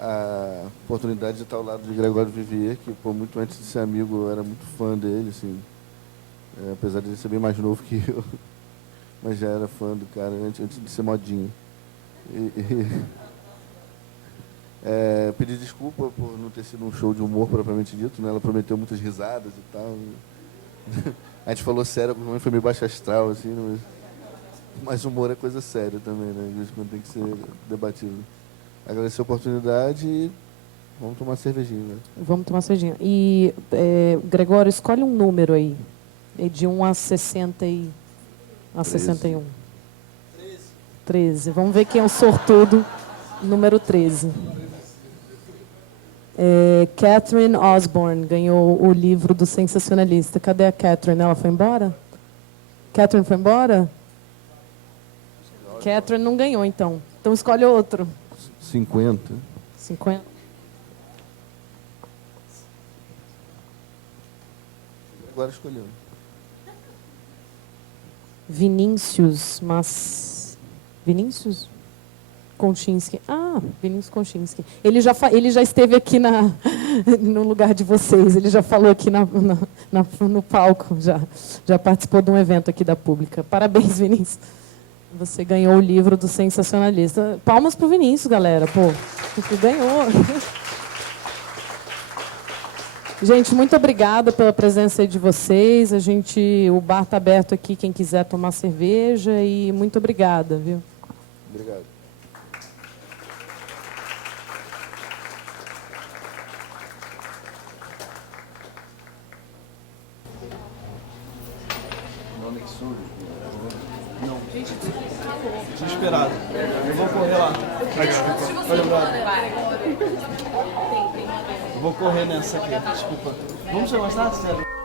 a oportunidade de estar ao lado de Gregório Vivier, que muito antes de ser amigo eu era muito fã dele, assim, apesar de ele ser bem mais novo que eu, mas já era fã do cara antes de ser modinha. Pedir desculpa por não ter sido um show de humor propriamente dito, né? Ela prometeu muitas risadas e tal. A gente falou sério, porque foi meio baixo astral, assim, mas humor é coisa séria também, né? De vez em quando tem que ser debatido. Agradecer a oportunidade e vamos tomar cervejinha, né? Vamos tomar cervejinha. E, Gregório, escolhe um número aí, de 1 a 61. 13. Vamos ver quem é o sortudo, número 13. Catherine Osborne ganhou o livro do Sensacionalista. Cadê a Catherine? Ela foi embora? Catherine foi embora? Catherine não ganhou, então. Então escolhe outro. 50. Agora escolheu. Vinícius Konchinski. Vinícius Konchinski. Ele já esteve aqui no lugar de vocês. Ele já falou aqui no palco. Já participou de um evento aqui da Pública. Parabéns, Vinícius. Você ganhou o livro do Sensacionalista. Palmas para o Vinícius, galera. Pô, você ganhou. Gente, muito obrigada pela presença aí de vocês. O bar está aberto aqui, quem quiser tomar cerveja. E muito obrigada, viu? Obrigado. Não. Desesperado. Eu vou correr lá. Eu vou correr nessa aqui, desculpa. Vamos ser mais tarde, sério?